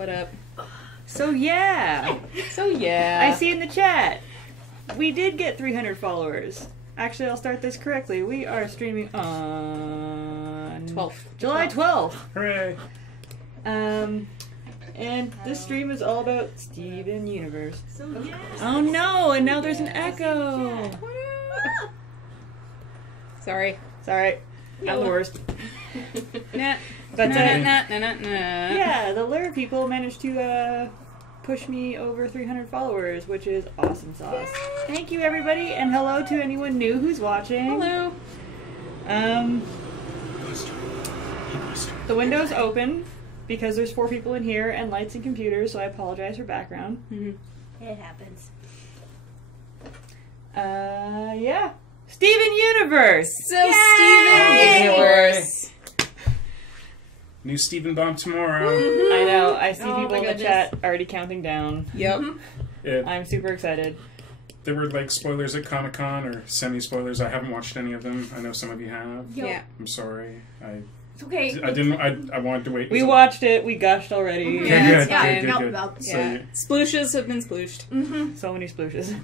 What up? So yeah. I see in the chat. We did get 300 followers. Actually, I'll start this correctly. We are streaming on... July 12th. Hooray! And this stream is all about Steven Universe. So yes. Oh no, and now there's an echo. Sorry. I'm the worst. Nah. But Nah. yeah, the Lure people managed to push me over 300 followers, which is awesome sauce. Yay. Thank you, everybody, and hello to anyone new who's watching. Hello. The window's open because there's 4 people in here and lights and computers, so I apologize for background. Mm-hmm. It happens. Yeah. Steven Universe! So Steven Universe. New Steven Bomb tomorrow. I know. I see people my in the goodness. chat already counting down. Yep. I'm super excited. There were like spoilers at Comic-Con or semi-spoilers. I haven't watched any of them. I know some of you have. Yeah. I'm sorry. It's okay. I wanted to wait. We watched it. We gushed already. Good, Yeah, good, it's fine. good. Yeah. Splooshes have been splooshed. So many splooshes.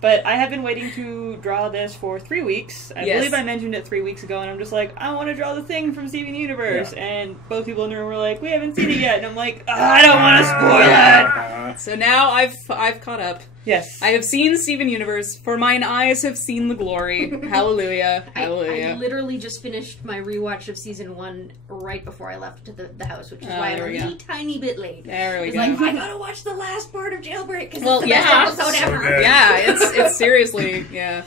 But I have been waiting to draw this for 3 weeks. I believe I mentioned it 3 weeks ago, and I'm just like, I want to draw the thing from Steven Universe. Yeah. And both people in the room were like, we haven't seen it yet. And I'm like, I don't want to spoil it. So now I've caught up. Yes. I have seen Steven Universe, for mine eyes have seen the glory. Hallelujah. Hallelujah. I literally just finished my rewatch of season 1 right before I left the house, which is why I'm a tiny bit late. There we It's go. like, I gotta watch the last part of Jailbreak because Well, it's the best episode So ever. good. Yeah, it's seriously, yeah.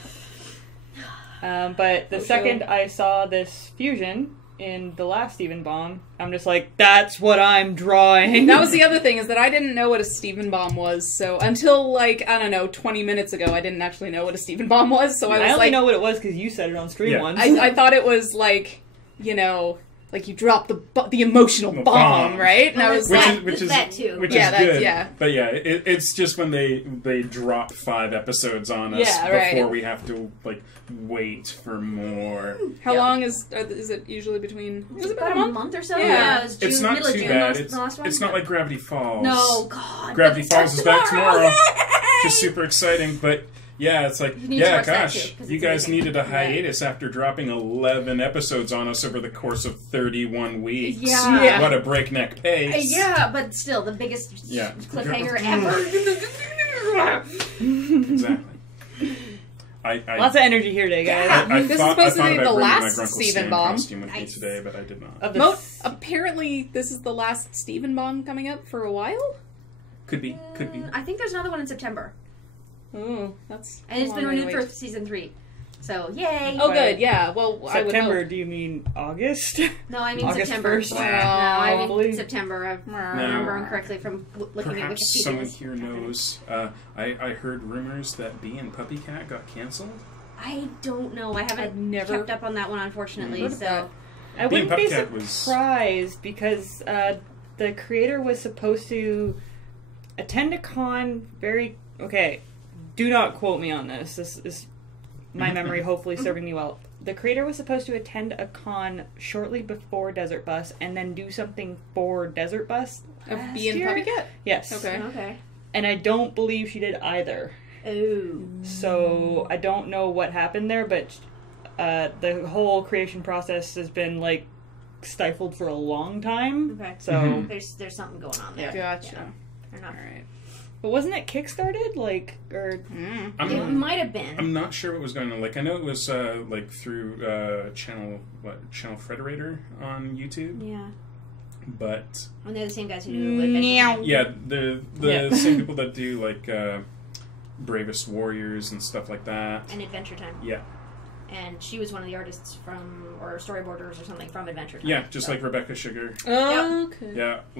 But the second I saw this fusion in the last Steven Bomb, I'm just like, that's what I'm drawing. That was the other thing, is that I didn't know what a Steven Bomb was, so until, like, I don't know, 20 minutes ago, I didn't actually know what a Steven Bomb was, so I was only like... know what it was because you said it on stream once. I thought it was, like, you know... Like, you drop the emotional bomb, right? And I was like... Which is that too. Which Yeah, is that's- good. yeah. But yeah, it's just when they drop 5 episodes on us Yeah, right. before we have to, like, wait for more. How long is it usually between... Is it about a month or so? Yeah. It was June, It's not middle of too June, bad. the last one. It's not like Gravity Falls. No, God. Gravity Falls is back tomorrow. Yay! Which is super exciting, but... Yeah, it's like, You need to watch that gosh, too, 'cause you it's guys amazing. needed a hiatus after dropping 11 episodes on us over the course of 31 weeks. Yeah. What a breakneck pace. Yeah, but still, the biggest cliffhanger ever. Exactly. Lots of energy here today, guys. I This is thought supposed to about be the bringing my last Grunkle Steven Stan Bomb. costume with me Nice. today, but I did not. Of the Apparently, this is the last Steven Bomb coming up for a while? Could be. I think there's another one in September. Oh, that's... And it's a been long way to renewed for wait. season 3. So, yay! Oh, good, yeah. Well, I would September, hope. do you mean August? No, I mean August September. 1st? No, I mean Probably. September. I remember incorrectly from looking at Perhaps Wikipedia. someone here knows. I heard rumors that Bee and Puppy Cat got canceled. I don't know. I haven't never kept up on that one, unfortunately. heard of that. I Being wouldn't be Pupcat was- surprised because the creator was supposed to attend a con very... Okay, do not quote me on this. This is my memory hopefully serving me well. The creator was supposed to attend a con shortly before Desert Bus and then do something for Desert Bus. Of last Bee and year? Puppy Cat? Yes. Okay. Okay. And I don't believe she did either. Oh. So I don't know what happened there, but the whole creation process has been like stifled for a long time. Okay. So There's something going on there. Gotcha. Fair enough. Alright. but wasn't it kickstarted? Like or It might have been. I'm not sure what was going on. Like I know it was like through channel Frederator on YouTube. Yeah. But And they're the same guys who do Adventure Time. yeah, the same people that do like Bravest Warriors and stuff like that. And Adventure Time. Yeah. And she was one of the artists from, or storyboarders or something from Adventure Time. Yeah, just like Rebecca Sugar. Okay. Yeah, a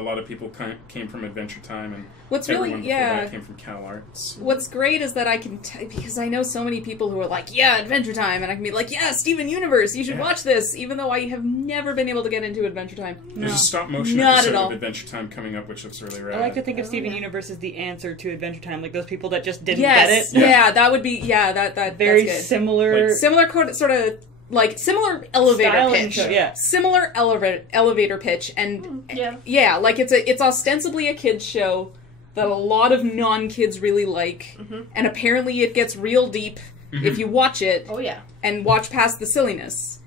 lot of people came from Adventure Time, and What's everyone really, before yeah. that came from Cal Arts. What's great is that I can because I know so many people who are like, yeah, Adventure Time, and I can be like, yeah, Steven Universe, you should watch this, even though I have never been able to get into Adventure Time. There's a stop motion Not episode at all. of Adventure Time coming up, which looks really rad. I like to think of Steven yeah. Universe as the answer to Adventure Time, like those people that just didn't Yes, get it. yeah, that would be, that Very that's good. similar. Similar sort of like similar elevator Styling pitch, show, yeah. similar elevator pitch, and Yeah. like it's ostensibly a kids show that a lot of non-kids really like, and apparently it gets real deep if you watch it. Oh yeah. And watch past the silliness.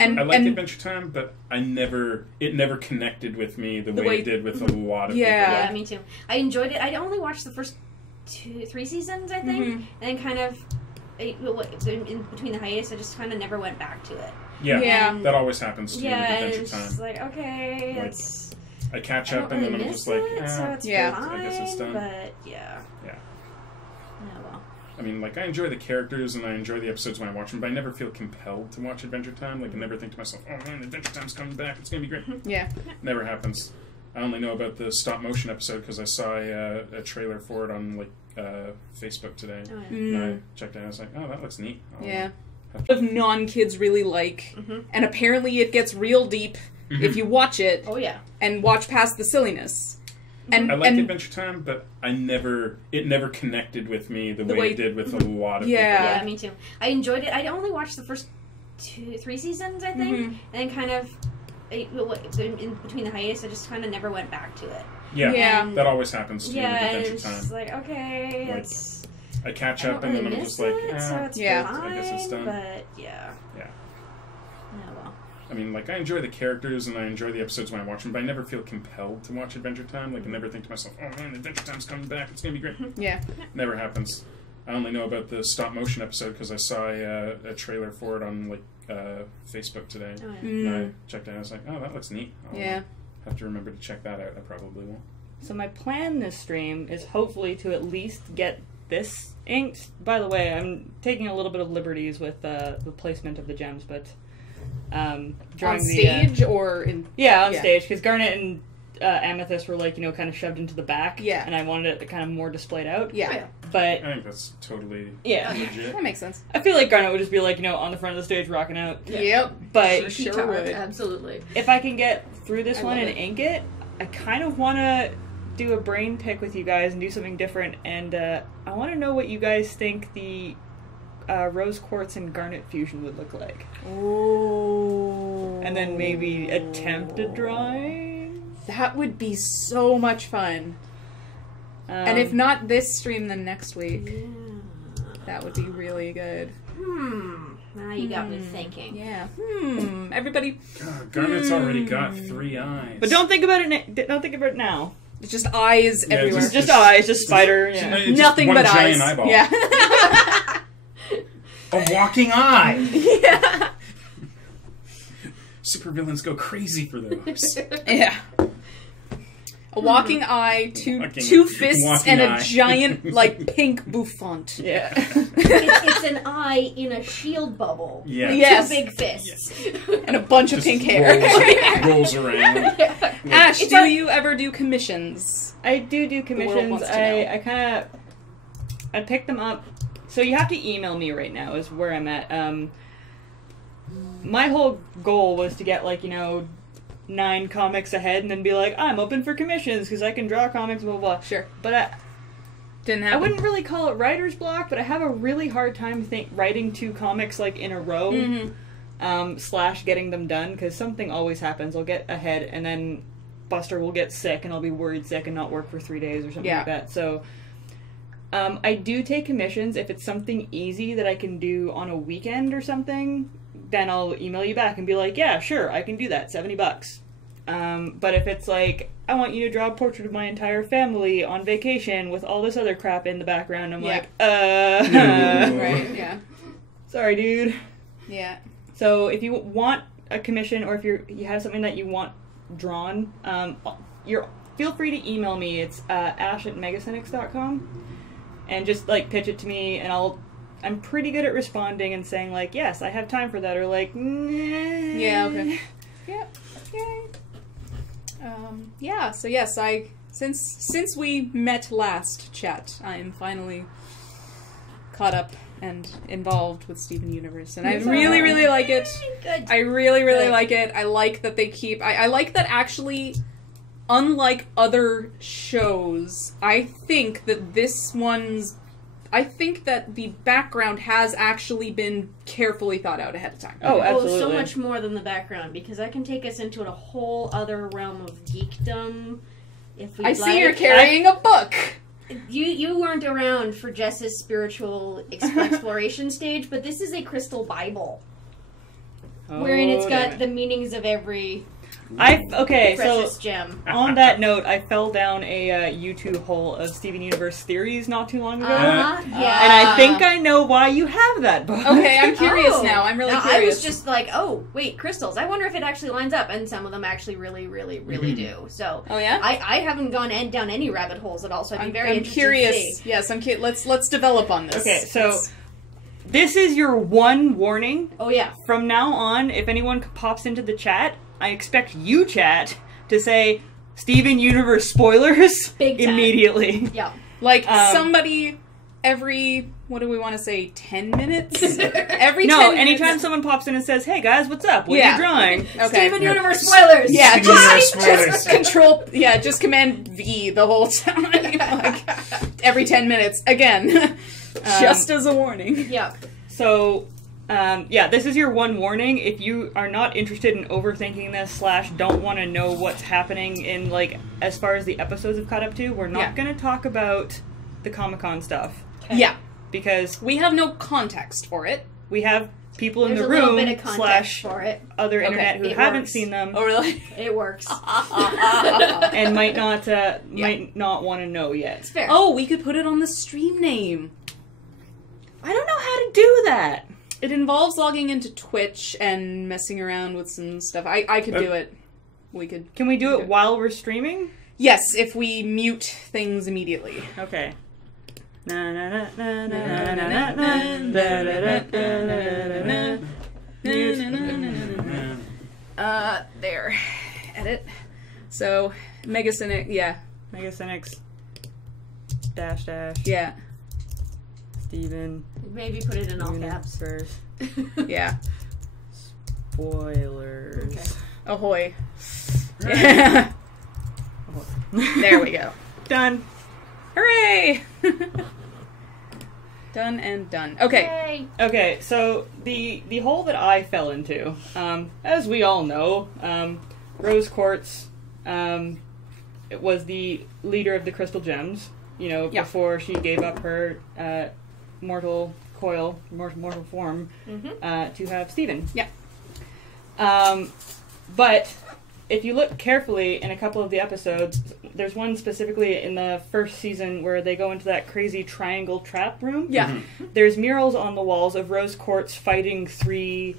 And I liked Adventure Time, but it never connected with me the way it did with a lot of Yeah. Yeah, me too. I enjoyed it. I only watched the first 3 seasons, I think, and then kind of in between the hiatus, I just kind of never went back to it. Yeah, that always happens to me with and Adventure it's Time. just like, okay, Like, it's I catch I don't up and really then I'm miss just like, it, so it's Yeah. fine, I guess it's done. But yeah. Well. I mean, like, I enjoy the characters and I enjoy the episodes when I watch them, but I never feel compelled to watch Adventure Time. Like, I never think to myself, oh man, Adventure Time's coming back, it's gonna be great. Yeah. Never happens. I only know about the stop motion episode because I saw a trailer for it on, like, Facebook today. Oh, yeah. And I checked it and I was like, oh, that looks neat. Yeah. Of non-kids really like, and apparently it gets real deep if you watch it. Oh yeah. And watch past the silliness. And I liked Adventure Time, but it never connected with me the way it did with a lot of people. Yeah, me too. I enjoyed it. I only watched the first 3 seasons, I think, and then kind of in between the hiatus, I just kind of never went back to it. Yeah. That always happens to me with and Adventure it's Time. just like, okay, Like, it's I catch I up don't and really then I'm miss just like, it, so it's fine, I guess it's done. But yeah. Well. I mean, like, I enjoy the characters and I enjoy the episodes when I watch them, but I never feel compelled to watch Adventure Time. Like, I never think to myself, oh man, Adventure Time's coming back, it's gonna be great. Yeah. Never happens. I only know about the stop motion episode because I saw a trailer for it on, like, Facebook today. Oh, yeah. And I checked it and I was like, oh, that looks neat. I'll have to remember to check that out. I probably will. So my plan this stream is hopefully to at least get this inked. By the way, I'm taking a little bit of liberties with the placement of the gems, but On drawing stage or in... Yeah, on stage, because Garnet and Amethyst were, like, kind of shoved into the back. Yeah. And I wanted it kind of more displayed out. Yeah. But I think that's totally legit. That makes sense. I feel like Garnet would just be, like, on the front of the stage rocking out. Yeah. Yep. But Sure would. Absolutely. if I can get through this one love and it. ink it, I kind of want to do a brain pick with you guys and do something different. And I want to know what you guys think the rose quartz and garnet fusion would look like. Oh. And then maybe attempt a drawing. That would be so much fun. And if not this stream, then next week. Yeah. That would be really good. Now you got me thinking. Yeah. Everybody. God, Garnet's already got 3 eyes. But don't think about it. Don't think about it now. It's just eyes everywhere. Just eyes, just spider. Yeah. It's just Nothing one but giant eyes. eyeball. Yeah. A walking eye. Yeah. Supervillains go crazy for those. Yeah. A walking eye, two fists, walking and eye. a giant, like, pink bouffant. Yeah. It's an eye in a shield bubble. Yeah. Yes. 2 big fists. And a bunch of Just pink hair. rolls around. Ash, do you ever do commissions? I do world commissions. wants to know. I kind of I pick them up. So you have to email me right now is where I'm at. My whole goal was to get 9 comics ahead and then be like, I'm open for commissions because I can draw comics, blah, blah, blah. Sure. But Didn't I happen. wouldn't really call it writer's block, but I have a really hard time writing 2 comics in a row, / getting them done, because something always happens. I'll get ahead, and then Buster will get sick, and I'll be worried sick and not work for 3 days or something like that. So I do take commissions. If it's something easy that I can do on a weekend or something, then I'll email you back and be like, yeah, sure, I can do that, $70. But if it's I want you to draw a portrait of my entire family on vacation with all this other crap in the background, I'm Right, yeah. Sorry, dude. Yeah. So if you want a commission, or if you have something that you want drawn, feel free to email me. It's ash@megacynics.com, and just pitch it to me, and I'm pretty good at responding and saying yes, I have time for that, or nah. Yeah, okay. Yep. Yay. So yes, since we met last, chat, I am finally caught up and involved with Steven Universe, and I really like it. Good. I really like it. I like that they keep... I like that actually, unlike other shows, I think that this one's I think that the background has actually been carefully thought out ahead of time. Oh, absolutely. so much more than the background, because I can take us into a whole other realm of geekdom. If we see you're carrying a book. You weren't around for Jess's spiritual exploration stage, but this is a crystal Bible, wherein it's got the meanings of every precious gem. On that note, I fell down a YouTube hole of Steven Universe theories not too long ago. Yeah. And I think I know why you have that book. Okay, I'm curious now. I'm really curious. I was just like, oh, wait, crystals. I wonder if it actually lines up. And some of them actually really, really, really do. So, oh, yeah? I haven't gone down any rabbit holes at all, so I'd be very interested curious. to see. Yes, I'm curious. Let's develop on this. Okay, so this is your one warning. Oh, yeah. From now on, if anyone pops into the chat, I expect you, chat, to say Steven Universe spoilers Big time. immediately. Yeah. Like, somebody every, what do we want to say, 10 minutes? Every 10 minutes? Anytime someone pops in and says, hey guys, what's up? What are you drawing? Okay. Steven Universe spoilers! Yeah, Steven Universe spoilers. just control, just command V the whole time. Like, every 10 minutes. Again. Just as a warning. Yeah. So, this is your one warning. If you are not interested in overthinking this / don't want to know what's happening in, like, as far as the episodes have caught up to, we're not going to talk about the Comic-Con stuff. Okay. Yeah. Because we have no context for it. We have people in There's the a little room bit of context for it. / other internet who It haven't works. seen them. Oh, really? It works. And might not want to know yet. It's fair. Oh, we could put it on the stream name. I don't know how to do that. It involves logging into Twitch and messing around with some stuff. I could do it. We could. Can we do it while we're streaming? Yes, if we mute things immediately. Okay. There. Edit. So, Megacynics, Megacynics -- yeah. Steven Maybe put it in all caps. Universe Yeah. spoilers. Okay. Ahoy. Yeah. There we go. Done. Hooray! Done and done. Okay. Yay. Okay, so the hole that I fell into, as we all know, Rose Quartz it was the leader of the Crystal Gems, before she gave up her mortal form to have Steven. Yeah. But if you look carefully in a couple of the episodes, there's one specifically in the first season where they go into that crazy triangle trap room. Yeah. Mm-hmm. There's murals on the walls of Rose Quartz fighting 3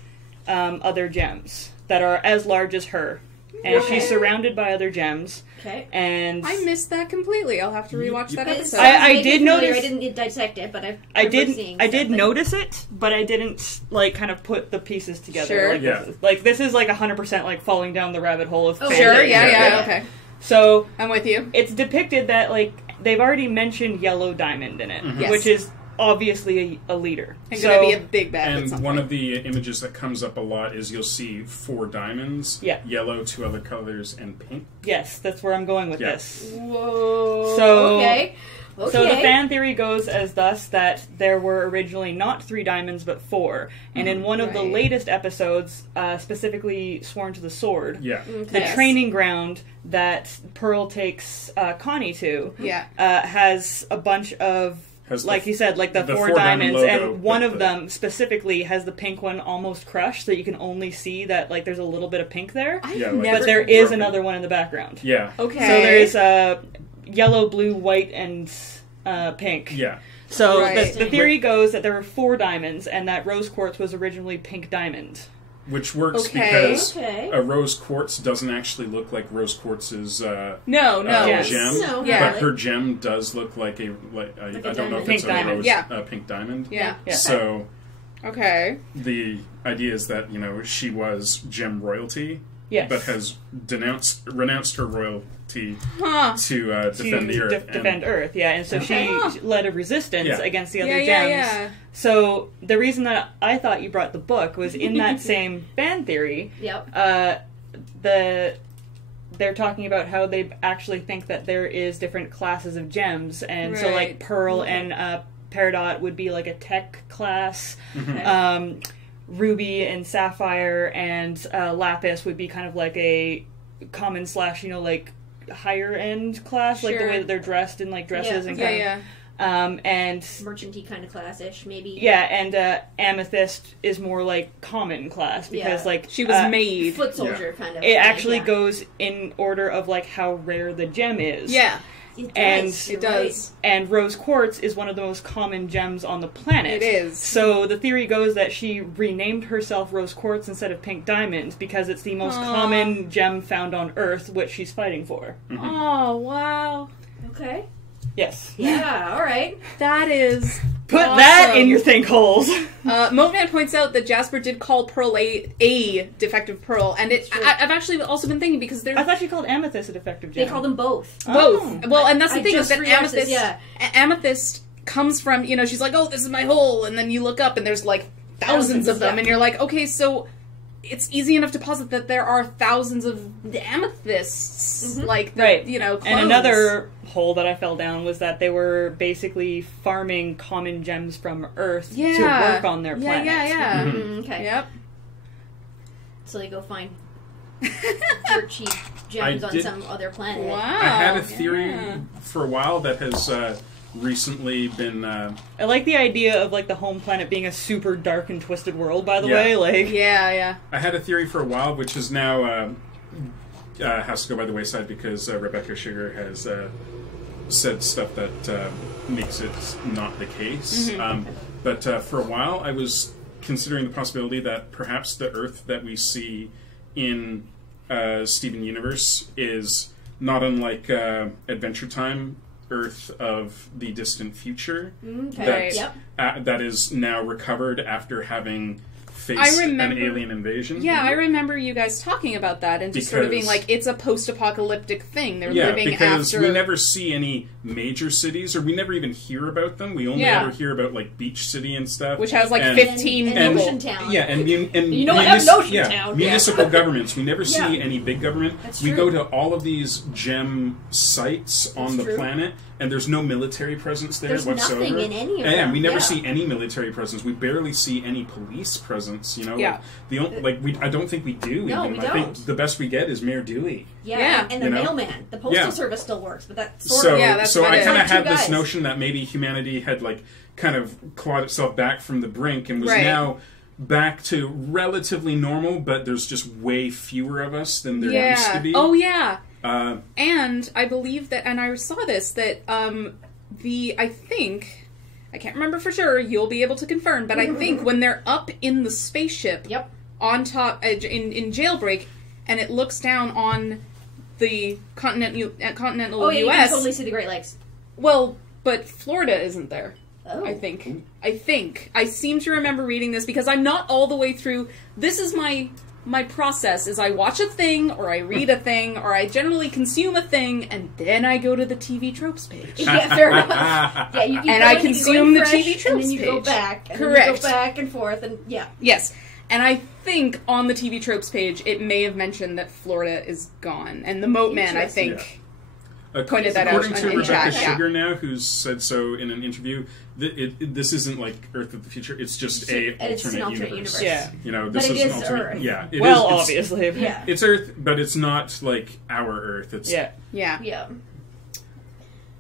other gems that are as large as her. And she's surrounded by other gems. Okay. And I missed that completely. I'll have to rewatch that episode. I did notice. I didn't dissect it, but I did notice it, but I didn't kind of put the pieces together. Sure. This is 100% falling down the rabbit hole of. Sure. Yeah. Okay. So I'm with you. It's depicted that they've already mentioned Yellow Diamond in it, Yes. which is obviously a leader. It's going to be a big bad at And some one point. of the images that comes up a lot is you'll see 4 diamonds, yellow, 2 other colors, and pink. Yes, that's where I'm going with this. Whoa. So, Okay. So the fan theory goes as thus that there were originally not 3 diamonds but 4, and in one of the latest episodes, specifically Sworn to the Sword, the training ground that Pearl takes Connie to, has a bunch of. You said, the 4 diamonds, logo, and one of them specifically has the pink one almost crushed, so you can only see that there's a little bit of pink there. But there is another one in the background. Yeah. Okay. So there's yellow, blue, white, and pink. Yeah. So the theory goes that there were 4 diamonds, and that Rose Quartz was originally pink diamond. Which works because a Rose Quartz doesn't actually look like Rose Quartz's gem, No, but her gem does look like I don't know if pink it's diamond. a pink diamond. Yeah. So the idea is that she was gem royalty, yes, but has renounced her royalty to defend the Earth. Defend Earth, and so she led a resistance against the other gems. Yeah. So the reason that I thought you brought the book was in that same fan theory. Yep. They're talking about how they actually think that there is different classes of gems, and so Pearl and Peridot would be like a tech class. Okay. Ruby and Sapphire and Lapis would be kind of like a common / like higher end class, like the way that they're dressed in like dresses and kind of. And merchanty kind of class-ish, maybe. Yeah, and Amethyst is more like common class because like she was made foot soldier kind of. It actually goes in order of like how rare the gem is. Yeah. It does. And Rose Quartz is one of the most common gems on the planet. It is. So the theory goes that she renamed herself Rose Quartz instead of Pink Diamond because it's the most common gem found on Earth, which she's fighting for. Oh, wow. Okay. Yes. Yeah, alright. That is Put awesome. that in your think holes. Moatman points out that Jasper did call Pearl a defective pearl, and I've actually also been thinking because I thought she called Amethyst a defective gem. They call them both. Both. Well, and that's the thing is that Amethyst, Amethyst comes from, she's like, oh, this is my hole, and then you look up and there's like thousands of them, and you're like, okay, so it's easy enough to posit that there are thousands of amethysts, like, clones. And another hole that I fell down was that they were basically farming common gems from Earth to work on their planet. Yeah. Okay. Yep. So they go find dirt cheap gems on some other planet. Wow. I had a theory for a while that has recently been... I like the idea of like the home planet being a super dark and twisted world, by the way. Like, yeah. I had a theory for a while, which is now has to go by the wayside because Rebecca Sugar has said stuff that makes it not the case. But for a while, I was considering the possibility that perhaps the Earth that we see in Steven Universe is not unlike Adventure Time Earth of the distant future. That is now recovered after having faced an alien invasion. Yeah, I remember you guys talking about that and just sort of being like, it's a post-apocalyptic thing. They're living because after... we never see any major cities, or we never even hear about them. We only ever hear about like Beach City and stuff, which has like 15 and people. Ocean Town. Yeah, and I have Ocean Town. Municipal governments. We never see any big government. That's we true. go to all of these gem sites on the planet, and there's no military presence there whatsoever. There's nothing in any of them. And we never see any military presence. We barely see any police presence. I don't think we do. No, even. we I don't. think the best we get is Mayor Dewey. Yeah. And the mailman. The postal service still works, but that's sort of... So I kind of had this notion that maybe humanity had like kind of clawed itself back from the brink and was now back to relatively normal, but there's just way fewer of us than there used to be. Oh, yeah. And I believe that, and I saw this, that I can't remember for sure, you'll be able to confirm, but I think when they're up in the spaceship on top, in Jailbreak, and it looks down on the continental you U.S. can totally see the Great Lakes. Well, but Florida isn't there. Oh. I think. I seem to remember reading this because I'm not all the way through. This is my process, is I watch a thing, or I read a thing, or I generally consume a thing, and then I go to the TV tropes page. Yeah, fair enough. Yeah, you and I consume the TV tropes and then you page. go back, and Correct. then you go back and forth, and Yes. And I think on the TV tropes page, it may have mentioned that Florida is gone. And the Moatman, I think, pointed that out. According to Rebecca Sugar now, who's said so in an interview, this isn't like Earth of the Future. It's just an alternate universe. Yeah. This but is it an is alternate. Earth. Yeah. Obviously. Yeah. It's Earth, but it's not like our Earth. It's Yeah.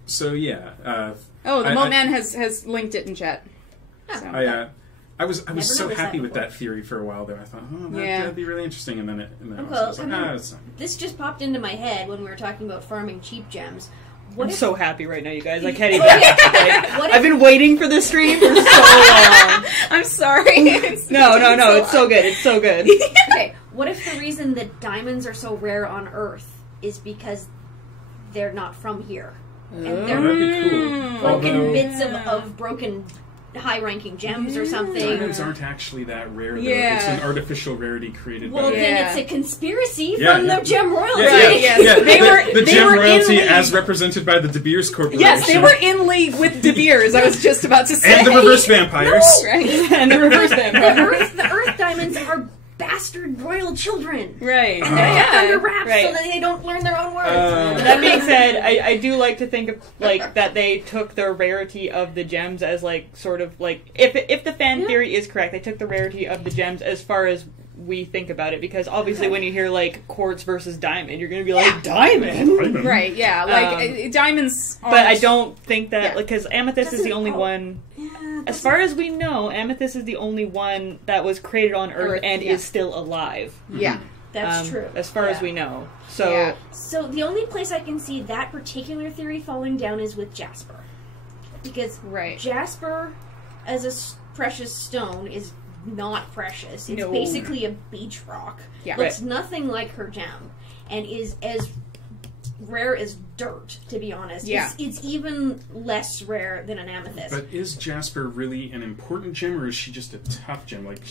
So yeah. The Moatman has linked it in chat. So. I was so happy with before. that theory for a while there. I thought, that'd be really interesting, and then I was like, this just popped into my head when we were talking about farming cheap gems. I'm so happy right now, you guys. I can't even. I've been waiting for this stream for so long. I'm sorry. No. It's so good. It's so good. Okay, what if the reason that diamonds are so rare on Earth is because they're not from here? And they're that'd be cool. broken bits of broken high-ranking gems or something. Diamonds aren't actually that rare, though. It's an artificial rarity created by... then it's a conspiracy from the gem royalty. The gem royalty as represented by the De Beers Corporation. Yes, they were in league with De Beers, I was just about to say. And the reverse vampires. Right. And the reverse vampires. The Earth diamonds are bastard royal children. Right. And they're kept under wraps Right. so that they don't learn their own words. That being said, I do like to think of like that they took the rarity of the gems as like sort of like if the fan theory is correct, they took the rarity of the gems as far as we think about it, because obviously when you hear like quartz versus diamond, you're gonna be like diamond, Right? Yeah, like diamonds. But I don't think that because amethyst is the only one. Yeah, As far as we know, amethyst is the only one that was created on Earth and yeah. is still alive. Yeah. that's true. As far as we know. So Yeah. So the only place I can see that particular theory falling down is with Jasper. Because Right. Jasper, as a precious stone, is not precious. It's No. basically a beach rock. Yeah. Looks nothing like her gem. And is as rare as dirt, to be honest. Yeah. It's even less rare than an amethyst. But is Jasper really an important gem, or is she just a tough gem? Like,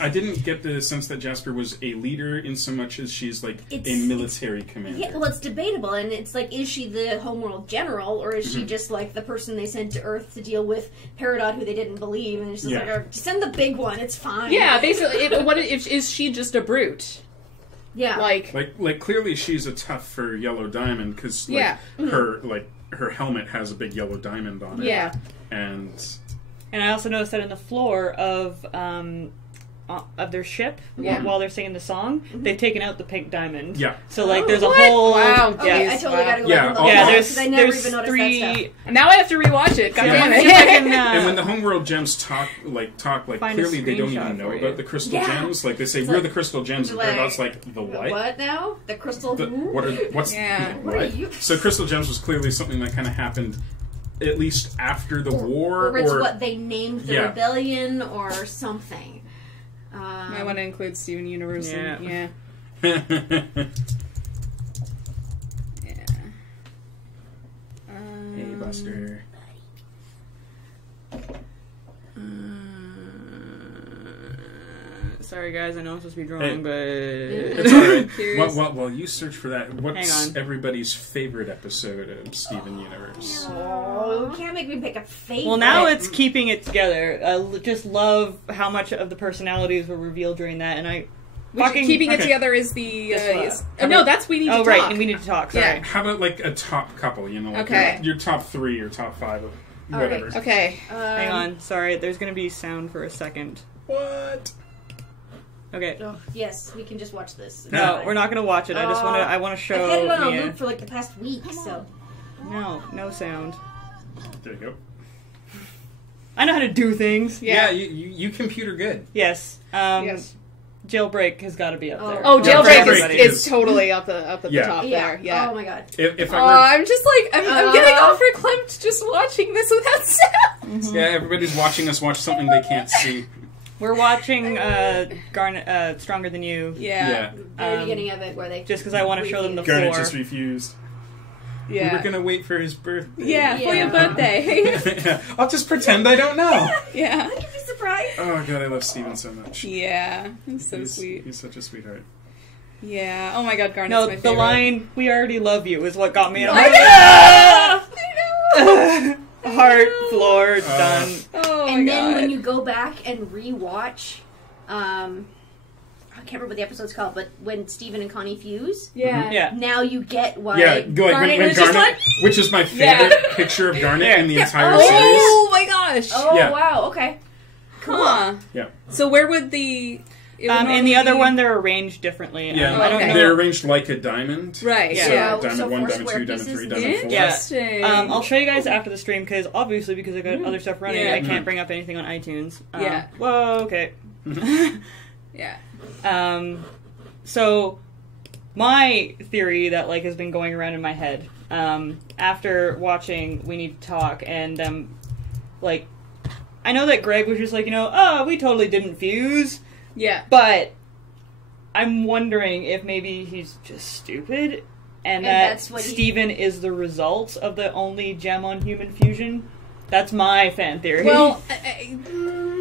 I didn't get the sense that Jasper was a leader in so much as she's like a military commander. Yeah, well, it's debatable, and it's like, is she the homeworld general, or is she just like the person they sent to Earth to deal with Peridot, who they didn't believe, and it's just like, send the big one, it's fine. Yeah, basically, is she just a brute? Yeah. Like clearly she's a tough for Yellow Diamond because her helmet has a big yellow diamond on it. Yeah. And I also noticed that in the floor of their ship while they're singing the song, they've taken out the pink diamond. Yeah. So like there's a whole Okay, I totally gotta go back and look yeah, at that, there's 'cause I never there's even noticed three. that stuff. now I have to rewatch it. God damn it. And when the homeworld gems talk Find a clearly they don't screenshot even know for you. about the crystal gems. Like they say, we're the crystal gems, and Peridot's like, the what? What now? The crystal who? What's Yeah. What are you? So crystal gems was clearly something that kind of happened at least after the war, Or it's what they named the rebellion, or something. I want to include Steven Universe. Yeah. Yeah. Hey, Buster. Sorry guys, I know I'm supposed to be drawing, but It's alright. While you search for that, what's everybody's favorite episode of Steven Universe? Oh, you can't make me pick a favorite. well, now it's keeping it together. I just love how much of the personalities were revealed during that, and Keeping it together is the no, that's We Need to Talk. Oh right, and We Need to Talk. Sorry. Yeah. How about like a top couple? You know, like Okay. your top 3 or top 5 of whatever. Okay. Hang on, sorry. There's gonna be sound for a second. What? Okay. Oh, yes, we can just watch this. No, we're not gonna watch it. I just I want to show. I've had it on a Mia. loop for like the past week, so. No sound. There you go. I know how to do things. Yeah, you computer good. Yes. Yes. Jailbreak has got to be up there. Oh, Jailbreak Jailbreak is totally up at the Yeah. top there. Yeah. Oh my god. If I were, I'm just like I'm getting overclamped just watching this without sound. yeah, everybody's watching us watch something they can't see. We're watching Garnet Stronger Than You. Yeah. Very beginning of it, where they Just because I want to show them the Garnet floor. just refused. Yeah. We were gonna wait for his birthday. Yeah, for your birthday. I'll just pretend I don't know. Yeah. I could be surprised. Oh god, I love Steven so much. Yeah. He's so sweet. He's such a sweetheart. Yeah. Oh my god, Garnet's No, my the favorite. line "We already love you" is what got me. And I'm I like, know! heart, floor, done. Oh my And god. then when you go back and rewatch, I can't remember what the episode's called, but when Steven and Connie fuse, Yeah. now you get why Yeah, like Garnet when was just Garnet, like, which is my favorite picture of Garnet in the entire series. Oh my gosh. oh Yeah. wow, okay. Huh. Yeah. So where would the... it would In the normally other be- one, they're arranged differently. Yeah, I don't okay. know. they're arranged like a diamond. Right. Yeah. So Yeah. diamond So 1, four diamond 2, square diamond 3, pieces. diamond 4. Interesting. I'll show you guys after the stream because obviously because I got other stuff running, Yeah. I can't bring up anything on iTunes. Yeah. Whoa. Okay. Yeah. So my theory that like has been going around in my head after watching We Need to Talk and like I know that Greg was just like, we totally didn't fuse, Yeah. but I'm wondering if maybe he's just stupid and that that's what Steven is the result of the only gem on human fusion. That's my fan theory. Well,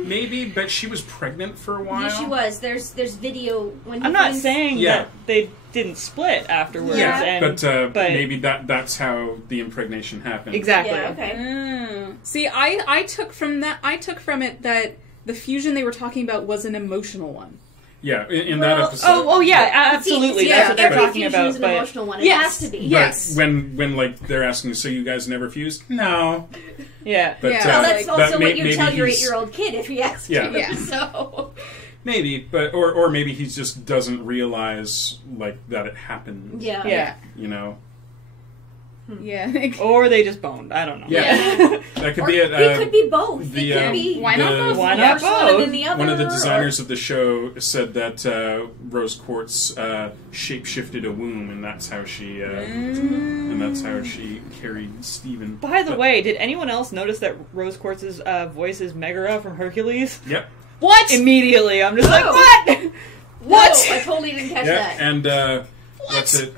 Maybe, but she was pregnant for a while. Yeah, she was. There's video when he I'm not finds- saying that they didn't split afterwards. Yeah, and, but maybe that's how the impregnation happened. Exactly. Yeah, okay. See, I took from it that the fusion they were talking about was an emotional one. Yeah, in that episode. Oh, yeah, absolutely. That's what they're every talking fusion about. is an But emotional one. It Yes. has to be. Yes. But when like they're asking, so you guys never fused? No. yeah, But, Yeah. Well, that's but also what you maybe tell your he's- 8-year-old kid if he asks Yeah. you. Yeah. So Maybe, but or maybe he just doesn't realize like that it happened. yeah. yeah. You know. Yeah. Or they just boned. I don't know. Yeah. That could be it. It could be both. the, It could be Why not both? Why not first one and then both? the other. One of the or- designers of the show said that Rose Quartz shape-shifted a womb, and that's how she carried Steven. By the way, did anyone else notice that Rose Quartz's voice is Megara from Hercules? Yep. What? Immediately, I'm just like, Oh. what? What? No, I totally didn't catch Yeah, that. and what's it?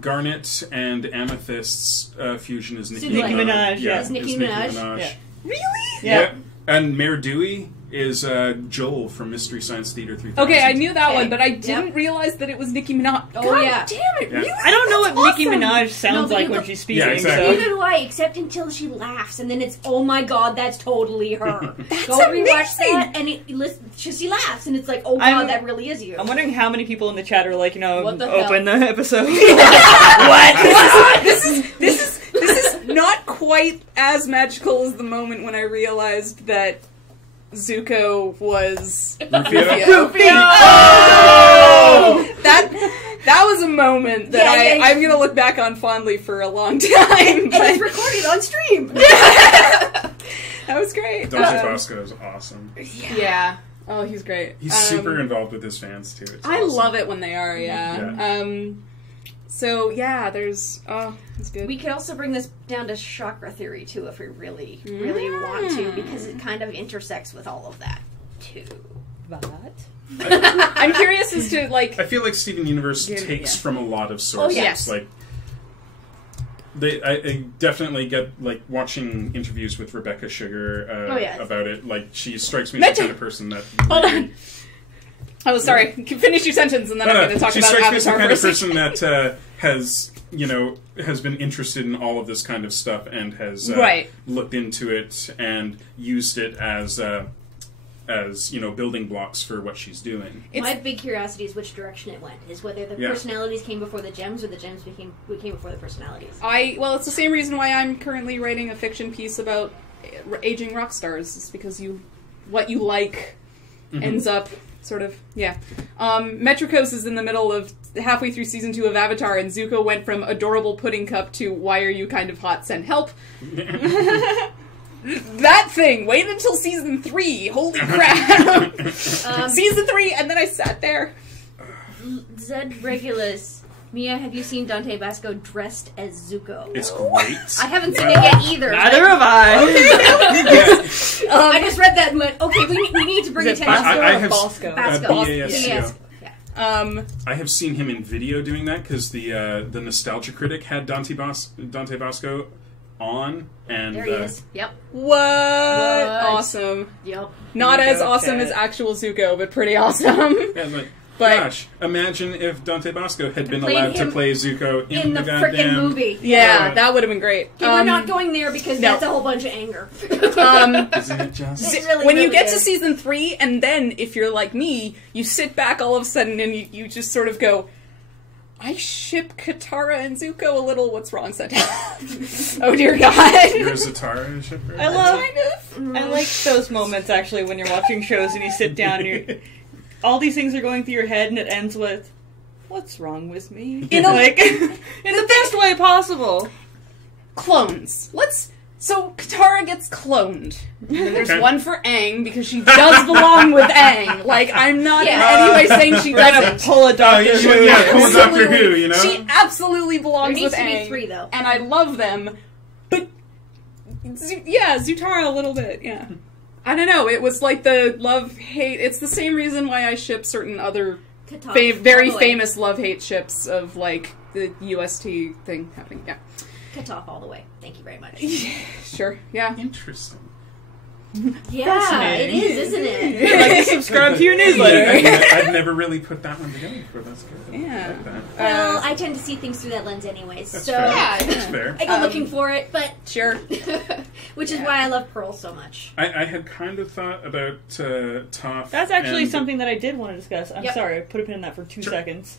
Garnet and Amethyst's fusion is Nicki Nicki Minaj, yeah. Is Nicki Minaj. Yeah. Really? Yeah. Yep. And Mayor Dewey is Joel from Mystery Science Theater 3000. Okay, I knew that Okay. one, but I didn't realize that it was Nicki Minaj. Oh, God yeah. damn it, Yeah. really? I don't know what That's Nicki awesome. Minaj sounds No, but like you when go- she's speaking. Yeah, exactly. Neither do I, except until she laughs, and then it's, oh my god, that's totally her. That's Go rewatch amazing. that, and she laughs, and it's like, oh god, I'm- that really is you. I'm wondering how many people in the chat are like, What the open the episode. This is not quite as magical as the moment when I realized that Zuko was Rufio? Oh! That was a moment that Yeah. I'm gonna look back on fondly for a long time. And it's But recorded on stream. that was great. Dante Bosco is awesome. Yeah. Oh, he's great. He's super involved with his fans, too. It's I awesome. love it when they are, yeah. So, yeah, there's... Oh, it's good. We could also bring this down to chakra theory, too, if we really, really want to, because it kind of intersects with all of that, too. But I'm curious as to, like... I feel like Steven Universe Yeah, takes yeah. from a lot of sources. yes. Like, I definitely get, like, watching interviews with Rebecca Sugar yes. about it. Like, she strikes me as the kind of person that... Hold really- on. Oh, sorry. Finish your sentence, and then I'm going to talk she about strikes me as the Avatar kind of first. person that has been interested in all of this kind of stuff and has Right. looked into it and used it as building blocks for what she's doing. My big curiosity is which direction it went. Is whether the personalities came before the gems, or the gems came before the personalities. Well, it's the same reason why I'm currently writing a fiction piece about aging rock stars. It's because what you like ends up sort of, yeah. Metricos is in the middle of halfway through season 2 of Avatar, and Zuko went from adorable pudding cup to why are you kind of hot, send help. That thing! Wait until season 3! Holy crap! Season 3, and then I sat there. Zed Regulus, Mia, have you seen Dante Basco dressed as Zuko? It's great. I haven't seen it yet either. neither have I. I just read that and went, okay, we need to bring Is it attention Basco to I or have- Bosco? Basco. BASCO. Yeah. I have seen him in video doing that because the Nostalgia Critic had Dante Bosco on, and There he is. Yep. What? What? Awesome. Yep. Not as Zuko awesome chat. as actual Zuko, but pretty awesome. yeah, like, But- gosh, imagine if Dante Bosco had been Played allowed to him play Zuko In the goddamn frickin' movie. Yeah, that would have been great. Okay, we're not going there because no. that's a whole bunch of anger. Isn't it just? It really, when you really get is. to season 3, and then if you're like me, you sit back all of a sudden and you just sort of go, I ship Katara and Zuko a little. What's wrong, Santa? Oh dear God. You're a Zatara shipper? I love. Kind of. I like those moments actually when you're watching shows and you sit down and you're, all these things are going through your head and it ends with, "What's wrong with me?" You know, like in the best way possible. Clones. So Katara gets cloned. And then there's Okay. one for Aang because she does belong with Aang. Like, I'm not in any way saying she We're gonna doesn't. pull a Doctor yeah, Who. yeah, pull a Doctor Absolutely. Who, you know? She absolutely belongs There needs with to be Aang. 3, though. And I love them. But, Zutara a little bit, yeah. I don't know, it was like the love-hate... It's the same reason why I ship certain other Katara, very all the way. famous love-hate ships of, like, the UST thing happening, yeah. Cut off all the way. Thank you very much. Sure, yeah. Interesting. Yeah, it is, isn't it? Like to subscribe to your newsletter. I've never really put that one together before. That's good. Yeah. I like that. Well, I tend to see things through that lens anyways, That's so fair. Yeah. That's fair. I go looking for it, but Sure. which is why I love Pearl so much. I had kind of thought about Toph. That's actually and- something that I did want to discuss. I'm Yep. sorry, I put a pin in that for 2 Sure. seconds.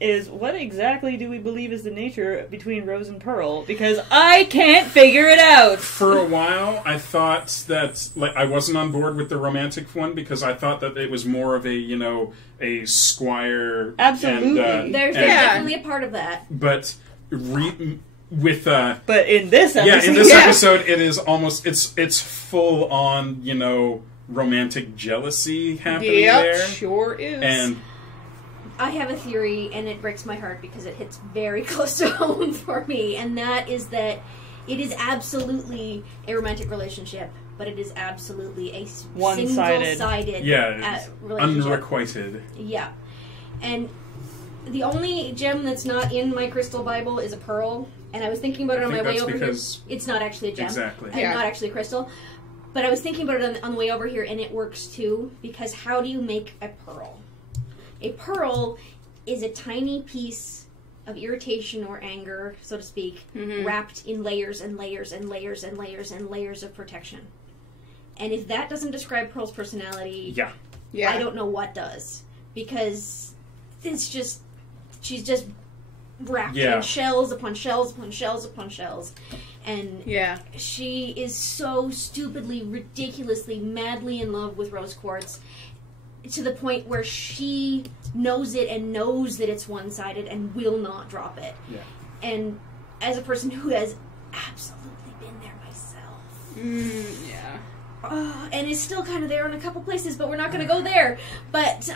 Is what exactly do we believe is the nature between Rose and Pearl? Because I can't figure it out. For a while, I thought that I wasn't on board with the romantic one because I thought that it was more of a squire. Absolutely. And, There's and- definitely a part of that. but with But in this episode, in this episode, it is almost it's full on romantic jealousy happening there, Sure is. and I have a theory, and it breaks my heart because it hits very close to home for me, and that is that it is absolutely a romantic relationship, but it is absolutely a One-sided. single-sided yeah, relationship. unrequited. Yeah. And the only gem that's not in my crystal Bible is a pearl, and I was thinking about it I on my think way that's over because- here. It's not actually a gem. Exactly. And Yeah. not actually a crystal. But I was thinking about it on the way over here, and it works too, because how do you make a pearl? A pearl is a tiny piece of irritation or anger, so to speak, wrapped in layers and layers and layers and layers and layers of protection. And if that doesn't describe Pearl's personality, yeah. I don't know what does. Because it's just, she's just wrapped in shells upon shells upon shells upon shells. And she is so stupidly, ridiculously, madly in love with Rose Quartz, to the point where she knows it and knows that it's one-sided and will not drop it. Yeah. And as a person who has absolutely been there myself, and is still kind of there in a couple places, but we're not going to go there. But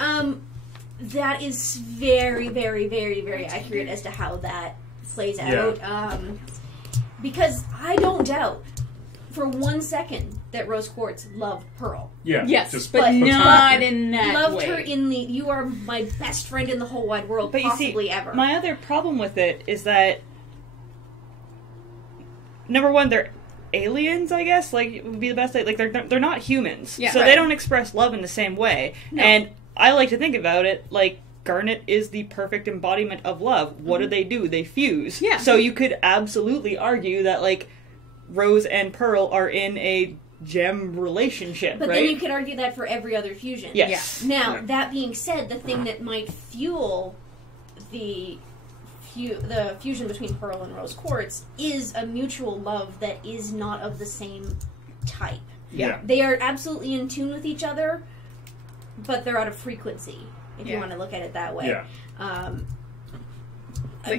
that is very, very, very, very accurate as to how that plays out. Because I don't doubt for 1 second that Rose Quartz loved Pearl. Yeah. Yes, just but not in that Loved way. her in the, you are my best friend in the whole wide world, But you possibly see, ever. my other problem with it is that, number one, they're aliens, I guess, like, would be the best, like, they're not humans, Yeah. so Right. they don't express love in the same way, and I like to think about it, like, Garnet is the perfect embodiment of love. What do? They fuse. Yeah. So you could absolutely argue that, like, Rose and Pearl are in a gem relationship, But right? then you could argue that for every other fusion. Yes. Now, that being said, the thing that might fuel the fusion between Pearl and Rose Quartz is a mutual love that is not of the same type. Yeah. They are absolutely in tune with each other, but they're out of frequency, if you Yeah. want to look at it that way. Yeah.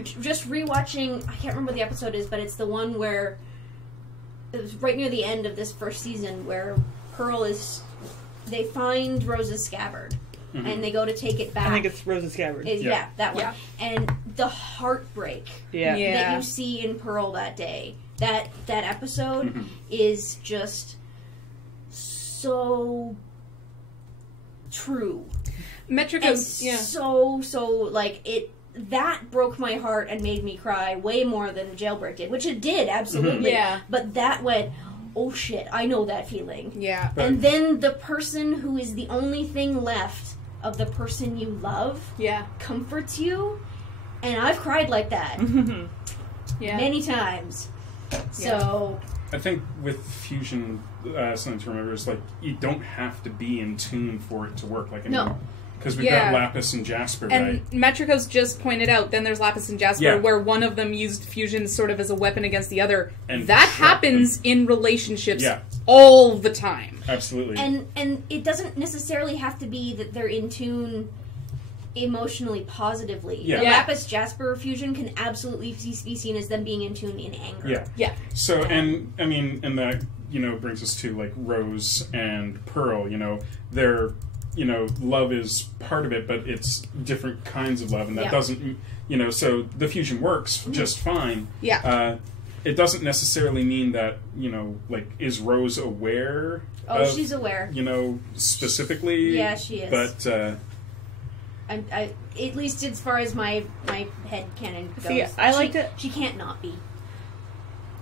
Just rewatching, I can't remember what the episode is, but it's the one where it was right near the end of this first season where Pearl is, they find Rose's scabbard and they go to take it back. I think it's Rose's Scabbard. Yeah, that one. Yeah. And the heartbreak Yeah. that you see in Pearl that day, that episode is just so true. Metrico's, And so like it. That broke my heart and made me cry way more than Jailbreak did, which it did, absolutely. Yeah. But that went, oh shit, I know that feeling. Yeah. And then the person who is the only thing left of the person you love comforts you, and I've cried like that many times. So I think with fusion, something to remember is like you don't have to be in tune for it to work. Like because we've got Lapis and Jasper, and right? Metrico's just pointed out, then there's Lapis and Jasper, where one of them used fusion sort of as a weapon against the other. And that trapped happens in relationships all the time. Absolutely. And it doesn't necessarily have to be that they're in tune emotionally positively. Yeah. The Lapis Jasper fusion can absolutely be seen as them being in tune in anger. Yeah. So, and I mean, and that, brings us to like Rose and Pearl, they're, love is part of it, but it's different kinds of love, and that doesn't, so the fusion works just fine. Yeah. It doesn't necessarily mean that, like, is Rose aware Oh, of, she's aware. Specifically? Yeah, she is. But, I at least as far as my head canon goes. See, she can't not be.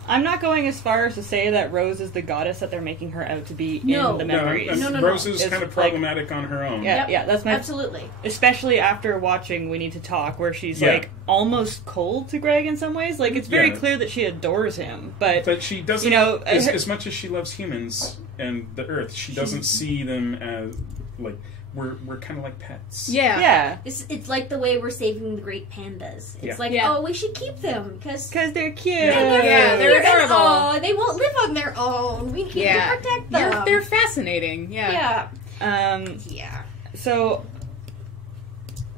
I'm not going as far as to say that Rose is the goddess that they're making her out to be No. in the memories. No. Rose is It's kind of like- problematic on her own. Yeah, Yep. that's my... Absolutely. Especially after watching We Need to Talk, where she's, Yeah. like, almost cold to Greg in some ways. Like, it's very Yeah. clear that she adores him, but... But she doesn't, You know, as much as she loves humans and the Earth, she doesn't see them as, like, we're kind of like pets. Yeah. Yeah. It's like the way we're saving the great pandas. It's Yeah. like, Yeah. oh, we should keep them because Because they're cute. Yeah, they're adorable. Oh, they won't live on their own. We need Yeah. to protect them. They're fascinating. Yeah. Yeah. So,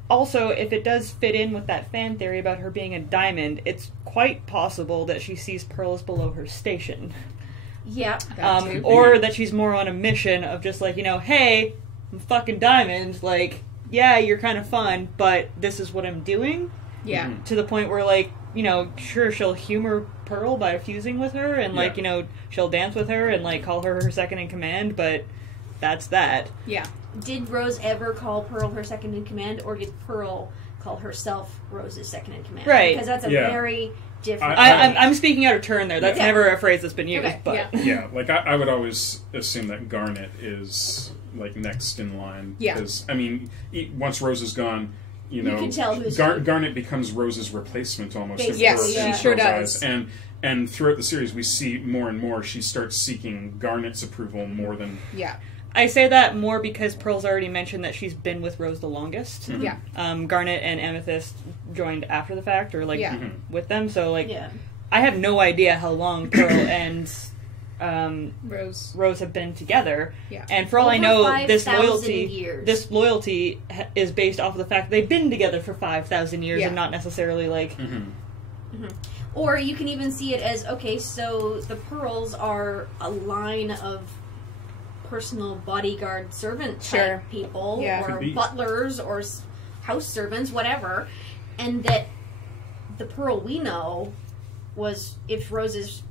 also, if it does fit in with that fan theory about her being a diamond, it's quite possible that she sees pearls below her station. Yeah. That too. Or that she's more on a mission of just like, hey, I'm a fucking diamond, like, yeah, you're kind of fun, but this is what I'm doing. Yeah. Mhm. To the point where, like, sure, she'll humor Pearl by fusing with her, and, like, she'll dance with her and, like, call her second in command, but that's that. Yeah. Did Rose ever call Pearl her second in command, or did Pearl call herself Rose's second in command? Right. Because that's a Yeah. very different. I'm speaking out of turn there. That's Yeah. never a phrase that's been used, Okay, but... yeah. Yeah, like I would always assume that Garnet is like next in line. Yeah. Because I mean, once Rose is gone, you know, can tell who's who. Garnet becomes Rose's replacement almost. Basically, Yes, in she Pearl's sure eyes. does. And throughout the series, we see more and more she starts seeking Garnet's approval more than. Yeah. I say that more because Pearl's already mentioned that she's been with Rose the longest. Mhm. Yeah. Garnet and Amethyst joined after the fact, or, like, Yeah. Mhm. with them, so, like, Yeah. I have no idea how long Pearl and Rose. have been together. Yeah. And for all I Over know, 5,000 years. this loyalty is based off of the fact they've been together for 5,000 years, Yeah. and not necessarily, like... Mm-hmm. Or you can even see it as, okay, so the Pearls are a line of personal bodyguard servant type Sure. people, Yeah. or Could be. butlers, or house servants, whatever, and that the Pearl we know was, if Rose is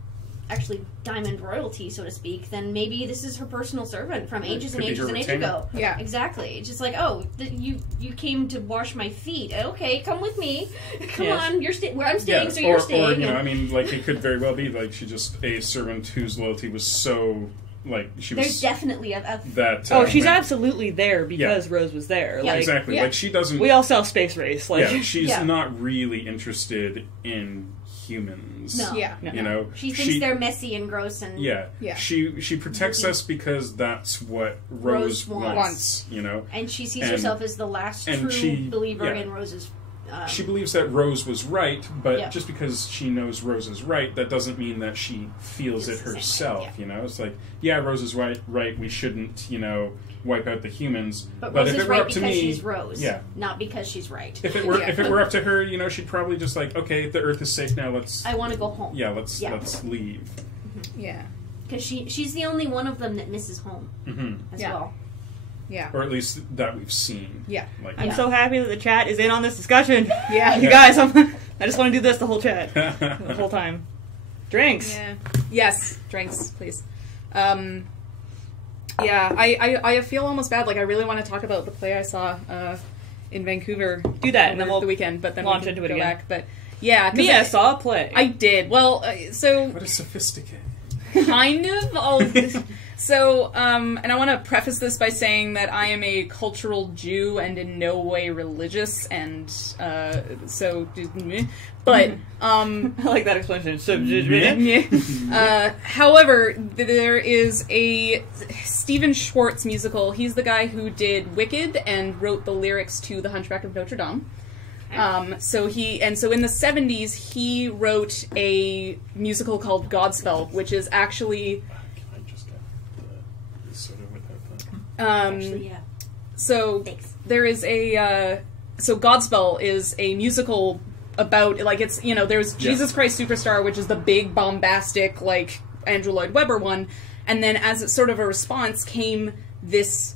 actually diamond royalty, so to speak, then maybe this is her personal servant from ages and could be ages her and ages retainer. ago. Yeah. Exactly. It's just like, oh, you came to wash my feet. Okay, come with me. Come Yes. on, you're where I'm staying, Yeah, so you're or staying. you know, and- I mean, like it could very well be like she just a servant whose loyalty was so like she There's was definitely a that. Oh, she's like, absolutely there because Rose was there. Yeah, Like, exactly. yeah. Like she doesn't. we all sell Space Race. Like, Yeah, she's Yeah. not really interested in humans. No. Yeah. You know, She thinks they're messy and gross and Yeah. Yeah. She protects us because that's what Rose Rose wants. wants. You know, and she sees And- herself as the last and true she- believer yeah. in Rose's. she believes that Rose was right, but Yeah. just because she knows Rose is right, that doesn't mean that she feels It's it the same way, herself. yeah. You know, it's like, yeah, Rose is right. We shouldn't, wipe out the humans. But Rose if is it were right up to because me, she's Rose, yeah. not because she's right. If it were Yeah. if it were up to her, she'd probably just like, okay, the Earth is safe now. Let's I want to go home. let's Yeah. let's leave. Yeah. Because she's the only one of them that misses home Hmm. as Yeah. well. Yeah. Or at least that we've seen. Yeah. Like, I'm Yeah. so happy that the chat is in on this discussion. Yeah. You guys, I just want to do this the whole chat. The whole time. Drinks. Yeah. Yes. Drinks, please. Yeah, I feel almost bad. Like, I really want to talk about the play I saw in Vancouver. Do that, and then over we'll the weekend, but then launch we can into it go again. back. But yeah, 'cause Mia saw a play. I did. Well, so what a sophisticated. kind of all of this. So, and I want to preface this by saying that I am a cultural Jew and in no way religious, and but I like that explanation. So, however, there is a Stephen Schwartz musical. He's the guy who did Wicked and wrote the lyrics to The Hunchback of Notre Dame. So in the 70s, he wrote a musical called Godspell, which is actually Can I just get the soda without that? Actually, yeah. so Thanks. there is a so Godspell is a musical about, like, it's, there's Jesus Christ Superstar, which is the big bombastic, like, Andrew Lloyd Webber one, and then as it's sort of a response came this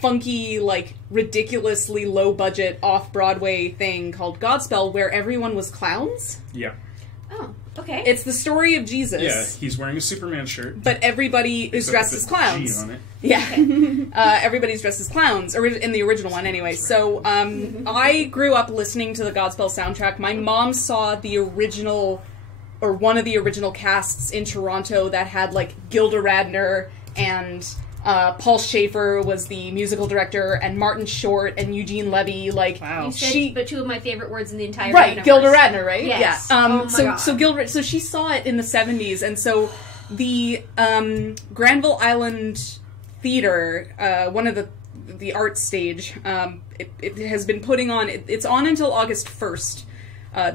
funky, like, ridiculously low budget off Broadway thing called Godspell, where everyone was clowns. Yeah. Oh, okay. It's the story of Jesus. Yeah, he's wearing a Superman shirt. But everybody is except dressed with as a clowns. G on it. Yeah. Everybody's dressed as clowns, or in the original one anyway. So, I grew up listening to the Godspell soundtrack. My mom saw the original or one of the original casts in Toronto that had, like, Gilda Radner and Paul Schaefer was the musical director, and Martin Short and Eugene Levy. Like, wow. You said but two of my favorite words in the entire right, universe. Gilda Radner, right? Yes. Yeah. Oh my God. So she saw it in the 70s, and so the Granville Island Theater, one of the art stage, it has been putting on. It's on until August 1st.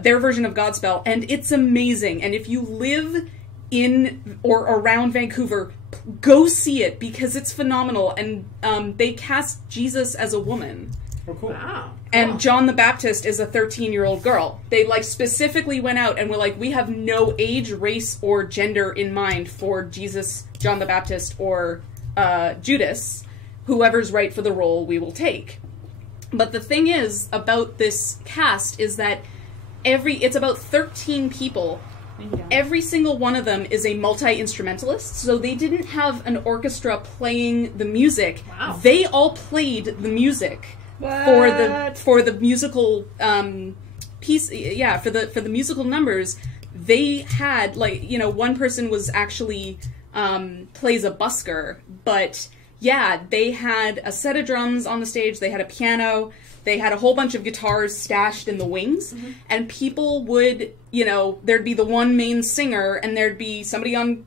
Their version of Godspell, and it's amazing. And if you live in or around Vancouver, go see it because it's phenomenal. And they cast Jesus as a woman. Oh, cool. Wow. And John the Baptist is a 13-year-old girl. They, like, specifically went out and were like, we have no age, race, or gender in mind for Jesus, John the Baptist, or Judas. Whoever's right for the role, we will take. But the thing is about this cast is that it's about 13 people. Every single one of them is a multi-instrumentalist, so they didn't have an orchestra playing the music. Wow. They all played the music for the musical piece. Yeah, for the musical numbers. They had, like, you know, one person was actually plays a busker, but yeah, they had a set of drums on the stage. They had a piano. They had a whole bunch of guitars stashed in the wings, and people would, you know, there'd be the one main singer, and there'd be somebody on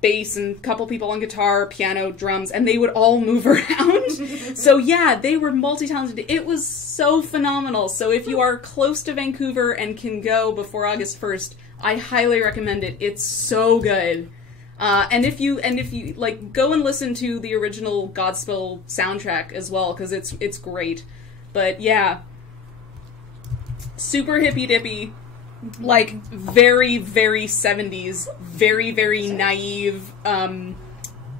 bass and a couple people on guitar, piano, drums, and they would all move around. So yeah, they were multi-talented. It was so phenomenal. So if you are close to Vancouver and can go before August 1st, I highly recommend it. It's so good. And if you like, go and listen to the original Godspell soundtrack as well, because it's great. But yeah, super hippy-dippy, like, very, very 70s, very, very naive,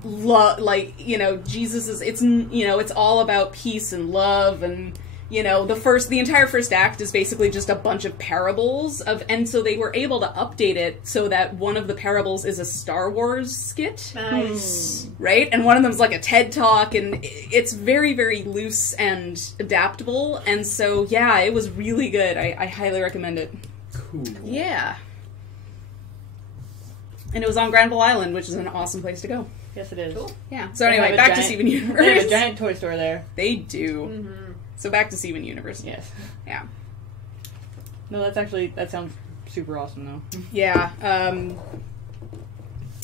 like, you know, Jesus is, it's, you know, it's all about peace and love, and, you know, the entire first act is basically just a bunch of parables and so they were able to update it so that one of the parables is a Star Wars skit. Nice. Right? And one of them's like a TED Talk, and it's very, very loose and adaptable, and so, yeah, it was really good. I highly recommend it. Cool. Yeah. And it was on Granville Island, which is an awesome place to go. Yes, it is. Cool. Yeah. So anyway, back to Steven Universe. They have a giant toy store there. They do. So back to Steven Universe. Yes. Yeah. No, that sounds super awesome, though. Yeah.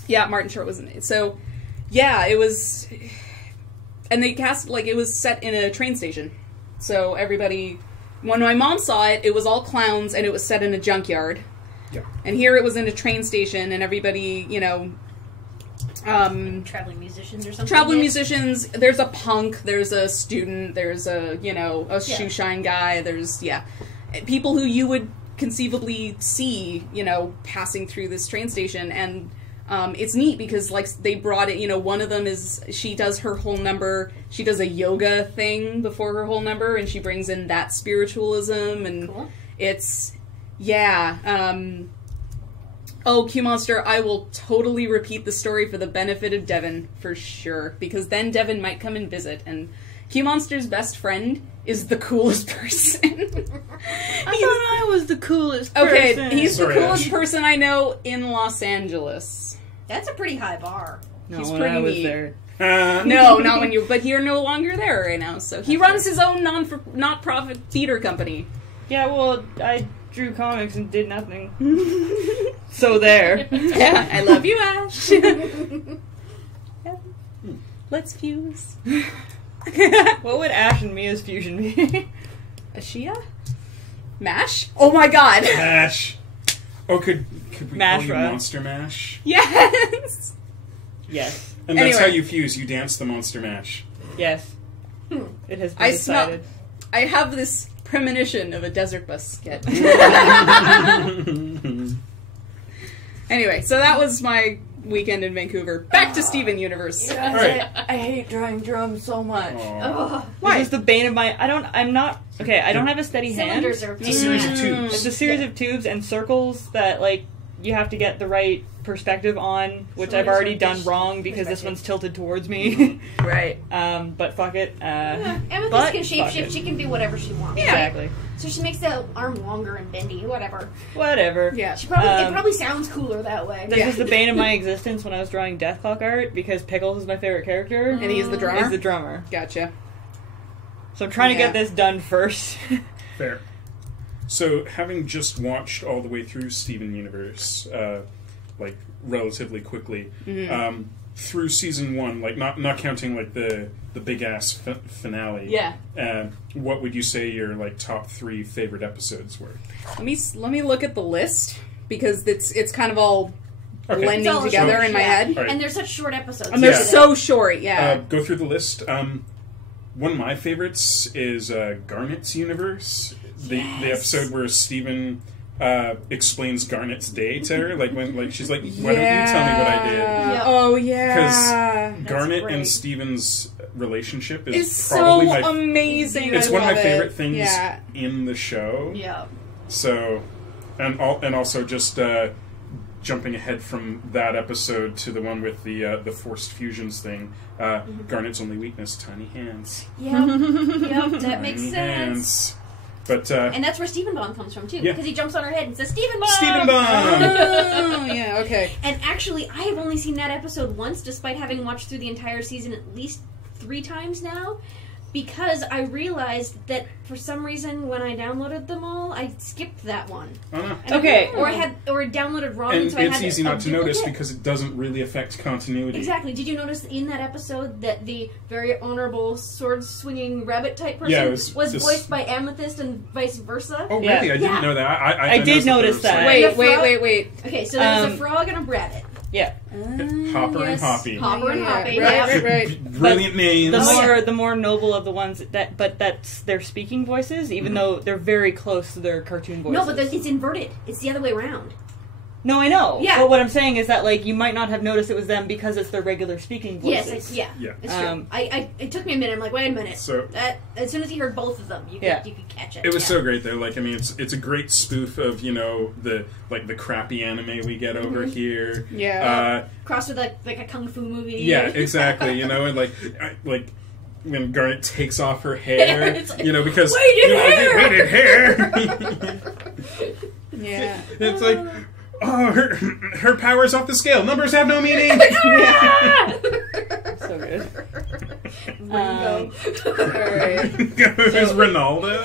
Yeah, Martin Short was in it. So, yeah, it was... And they cast, like, it was set in a train station. So everybody... When my mom saw it, it was all clowns, and it was set in a junkyard. Yeah. And here it was in a train station, and everybody, you know... traveling musicians or something. Traveling musicians, there's a punk, there's a student, there's a, you know, a shoe shine guy, there's, yeah, people who you would conceivably see, you know, passing through this train station, and it's neat because, like, they brought it, you know, one of them is, she does her whole number, she does a yoga thing before her whole number, and she brings in that spiritualism, and it's, yeah, oh, Q-Monster, I will totally repeat the story for the benefit of Devin, for sure. Because then Devin might come and visit, and Q-Monster's best friend is the coolest person. I thought I was the coolest person. Okay, he's the coolest Ash. person I know in Los Angeles. That's a pretty high bar. No, He's when pretty I was neat. there. No, not when you... But you're no longer there right now, so... He runs his own not-profit theater company. Yeah, well, I drew comics and did nothing. So there. Yeah, I love you, Ash. Let's fuse. What would Ash and Mia's fusion be? A Shia? Mash? Oh my god! Mash. Oh, could we Mash, call you right? Monster Mash? Yes! Yes. And that's Anyway. how you fuse. You dance the Monster Mash. Yes. It has been I smell... decided. I have this premonition of a desert bus skit. Anyway, so that was my weekend in Vancouver. Back to Steven Universe. All right. I hate drawing drums so much. Aw. Why? This is the bane of my... I don't have a steady hand. Cylinders are It's a series of tubes. It's a series of tubes and circles that, like, you have to get the right perspective on, which So I've what is already your done dish wrong because this perspective? one's tilted towards me. Right. But fuck it. Amethyst but can fuck shapeshift. it. She can do whatever she wants. Exactly. So she makes the arm longer and bendy. Whatever. Whatever. Yeah. She probably it probably sounds cooler that way. This was the bane of my existence when I was drawing Deathclock art because Pickles is my favorite character. And he's the drummer? He's the drummer. Gotcha. So I'm trying to Yeah. get this done first. Fair. So, having just watched all the way through Steven Universe, like relatively quickly, through season 1, like not counting like the big ass finale. Yeah. What would you say your like top 3 favorite episodes were? Let me look at the list because it's kind of all Okay. blending It's all together short, in my yeah. head. All right. And they're such short episodes. And they're Yeah. so short, yeah. Go through the list. One of my favorites is Garnet's Universe. The episode where Steven explains Garnet's day to her, like when she's like, "Why don't you tell me what I did?" Yeah. Oh yeah. Because Garnet great. and Steven's relationship is It's probably so my amazing. it's I one of my love favorite it. things Yeah. in the show. Yeah. So, and also just jumping ahead from that episode to the one with the forced fusions thing. Garnet's only weakness: tiny hands. Yeah. Yep. That Tiny makes sense. hands. But And that's where Stephen Bomb comes from too, Yeah. because he jumps on her head and says Stephen Bomb. Stephen Bomb. Oh, yeah, okay. And actually, I have only seen that episode once, despite having watched through the entire season at least 3 times now, because I realized that for some reason when I downloaded them all, I skipped that one. Oh no. And Okay. or downloaded wrong, And so I it's had easy a not to notice duplicate. because it doesn't really affect continuity. Exactly. Did you notice in that episode that the very honorable sword-swinging rabbit-type person Yeah, it was was this- voiced by Amethyst and vice versa? Oh, Yeah. really? I didn't Yeah. know that. I did notice there that. was, Wait, The frog- wait. Okay, so there's Um, a frog and a rabbit. Yeah. Hopper and Yes. Hoppy. Hopper and Hoppy. Right, Yeah. right. Brilliant names. The more noble of the ones that's their speaking voices, even though they're very close to their cartoon voices. No, but it's inverted. It's the other way around. No, I know. Yeah. But what I'm saying is that like you might not have noticed it was them because it's their regular speaking voices. Yes, Yeah. it's true. It took me a minute. I'm like, wait a minute. So- as soon as you heard both of them, you could catch it. It was yeah. so great though. Like, I mean, it's a great spoof of the crappy anime we get over here. Yeah. Crossed with like a kung fu movie. Yeah, exactly. And like when Garnet takes off her hair, It's like, because weighted hair! Yeah. it's like, oh, her power's off the scale. Numbers have no meaning. So good. Ringo. Alright. There's Ronaldo.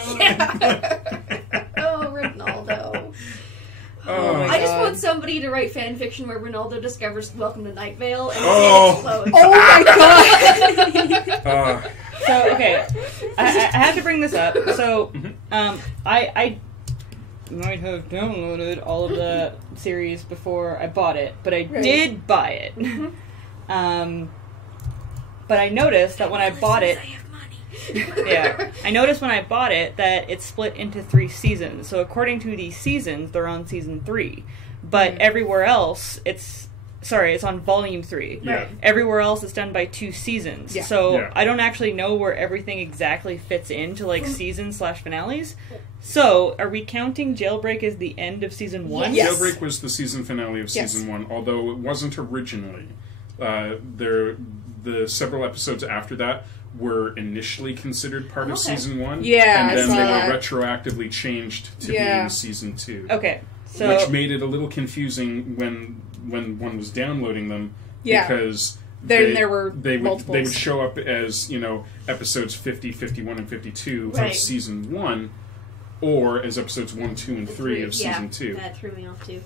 Oh, Ronaldo. Oh, my I just God. want somebody to write fan fiction where Ronaldo discovers Welcome to Night Vale and Oh. explodes. Oh my god! So okay, I had to bring this up. So I might have downloaded all of the series before I bought it, but I did buy it. But I noticed that when I bought it, I have money. yeah, I noticed when I bought it that it's split into 3 seasons. So according to these seasons, they're on season 3, but everywhere else it's on volume 3. Yeah. Everywhere else it's done by 2 seasons. Yeah. So Yeah. I don't actually know where everything exactly fits into like seasons/finales. So are we counting Jailbreak as the end of season 1? Yes. Jailbreak was the season finale of Yes. season 1, although it wasn't originally. The several episodes after that were initially considered part of Okay. season 1. Yeah, and I then saw they that. were retroactively changed to Yeah. being season 2. Okay. So Which made it a little confusing when one was downloading them, Yeah. because Then there were they would multiples. show up as episodes 50, 51, and 52 Right. of season 1, or as episodes 1, 2, and 3 of season 2. That threw me off too.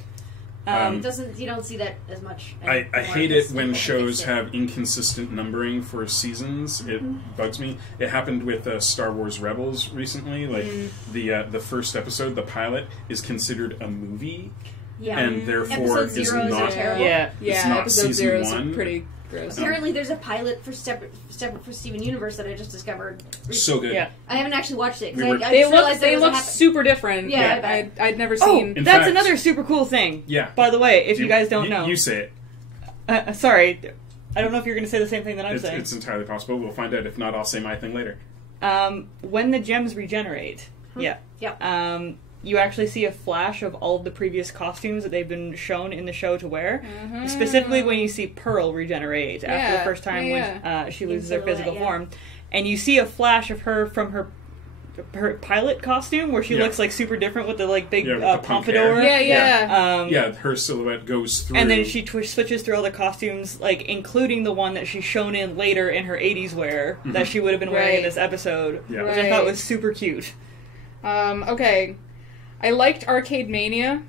Um, You don't see that as much. I anymore. hate it when They shows fixed it. have inconsistent numbering for seasons. It bugs me. It happened with Star Wars Rebels recently. Like the first episode, the pilot, is considered a movie, Yeah. and therefore Episode is 0 is not. terrible. yeah. It's not episode season 0 is 1. pretty gross. Apparently, there's a pilot for separate for Steven Universe that I just discovered. So good. Yeah. I haven't actually watched it We because were- I They just look realized there was a super different. Yeah, Yeah. I'd never Oh, seen. In that's fact- another super cool thing. Yeah. By the way, if you guys don't know, You say it. sorry, I don't know if you're going to say the same thing that I'm saying. It's entirely possible. We'll find out. If not, I'll say my thing later. When the gems regenerate, Yep. you actually see a flash of all of the previous costumes that they've been shown in the show to wear. Specifically when you see Pearl regenerate after the first time when she loses her physical form. And you see a flash of her from her pilot costume where she looks like super different with the like big pompadour. Her silhouette goes through. And then she switches through all the costumes, like including the one that she's shown in later in her 80s wear that she would have been wearing in this episode, which I thought was super cute. Okay. I liked Arcade Mania.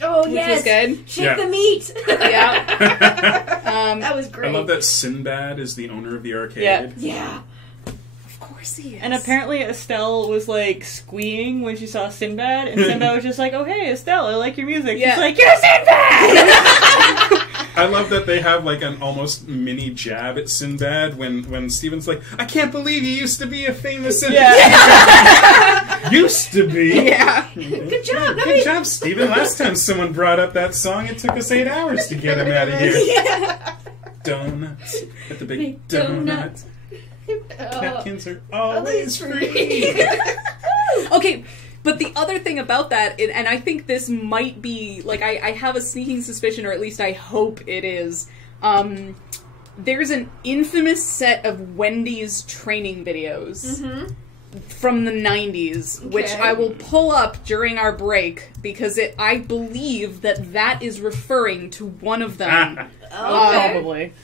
Oh, which was good. Shake the meat! That was great. I love that Sinbad is the owner of the arcade. Yeah. Of course he is. And apparently Estelle was like squeeing when she saw Sinbad, and Sinbad was just like, "Oh hey, Estelle, I like your music." She's like, "You're Sinbad!" I love that they have like an almost mini jab at Sinbad when Steven's like, "I can't believe you used to be a famous used to be." Yeah. Good job. Good job, Steven. Last time someone brought up that song, it took us 8 hours to get him out of here. Donuts at the big donut. Napkins are always free. Okay, but the other thing about that, and I think this might be, like, I have a sneaking suspicion, or at least I hope it is, there's an infamous set of Wendy's training videos from the 90s, which I will pull up during our break, because I believe that is referring to one of them. Probably.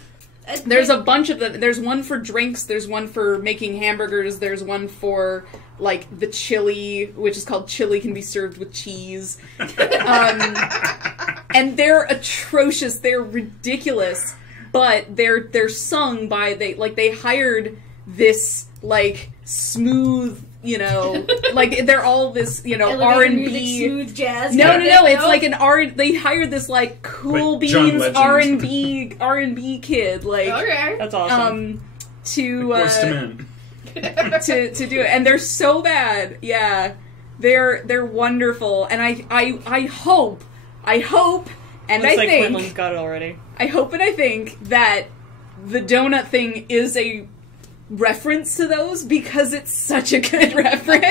There's a bunch of them. There's one for drinks, there's one for making hamburgers, there's one for, like, the chili, which is called Chili Can Be Served with Cheese. And they're atrocious, they're ridiculous, but they're sung by, they hired this, like, smooth, you know, like, they're all this, you know, Elevator R&B. music, smooth jazz. No, it's like an they hired this, like, cool like John beans R&B kid, like, That's awesome. to Boyz II Men. to do it, and they're so bad. Yeah, they're wonderful, and I hope, and Looks I like think Quinlan's got it already. I hope and I think that the donut thing is a reference to those, because it's such a good reference.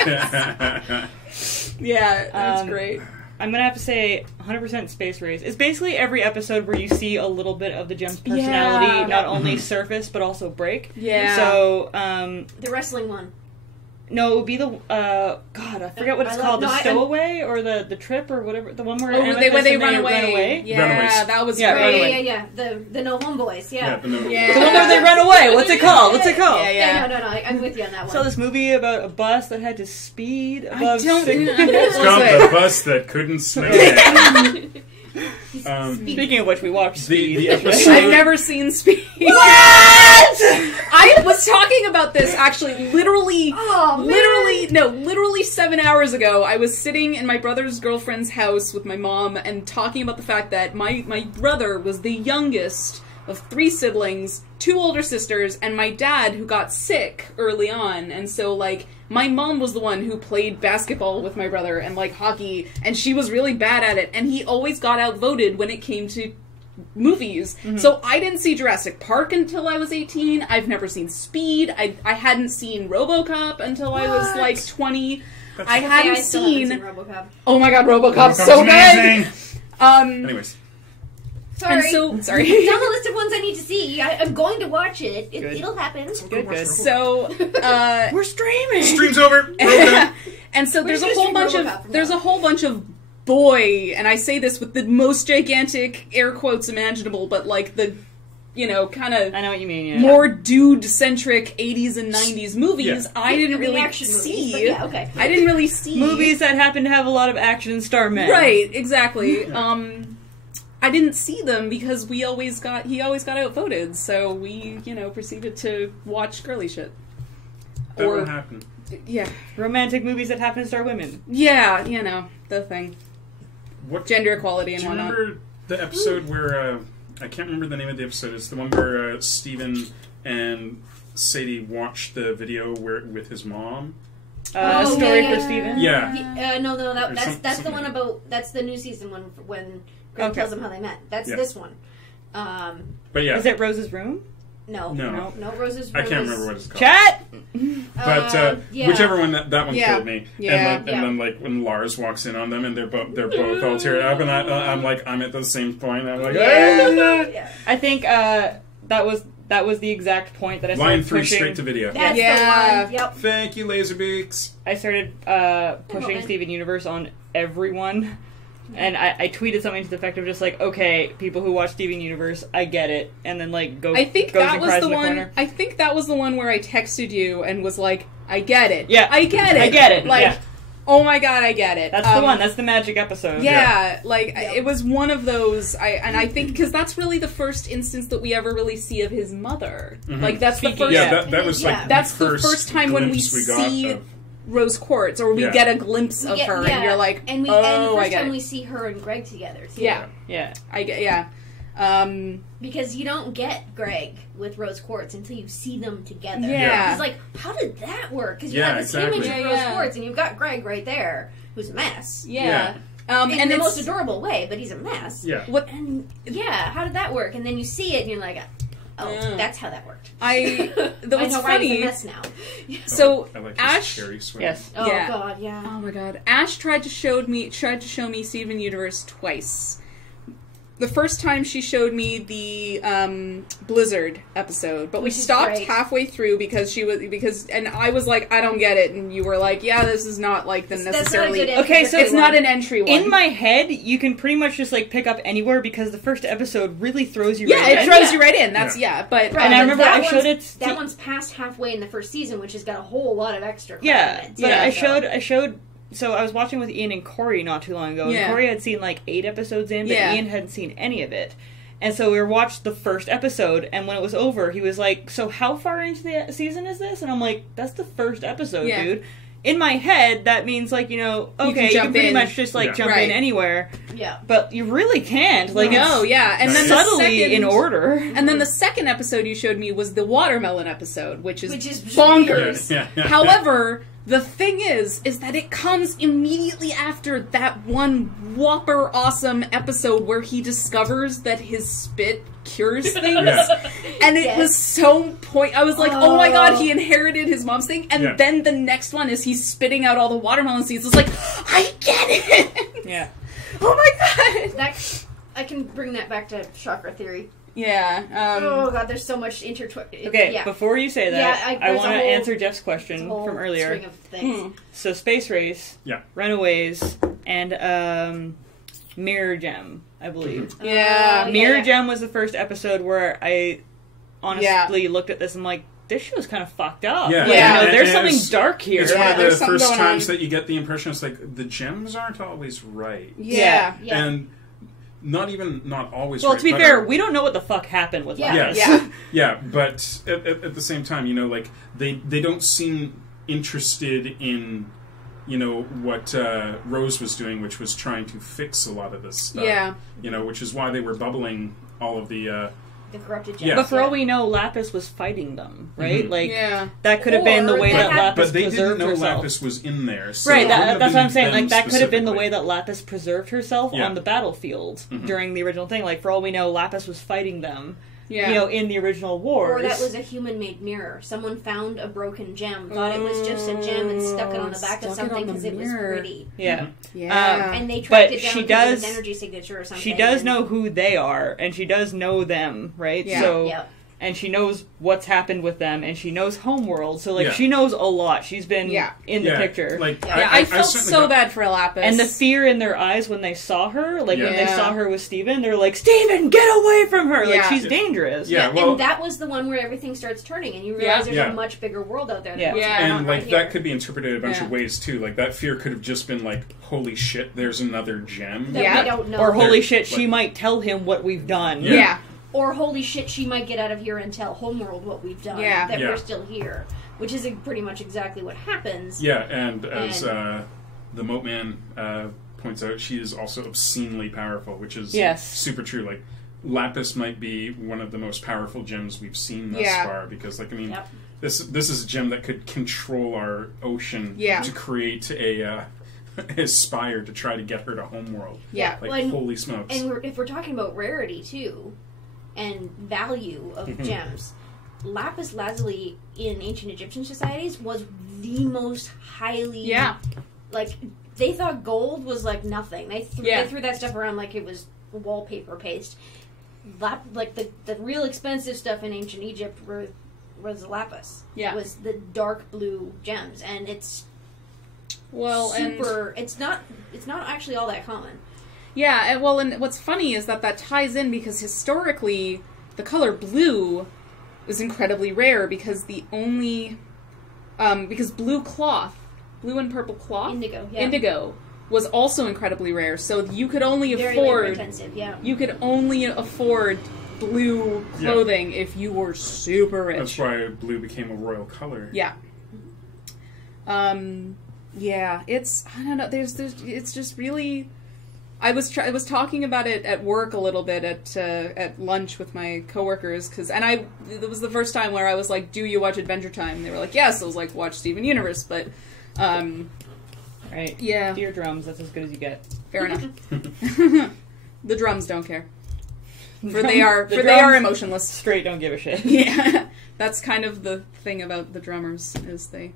Yeah, that's great. I'm gonna have to say 100% Space Race. It's basically every episode where you see a little bit of the Gem's personality, not only surface but also break. Yeah. So, The wrestling one. no, it would be the God, I forget what it's called. The stowaway or the trip or whatever. The one where They run away. Run Yeah, that was Yeah, great. Runaway. Yeah. The No Homeboys. Yeah. The one where they run away. What's it called? Yeah. No. I'm with you on that one. I saw this movie about a bus that had to speed above. It's called The Bus That Couldn't Slow Down. Speaking of which, we watched Speed. The episode. I've never seen Speed. What? I was talking about this actually literally 7 hours ago. I was sitting in my brother's girlfriend's house with my mom and talking about the fact that my brother was the youngest of 3 siblings, 2 older sisters, and my dad, who got sick early on. And so, like, my mom was the one who played basketball with my brother and, like, hockey, and she was really bad at it, and he always got outvoted when it came to movies. So I didn't see Jurassic Park until I was 18. I've never seen Speed. I hadn't seen RoboCop until I was, like, 20. I hadn't seen RoboCop. Oh my god, RoboCop's RoboCop's so amazing. good! Anyways. Sorry. Sorry. It's on the list of ones I need to see. I'm going to watch it. It'll happen. Good. So, We're streaming. Stream's over. and so there's a just whole gonna bunch stream of RoboCop from there's now. a whole bunch of boy, and I say this with the most gigantic air quotes imaginable, but like the, you know, kind of I know what you mean. Yeah. more dude-centric 80s and 90s movies. Yeah. I didn't really action movies, see. but yeah, okay. I didn't really see Movies that happen to have a lot of action and star men. Right, exactly. I didn't see them because he always got outvoted, so we, you know, proceeded to watch girly shit. That will happen. Yeah. Romantic movies that happen to star women. Yeah, you know, the thing. What Gender equality and Do you whatnot. remember the episode where I can't remember the name of the episode? It's the one where Steven and Sadie watched the video with his mom. A story for Steven. Yeah. No, that's something the one like about that's the new season one when Greg tells them how they met. That's Yeah. this one. But yeah, Is it Rose's Room? No. No. No, Rose's I Rose. can't remember what it's called. Chat. But yeah. whichever one that one Yeah. killed me. Yeah. And then like when Lars walks in on them and they're both all teared up, and I'm like I'm at the same point. I'm like, Yeah. I think that was the exact point that I started line 3 pushing. straight to video. That's Yeah. the one. Yep. Thank you, Laserbeaks. I started pushing man. Steven Universe on everyone. And I tweeted something to the effect of just like, okay, people who watch Steven Universe, I get it, and then like I think goes that and was cries the in the one. corner. I think that was the one where I texted you and was like, "I get it. Yeah. I get it. I get it. Like, Yeah. oh my god, I get it. That's the one. That's the magic episode. Yeah, like it was one of those. I think because that's really the first instance that we ever really see of his mother. Like that's the Speaking- first. Yeah, that was like Yeah. That's the first time when we glimpse got see of- Rose Quartz, or we Yeah. get a glimpse of her, and you're like, and the oh, I first get time it. we see her and Greg together too. Yeah, Yeah. I get. Yeah. Because you don't get Greg with Rose Quartz until you see them together. Yeah. It's like, how did that work? Because you Yeah, have this exactly. image of Yeah, Rose yeah. Quartz, and you've got Greg right there, who's a mess. Yeah. In And the it's, most adorable way, but he's a mess. Yeah. what And yeah, how did that work? And then you see it, and you're like, oh, Mm. that's how that worked. I. I What's know why he's funny? a mess now. So I like Ash. his cherry swing. Yes. Oh Yeah. God, yeah. Oh my god. Ash tried to show me Steven Universe twice. The first time she showed me the Blizzard episode, but we Which is stopped great. halfway through because I was like, I don't get it, and you were like, yeah, this is not like the That's not a necessarily. good Okay, entry so It's one. not an entry one. In my head, you can pretty much just like pick up anywhere because the first episode really throws you yeah, right it in. throws you right in. That's but And I remember that I showed one's- it. That one's past halfway in the first season, which has got a whole lot of extra. Yeah, content. but Yeah, I so- showed. So I was watching with Ian and Corey not too long ago, and Yeah. Corey had seen like 8 episodes in, but Yeah. Ian hadn't seen any of it. And so we watched the first episode, and when it was over, he was like, "So how far into the season is this?" And I'm like, "That's the first episode, Yeah. dude." In my head, that means like okay, you can jump pretty in. much just like Yeah. jump Right. in anywhere, Yeah. but you really can't. Like no, it's yeah, and then subtly the second, in order. And then the second episode you showed me was the watermelon episode, which is Which is bonkers. Yeah, yeah. However, the thing is that it comes immediately after that one whopper awesome episode where he discovers that his spit cures things. Yeah. And it Yes. was so I was like, oh my god, Oh. he inherited his mom's thing. And Yeah. then the next one is he's spitting out all the watermelon seeds. It's like, I get it! Yeah. Oh my god! That I can bring that back to chakra theory. Yeah. Oh god, there's so much intertwined. Okay, yeah. before you say that, Yeah, I there's want a to whole- answer Jeff's It's a question whole from earlier. string of things. So Space Race, Yeah. Runaways, and Mirror Gem, I believe. Yeah. Oh, Mirror yeah. Gem was the first episode where I honestly looked at this and I'm like, this show's kind of fucked up. Yeah. Like, Yeah. you know, there's And something it's- dark here. It's Yeah, one of there's the something first going times on. that you get the impression it's like the gems aren't always right. Yeah. Yeah. And not always Well, right. to be but- fair, we don't know what the fuck happened with Yeah. Lapis. Yes. Yeah. Yeah, but at the same time, like they don't seem interested in what Rose was doing, which was trying to fix a lot of this stuff. Yeah. Which is why they were bubbling all of the The corrupted gems. Yeah. But for all we know, Lapis was fighting them, right? Mhm. Like, Yeah. that could have been the Or way that that had- Lapis but they didn't preserved know herself. Lapis was in there. So Right, it wouldn't have that's what I'm been saying. them Like, that could have been the specifically. way that Lapis preserved herself Yeah. on the battlefield Mhm. during the original thing. Like, for all we know, Lapis was fighting them, Yeah. in the original wars. Or that was a human-made mirror. Someone found a broken gem, thought it was just a gem, and stuck it on the back of Stuck it something on the because it was mirror. pretty. Yeah. Yeah. And they tracked But it down she because of does- an energy signature or something. She does and- know who they are, and she does know them, right? Yeah. So, Yeah. and she knows what's happened with them, and she knows Homeworld. So, like, Yeah. she knows a lot. She's been Yeah. in the Yeah, picture. Like, Yeah, I felt certainly so got- bad for Lapis. And the fear in their eyes when they saw her, like when they Yeah. saw her with Steven, they're like, Steven, get away from her! Like, Yeah. she's dangerous. Yeah, well- and that was the one where everything starts turning, and you realize there's Yeah. a much bigger world out there. Than Yeah. what's Yeah. going And on like right that here. could be interpreted a bunch Yeah. of ways too. Like that fear could have just been like, "Holy shit, there's another gem." that Yeah. we don't know. Or holy They're- shit, she like- might tell him what we've done. Yeah. Yeah. Or holy shit, she might get out of here and tell Homeworld what we've done. Yeah. That Yeah. we're still here. Which is pretty much exactly what happens. Yeah, and as the Moat Man points out, she is also obscenely powerful, which is Yes. super true. Like Lapis might be one of the most powerful gems we've seen thus Yeah. far, because like I mean, Yep. this is a gem that could control our ocean Yeah. to create a spire to try to get her to Homeworld. Yeah. Like When- holy smokes. And if we're talking about rarity, too, and value of Mm-hmm. gems, lapis lazuli in ancient Egyptian societies was the most highly like they thought gold was like nothing. They threw that stuff around like it was wallpaper paste. Like the real expensive stuff in ancient Egypt was the lapis. Yeah. It was the dark blue gems, and it's and it's not actually all that common. Yeah, and what's funny is that ties in because historically the color blue is incredibly rare because because blue and purple cloth, indigo was also incredibly rare. So you could only afford you could only afford blue clothing if you were super rich. That's why blue became a royal color. Yeah. Yeah, it's I don't know. It's just really. I was talking about it at work a little bit at lunch with my coworkers it was the first time where I was like, "Do you watch Adventure Time?" And they were like, "Yes." I was like, "Watch Steven Universe," but right, yeah, dear drums, that's as good as you get. Fair enough. The drums don't care, they are emotionless. Straight don't give a shit. Yeah, that's kind of the thing about the drummers is they.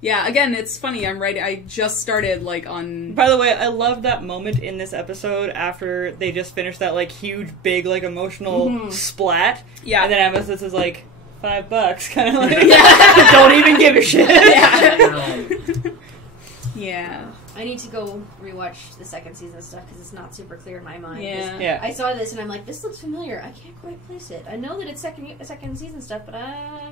Yeah, again, it's funny. I just started, like, on... By the way, I love that moment in this episode after they just finished that, like, huge, big, like, emotional splat. Yeah. And then Amethyst is like, $5, kind of like, don't even give a shit. Yeah. Yeah. I need to go rewatch the second season stuff because it's not super clear in my mind. Yeah. I saw this and I'm like, this looks familiar. I can't quite place it. I know that it's second season stuff, but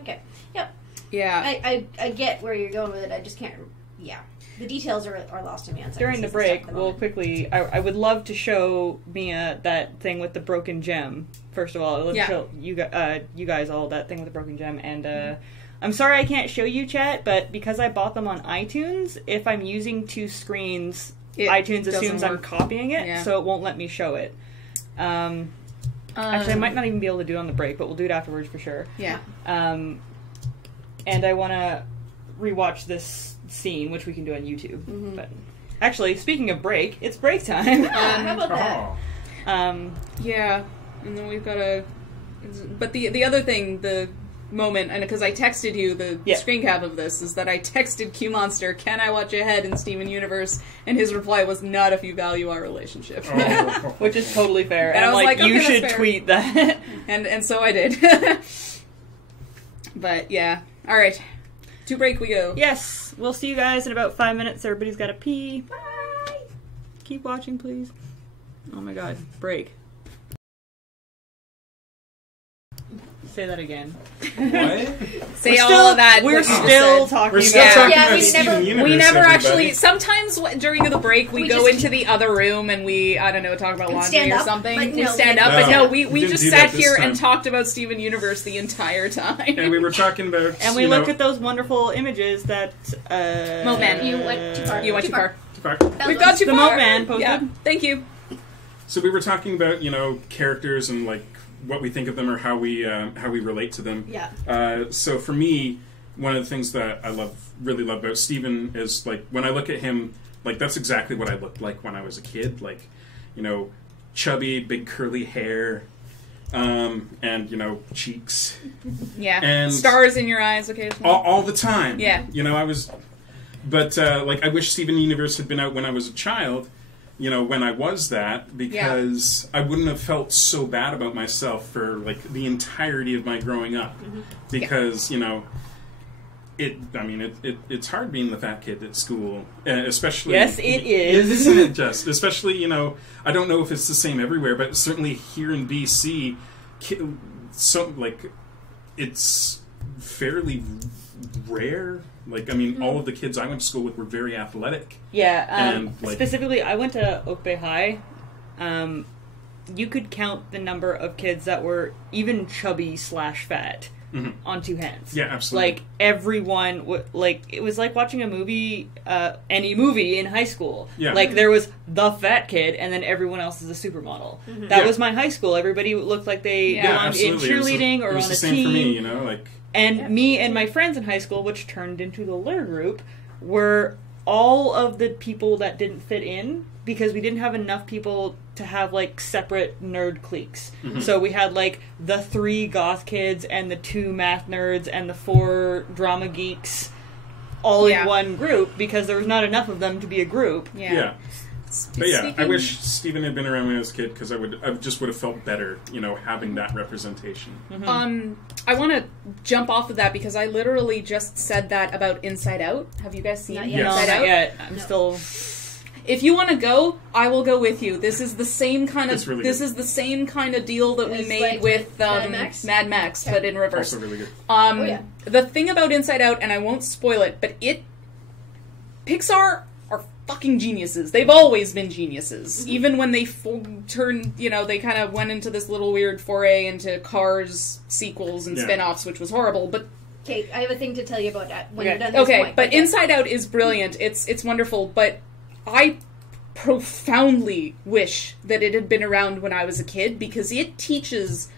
okay. Yep. Yeah. I get where you're going with it. I just can't. Yeah. The details are lost to me on second During the season break, stuff we'll quickly... I would love to show Mia that thing with the broken gem. First of all, I'd love to show you guys all that thing with the broken gem. And I'm sorry I can't show you, chat, but because I bought them on iTunes, if I'm using two screens, iTunes assumes I'm copying it, so it won't let me show it. Actually, I might not even be able to do it on the break, but we'll do it afterwards for sure. Yeah. And I want to rewatch this scene, which we can do on YouTube. But actually, speaking of break, it's break time. How about that? Yeah, and then we've got But the other thing, the moment, and because I texted you the screen cap of this, is that I texted Q Monster, "Can I watch ahead in Steven Universe?" And his reply was, "Not if you value our relationship," which is totally fair. And I was like, you okay, should tweet that. and so I did. But yeah, all right, to break we go. Yes, we'll see you guys in about 5 minutes. Everybody's got to pee. Bye. Keep watching, please. Oh my God, break. Say that again. What? Say all of that. We're still talking about Steven Universe. We never everybody. actually. Sometimes during the break, we go into the other room and we, I don't know, talk about laundry or something. We stand up, but no, we just sat here and talked about Steven Universe the entire time. And we were talking about. And we looked at those wonderful images that. Moat Man. You went too far. You went too far. We've got too far. The Moat Man posted. Yeah. Thank you. So we were talking about characters and like what we think of them or how we relate to them. Yeah. So for me, one of the things that I really love about Steven is like when I look at him, like that's exactly what I looked like when I was a kid. Like, chubby, big curly hair, and cheeks. Yeah. And stars in your eyes occasionally. All the time. Yeah. I was, but like I wish Steven Universe had been out when I was a child. When I was that, because I wouldn't have felt so bad about myself for, like, the entirety of my growing up. Because, it's hard being the fat kid at school, especially... Yes, it is. Isn't it just? Especially, I don't know if it's the same everywhere, but certainly here in BC, it's fairly rare. Like, all of the kids I went to school with were very athletic. Yeah, and, specifically, I went to Oak Bay High. You could count the number of kids that were even chubby/fat on two hands. Yeah, absolutely. Like, everyone, it was like watching a movie, any movie in high school. Yeah. Like, there was the fat kid, and then everyone else is a supermodel. That was my high school. Everybody looked like they belonged in cheerleading or on a team. It was the same for me, And me and my friends in high school, which turned into the Lure group, were all of the people that didn't fit in, because we didn't have enough people to have, like, separate nerd cliques. Mm-hmm. So we had, like, the 3 goth kids and the 2 math nerds and the 4 drama geeks all in one group, because there was not enough of them to be a group. Yeah. But yeah, I wish Steven had been around when I was a kid, because I just would have felt better, having that representation. Mm-hmm. I want to jump off of that because I literally just said that about Inside Out. Have you guys seen Not Inside yet. No, Out? not yet. I'm still... If you want to go, I will go with you. This is the same kind of really this good. is the same kind of deal that we It's made like with Mad Max? but in reverse. Also really good. The thing about Inside Out, and I won't spoil it, but Pixar are fucking geniuses. They've always been geniuses. Mm-hmm. Even when they turned, they kind of went into this little weird foray into Cars sequels and spin-offs, which was horrible, but... Okay, I have a thing to tell you about that when Okay. you're done this point. But Inside Out is brilliant. It's wonderful, but I profoundly wish that it had been around when I was a kid, because it teaches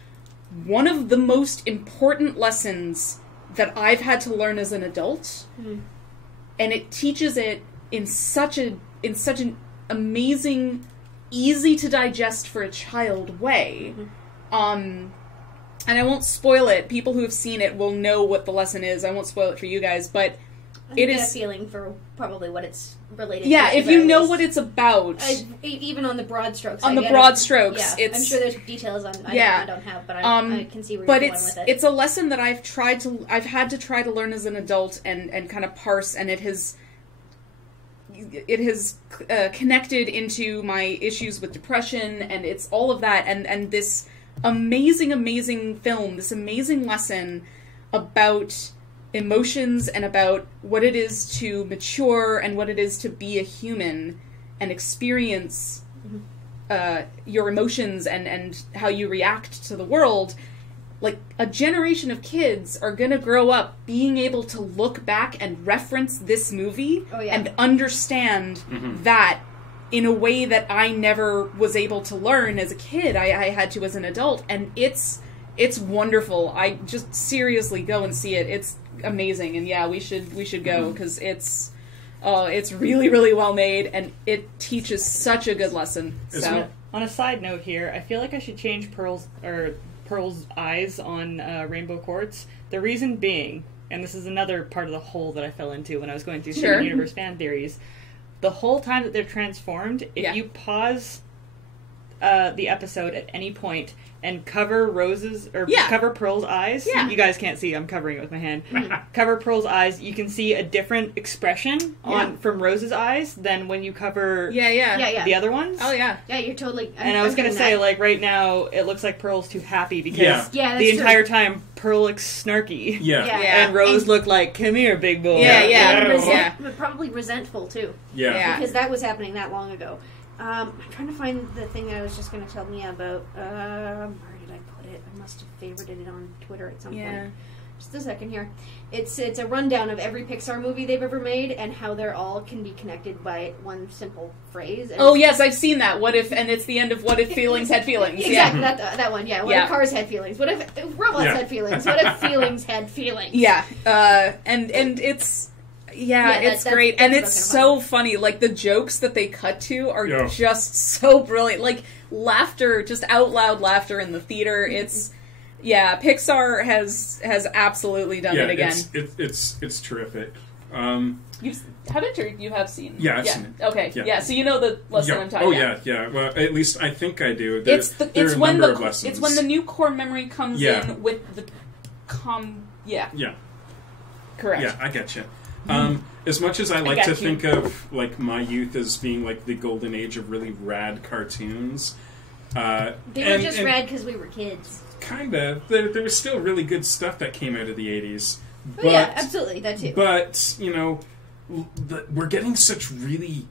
one of the most important lessons that I've had to learn as an adult. And it teaches it in such an amazing, easy to digest for a child way. And I won't spoil it. People who have seen it will know what the lesson is. I won't spoil it for you guys, but I get a feeling for probably what it's related to. Yeah, if you know what it's about. Even on the broad strokes. On the broad strokes, yeah, it's... I'm sure there's details I don't have, but I can see where but you're going with it. it's a lesson that I've had to try to learn as an adult and kind of parse, and it has connected into my issues with depression, and it's all of that, and this amazing film, this amazing lesson about emotions and about what it is to mature and what it is to be a human and experience your emotions and how you react to the world. Like, a generation of kids are gonna grow up being able to look back and reference this movie and understand that in a way that I never was able to learn as a kid. I had to as an adult, and it's wonderful. I just seriously go and see it. It's amazing, and we should go, because it's really, really well made, and it teaches such a good lesson. So, on a side note here, I feel like I should change Pearl's eyes on Rainbow Quartz. The reason being, and this is another part of the hole that I fell into when I was going through Steven Universe fan theories, the whole time that they're transformed, if you pause the episode at any point and cover cover Pearl's eyes, you guys can't see, I'm covering it with my hand, cover Pearl's eyes, you can see a different expression from Rose's eyes than when you cover the other ones. Oh yeah. Yeah, you're totally... And I was going to say, like, right now, it looks like Pearl's too happy, because that's the entire true. time, Pearl looks snarky. Yeah. And Rose looked like, come here, big boy. But probably resentful, too. Yeah. Because that was happening that long ago. I'm trying to find the thing I was just going to tell Mia about. Where did I put it? I must have favorited it on Twitter at some point. Just a second here. It's a rundown of every Pixar movie they've ever made and how they're all can be connected by one simple phrase. And yes, I've seen that. What if, and it's the end of What If Feelings Had Feelings. Exactly, that one, What if cars had feelings? What if robots had feelings? What if feelings had feelings? And it's... it's great, and it's so funny. Like, the jokes that they cut to are just so brilliant. Like, laughter, just out loud laughter in the theater. It's Pixar has absolutely done it again. It's terrific. You haven't, or you have seen? Yeah, I've seen it. Okay, so you know the lesson I'm talking about. Yeah. Well, at least I think I do. It's when the new core memory comes in with the correct. Yeah, I get you. As much as I like to think of, like, my youth as being, like, the golden age of really rad cartoons, they were just rad because we were kids. Kind of. There was still really good stuff that came out of the 80s. But, yeah, absolutely, that too. But, we're getting such really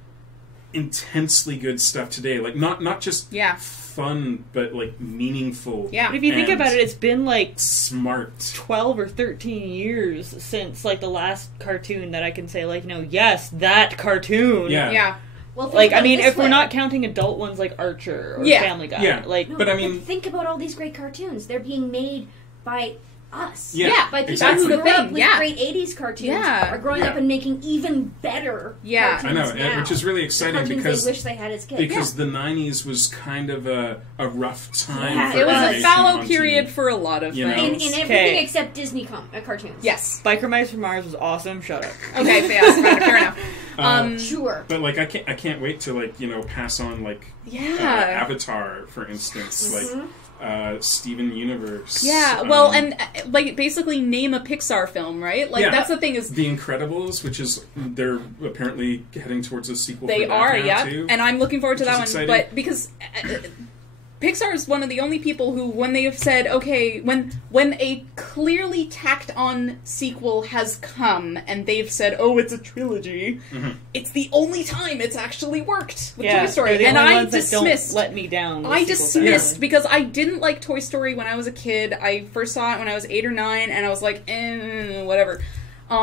intensely good stuff today. Like, not just fun, but, like, meaningful. Yeah. But if you think about it, it's been, like... smart. 12 or 13 years since, like, the last cartoon that I can say, like, yes, that cartoon. Yeah. Well, like, I mean, if we're not counting adult ones like Archer or Family Guy. Yeah. Like, no, but I mean... think about all these great cartoons. They're being made by us. Yeah, Like people exactly. who That's the grew up thing, with yeah. great 80s cartoons Yeah. are growing up and making even better Yeah. cartoons I know, now. which is really exciting Cartoons because they wish they had as kids. because the 90s was kind of a rough time. Yeah, for It was a animation fallow on period TV. for a lot of You know? things. in everything Okay. except Disney cartoons. Yes. Biker Mice from Mars was awesome. Shut up. Okay, fair enough. Sure. But like I can't wait to like pass on like Yeah. Avatar, for instance, like Steven Universe. Yeah, well, and like basically name a Pixar film, right? Like Yeah. that's the thing is The Incredibles, which is they're apparently heading towards a sequel. they for that are, now, yeah, too. and I'm looking forward to Which that is one. exciting. But because Pixar is one of the only people who, when they have said, okay, when a clearly tacked on sequel has come and they've said, oh, it's a trilogy, it's the only time it's actually worked with Toy They're Story, the and only I ones that dismissed. don't let me down. with I sequels, dismissed apparently. because I didn't like Toy Story when I was a kid. I first saw it when I was 8 or 9, and I was like, whatever.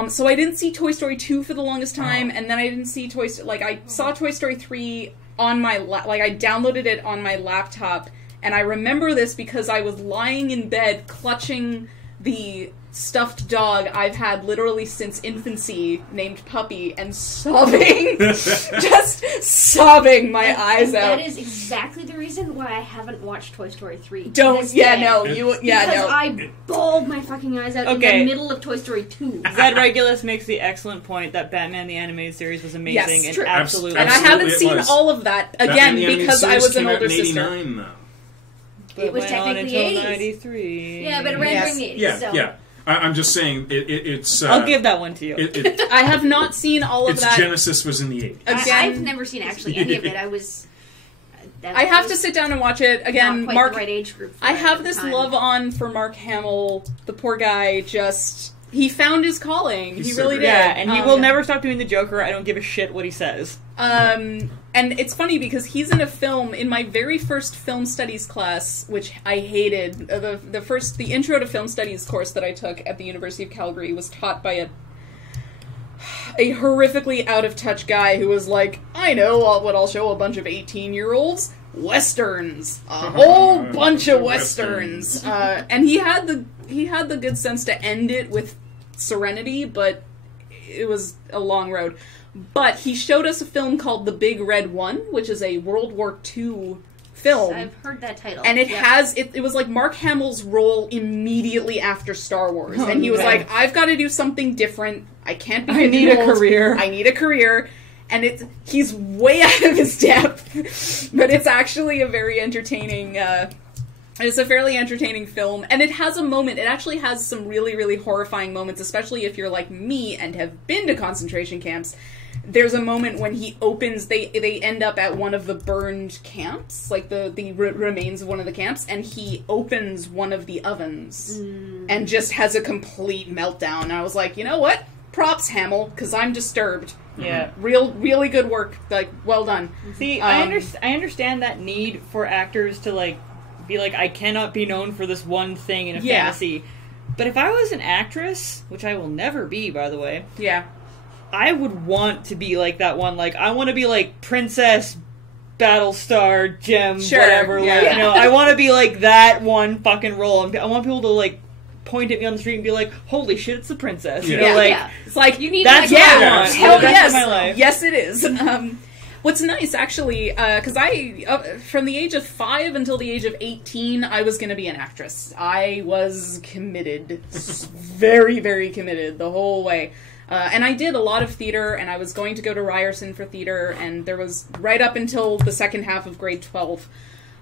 So I didn't see Toy Story 2 for the longest time, and then I didn't see Toy Story... Like, I saw Toy Story 3 on my... I downloaded it on my laptop, and I remember this because I was lying in bed clutching the stuffed dog I've had literally since infancy, named Puppy, and sobbing. Just sobbing my eyes out. That is exactly the reason why I haven't watched Toy Story 3. to Don't... this Yeah, day. no. You... Yeah, Because no. I bawled my fucking eyes out in Okay. the middle of Toy Story 2. Zed Regulus makes the excellent point that Batman the Animated Series was amazing Yes, and true. absolutely. And I Absolutely haven't it seen was. all of that, again, Batman the Animated because I Series was an came out older in sister. 89, though. It was went on technically until 80s. 93. Yeah, but it ran Yes. during the 80s. Yeah, so. yeah. I'm just saying it's. I'll give that one to you. I have not seen all of Its that. genesis was in the 80s. Again, I've never seen actually any of it. I have to sit down and watch it. Again, not quite Mark, the right age group. For I it have at this the time. love on for Mark Hamill. The poor guy just... He found his calling. He's He so really great. did. Yeah, and he will Yeah. never stop doing the Joker. I don't give a shit what he says. And it's funny because he's in a film in my very first film studies class, which I hated. The intro to film studies course that I took at the University of Calgary was taught by a horrifically out of touch guy who was like, I know what I'll show a bunch of 18-year-olds. Westerns, a whole bunch of westerns, and he had the good sense to end it with Serenity, but it was a long road. But he showed us a film called The Big Red One, which is a World War II film. I've heard that title. And Yeah. it was like Mark Hamill's role immediately after Star Wars. Oh, and he was man. like, I've got to do something different. I can't be I need a pigeonholed. career. I need a career. And he's way out of his depth. But it's actually a very entertaining, it's a fairly entertaining film. And it has a moment, it actually has some really, really horrifying moments, especially if you're like me and have been to concentration camps. There's a moment when he opens, they end up at one of the burned camps, like the remains of one of the camps, and he opens one of the ovens and just has a complete meltdown. And I was like, you know what? Props, Hamill, because I'm disturbed. Yeah. Really good work. Like, well done. See, I understand that need for actors to, like, be like, I cannot be known for this one thing in a Yeah. fantasy. But if I was an actress, which I will never be, by the way, Yeah. I would want to be like that one. Like, I want to be like Princess, Battlestar, Gem, Sure, whatever. yeah. Like, you know, I want to be like that one fucking role. And I want people to, like, point at me on the street and be like, holy shit, it's the princess. You Yeah. know, Yeah, like, yeah. It's like, You need that's like, what I yeah, want. absolutely. hell The rest yes, of my life. yes it is. What's nice, actually, because from the age of 5 until the age of 18, I was going to be an actress. I was committed, very, very committed the whole way. And I did a lot of theater, and I was going to go to Ryerson for theater, and there was, right up until the second half of grade 12,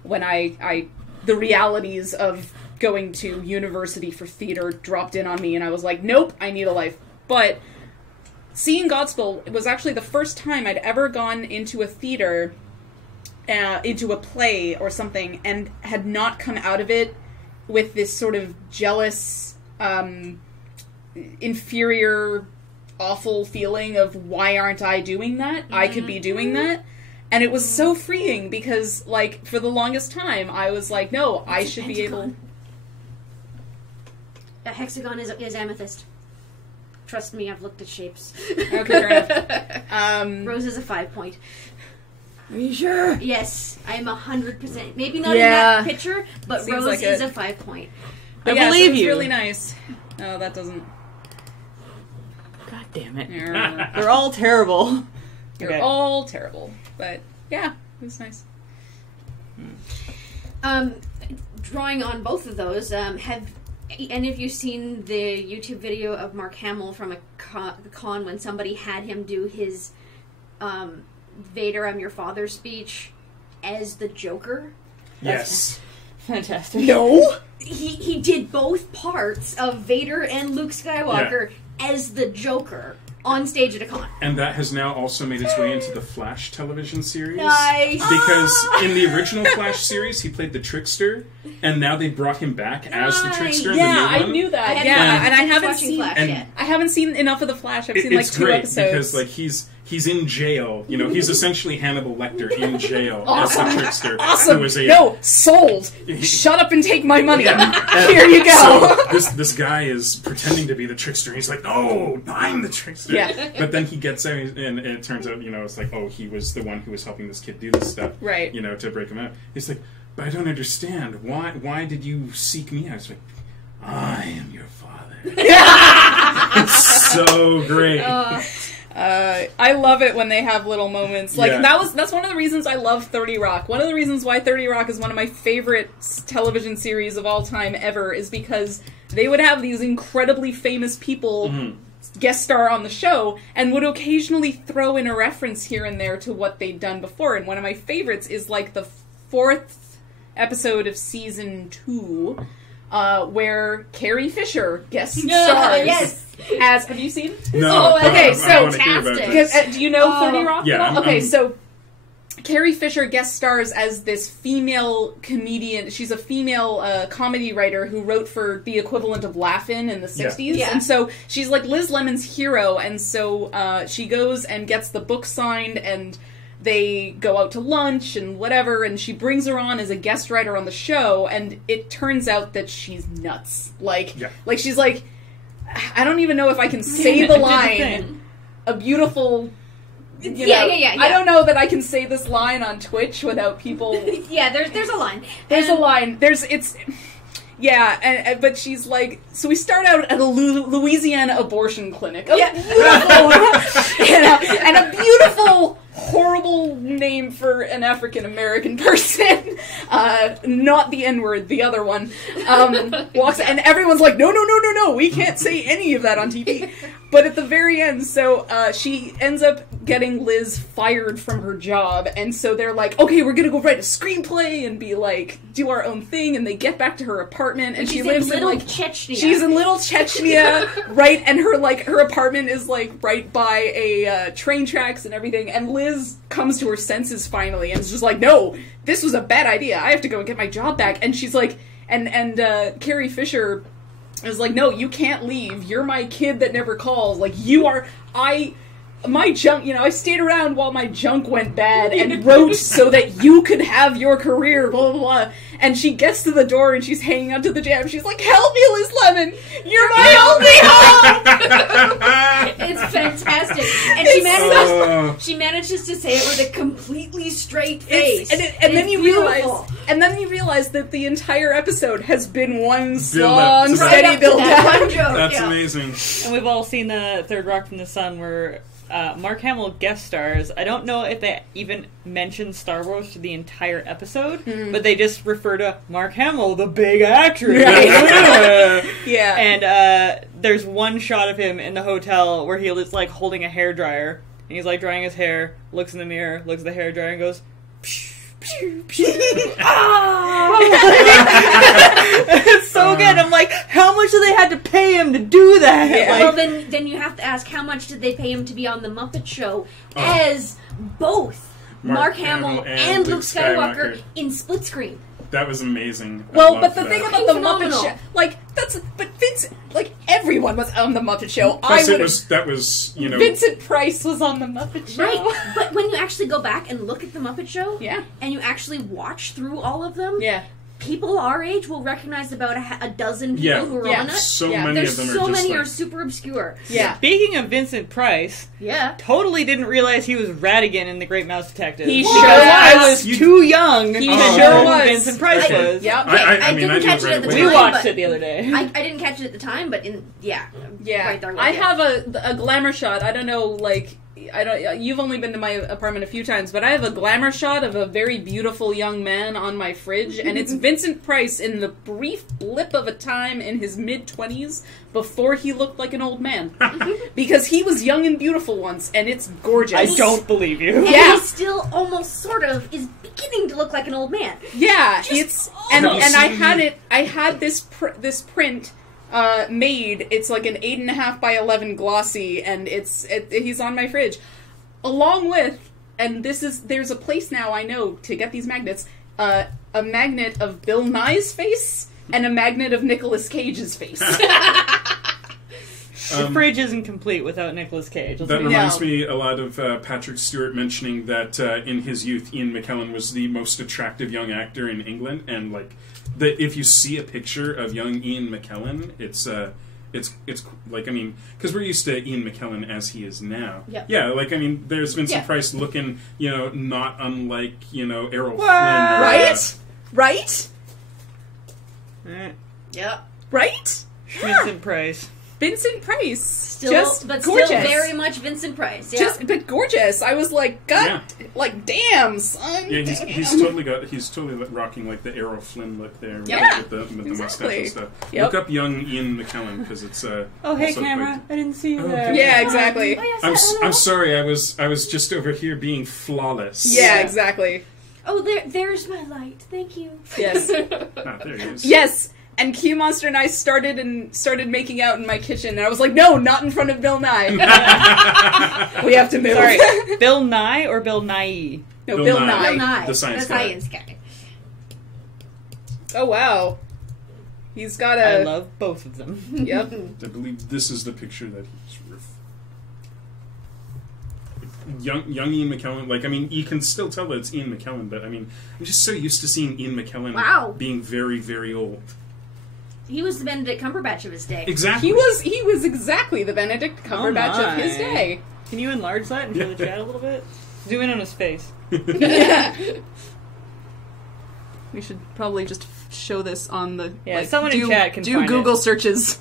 when the realities of going to university for theater dropped in on me, and I was like, nope, I need a life. But seeing Godspell was actually the first time I'd ever gone into a theater, into a play or something, and had not come out of it with this sort of jealous, inferior, awful feeling of, why aren't I doing that? I could be doing that. And it was so freeing because, like, for the longest time, I was like, no, I should be able... A hexagon is amethyst. Trust me, I've looked at shapes. Okay, fair enough. Rose is a 5 point. Are you sure? Yes, I am 100%. Maybe not Yeah. in that picture, but Seems Rose like is it. a 5 point. But I believe it's you. really nice. Oh, that doesn't... God damn it. They're They're all terrible. all terrible. But, yeah, it was nice. Drawing on both of those, have any of you seen the YouTube video of Mark Hamill from a con when somebody had him do his Vader, I'm your father speech as the Joker? Yes. Fantastic. No! He did both parts of Vader and Luke Skywalker as the Joker on stage at a con. And that has now also made its way into the Flash television series. Nice! Because in the original Flash series, he played the Trickster, and now they brought him back as the Trickster in the new Yeah, one. I knew that. I Yeah, and I haven't watching seen... Flash and- yet. I haven't seen enough of The Flash. I've seen, like, It's 2 great episodes. because, like, he's in jail. You know, he's essentially Hannibal Lecter in jail as the Trickster. Awesome! Who was a, No, sold! Shut up and take my money! Yeah. Here you go! So this guy is pretending to be the Trickster. He's like, no, I'm the Trickster. Yeah. But then he gets out, and it turns out, you know, it's like, oh, he was the one who was helping this kid do this stuff. Right. You know, to break him out. He's like, but I don't understand. Why did you seek me out? It's like, I am your father. It's so great. I love it when they have little moments. Like, Yeah. that's one of the reasons I love 30 Rock. One of the reasons why 30 Rock is one of my favorite television series of all time ever is because they would have these incredibly famous people guest star on the show and would occasionally throw in a reference here and there to what they'd done before. And one of my favorites is, like, the 4th episode of season 2, where Carrie Fisher guest stars. Yes. As, have you seen? No. okay, I so wanna hear about fantastic. this. Because, do you know 30 Rock? Yeah, at all? I'm- Okay, I'm- so Carrie Fisher guest stars as this female comedian. She's a female comedy writer who wrote for the equivalent of Laugh-In in the 60s. Yeah. And so she's like Liz Lemon's hero, and so she goes and gets the book signed, and they go out to lunch and whatever, and she brings her on as a guest writer on the show, and it turns out that she's nuts. Like she's like, I don't even know if I can say the line, a beautiful... You know, Yeah. I don't know that I can say this line on Twitch without people... Yeah, there's a line. There's a And- line. Yeah, and but she's like, so we start out at a Louisiana abortion clinic. Yeah. And a beautiful, horrible name for an African American person. Not the N-word, the other one. Walks, and everyone's like, no, we can't say any of that on TV. But at the very end, so she ends up getting Liz fired from her job, and so they're like, okay, we're gonna go write a screenplay and be like, do our own thing, and they get back to her apartment, and she lives in Little like Chechnya. she's in Little Chechnya, right? And her apartment is like right by a train tracks and everything. And Liz comes to her senses finally, and is just like, no, this was a bad idea. I have to go and get my job back. And she's like, and Carrie Fisher is like, no, you can't leave. You're my kid that never calls. Like, you are, my junk, you know, I stayed around while my junk went bad and wrote so that you could have your career, blah, blah, blah. And she gets to the door and she's hanging onto the jam. She's like, help me, Liz Lemon. You're my only hope. It's fantastic. And she manages to say it with a completely straight face. And then you realize that the entire episode has been one Build-up long, to that. steady build that up. one joke. That's yeah. amazing. And we've all seen the Third Rock from the Sun where Mark Hamill guest stars. I don't know if they even mention Star Wars for the entire episode, but they just refer to Mark Hamill, the big actor. Right. Yeah. And there's one shot of him in the hotel where he is like holding a hairdryer, and he's like drying his hair, looks in the mirror, looks at the hairdryer, and goes, psh, psh, psh. It's so good. I'm like, how much do they had to pay him to do that? Yeah. Like, Well, then you have to ask, how much did they pay him to be on the Muppet Show as both Mark Hamill and Luke Skywalker in split screen? That was amazing. I Well, loved but the that. thing about the Phenomenal. Muppet Show, but Vince, like, everyone was on the Muppet Show. Plus, that was, you know... Vincent Price was on the Muppet Show. Right, but when you actually go back and look at the Muppet Show, Yeah. and you actually watch through all of them, Yeah. people our age will recognize about a dozen people who are on it. So many There's of them so are just many like, are super obscure. Yeah. Speaking of Vincent Price, totally didn't realize he was Ratigan in The Great Mouse Detective. He because sure was. I was too young to He know sure who was. Vincent Price was. Yep. I didn't catch it at the time. We watched it the other day. I didn't catch it at the time, but right there with I you. have a glamour shot. I don't know, like, you've only been to my apartment a few times, but I have a glamour shot of a very beautiful young man on my fridge, and it's Vincent Price in the brief blip of a time in his mid-20s before he looked like an old man. Because he was young and beautiful once, and it's gorgeous. I don't believe you. And Yeah. he still almost sort of is beginning to look like an old man. Yeah, and I had this print made. It's like an 8.5 by 11 glossy, and he's on my fridge, along with, and there's a place now I know to get these magnets, a magnet of Bill Nye's face and a magnet of Nicolas Cage's face. The fridge isn't complete without Nicolas Cage. That reminds me a lot of Patrick Stewart mentioning that in his youth, Ian McKellen was the most attractive young actor in England, and like that if you see a picture of young Ian McKellen, it's like, I mean, because we're used to Ian McKellen as he is now. Yep. Yeah, like, I mean, there's Vincent Price looking, not unlike, Errol Flynn. Right? Right? Yeah. Right? Vincent Price. Vincent Price. Still, just but gorgeous. still very much Vincent Price. Yeah. But gorgeous. I was like, God, like, damn, son. Yeah, he's totally rocking like the Errol Flynn look there, with the mustache and stuff. Yep. Look up young Ian McKellen because it's oh hey camera, I didn't see you there. Yeah, exactly. I'm sorry, I was just over here being flawless. Yeah, exactly. Oh, there's my light. Thank you. Yes. There he is. Yes. And Q Monster and I started making out in my kitchen, and I was like, "No, not in front of Bill Nye. We have to move." Sorry, Bill Nye or Bill Nye? No, Bill Nye. Bill Nye, the science guy. Oh wow, he's got a. I love both of them. Yep. I believe this is the picture that he's young Ian McKellen. Like, I mean, you can still tell that it's Ian McKellen, but I mean, I'm just so used to seeing Ian McKellen being very, very old. He was the Benedict Cumberbatch of his day. Exactly. He was exactly the Benedict Cumberbatch of his day. Can you enlarge that and show the chat a little bit? Zoom in on his face. We should probably just show this on the someone in chat can do find Google it. searches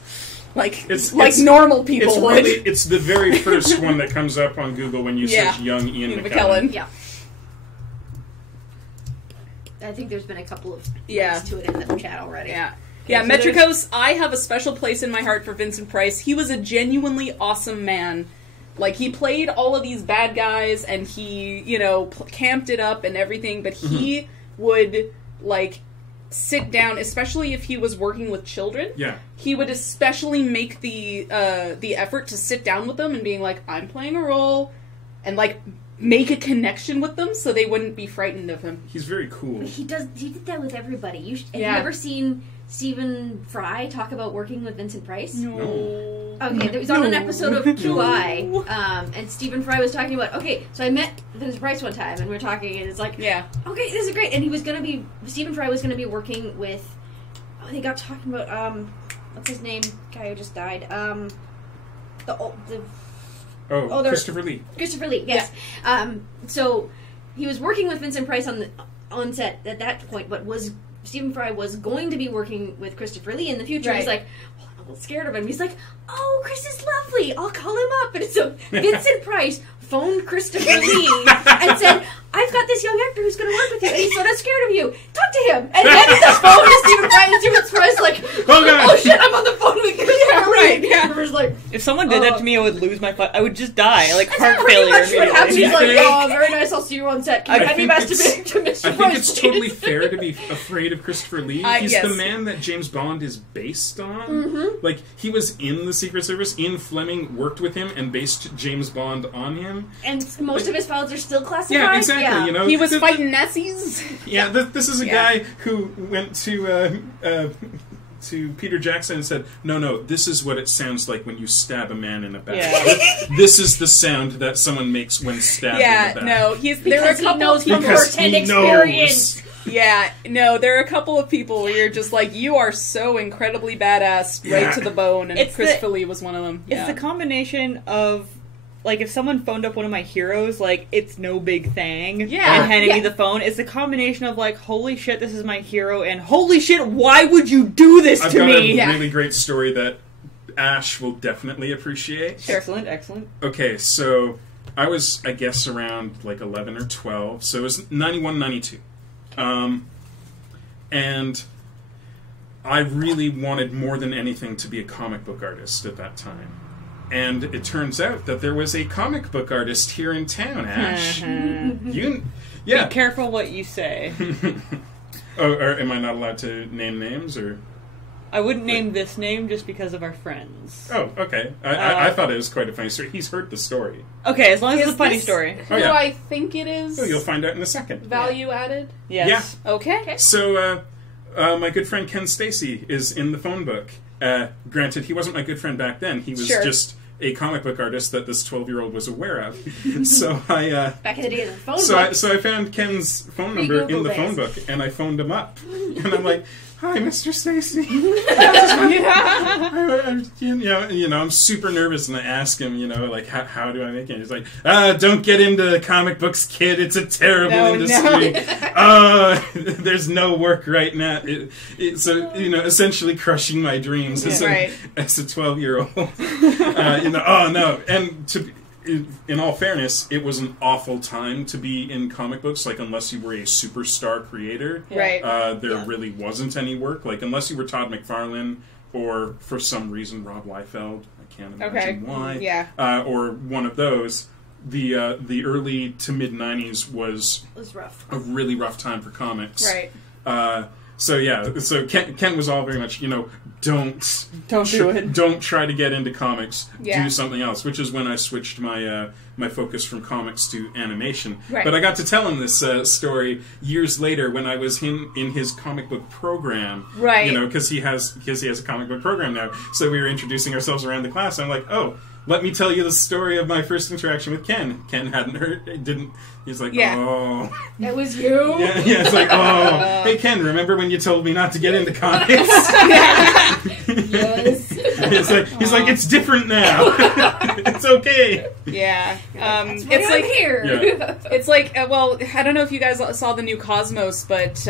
It's normal people would. It's the very first one that comes up on Google when you search young Ian McKellen. Yeah. I think there's been a couple of links to it in the chat already. Yeah. Yeah, so Metricos, I have a special place in my heart for Vincent Price. He was a genuinely awesome man. Like, he played all of these bad guys, and he, camped it up and everything, but he would, like, sit down, especially if he was working with children. Yeah. He would especially make the effort to sit down with them and being like, I'm playing a role, and, like, make a connection with them so they wouldn't be frightened of him. He's very cool. He did that with everybody. Have you ever seen Stephen Fry talk about working with Vincent Price? No. Okay, it was on an episode of QI, and Stephen Fry was talking about, so I met Vincent Price one time, and we were talking, and it's like, okay, this is great, and Stephen Fry was going to be working with, they got talking about, what's his name, guy who just died, Christopher Lee. Christopher Lee, yes. Yeah. So he was working with Vincent Price on set at that point, but Stephen Fry was going to be working with Christopher Lee in the future. Right. He's like, I'm a little scared of him. He's like, oh, Chris is lovely. I'll call him up. And so Vincent Price phoned Christopher Lee and said, I've got this young actor who's going to work with you, and he's so not scared of you. Talk to him. And then the phone to Stephen Fry, and Stephen Fry's like, oh shit, I'm on the phone with Christopher Lee. And like, if someone did that to me, I would lose my I would just die, like heart failure. That's pretty much what happens. He's like, oh, very nice, I'll see you on set. Can you hand me masturbating to Mr. Price? I think it's totally fair to be afraid of Christopher Lee. He's the man that James Bond is based on. Mm-hmm. Like, he was in the Secret Service. Ian Fleming worked with him and based James Bond on him. And most of his files are still classified. Yeah, exactly. Yeah. He was fighting Nazis. Yeah, this is a guy who went to Peter Jackson and said, no, this is what it sounds like when you stab a man in the back. Yeah. This is the sound that someone makes when stabbed in the back. There were a couple knows from first-hand experience. Yeah, no, there are a couple of people where you're just like, you are so incredibly badass, right to the bone, and Chris Philly was one of them. It's the combination of, like, if someone phoned up one of my heroes, like, it's no big thing, and handed me the phone, it's the combination of, like, holy shit, this is my hero, and holy shit, why would you do this to me? I've got a really great story that Ash will definitely appreciate. Sure. Excellent. Okay, so I was, I guess, around, like, 11 or 12, so it was 91, 92. And I really wanted more than anything to be a comic book artist at that time. And it turns out that there was a comic book artist here in town, Ash. Be careful what you say. Or am I not allowed to name names, or? I wouldn't name this name just because of our friends. Oh, okay. I thought it was quite a funny story. He's heard the story. Okay, as long as it's a funny story. Who I think it is? Oh, you'll find out in a second. Value added? Yes. Yeah. Okay. So, my good friend Ken Stacy is in the phone book. Granted, he wasn't my good friend back then. He was just a comic book artist that this 12-year-old was aware of. So I... back in the day of the phone book. So I found Ken's phone number in the phone book, and I phoned him up. And I'm like, hi, Mr. Stacy. I'm super nervous, and I ask him, like, how do I make it? He's like, don't get into comic books, kid. It's a terrible industry. There's no work right now. So, essentially crushing my dreams as a 12-year-old. Oh, no. And in all fairness, it was an awful time to be in comic books. Like, unless you were a superstar creator, there really wasn't any work. Like, unless you were Todd McFarlane or, for some reason, Rob Liefeld. I can't imagine why. Yeah. Or one of those. The early to mid '90s was rough. A really rough time for comics. Right. So Ken was all very much, don't do it. Don't try to get into comics. Yeah. Do something else. Which is when I switched my my focus from comics to animation. Right. But I got to tell him this story years later when I was in his comic book program. Right. Because he has a comic book program now. So we were introducing ourselves around the class. And I'm like, oh, let me tell you the story of my first interaction with Ken. Ken hadn't heard, didn't. He's like, oh. It was you? Yeah, it's like, oh. Hey, Ken, remember when you told me not to get into comics? Yes. He's like, it's different now. It's okay. Yeah. It's like here. Yeah. It's like, well, I don't know if you guys saw the new Cosmos, but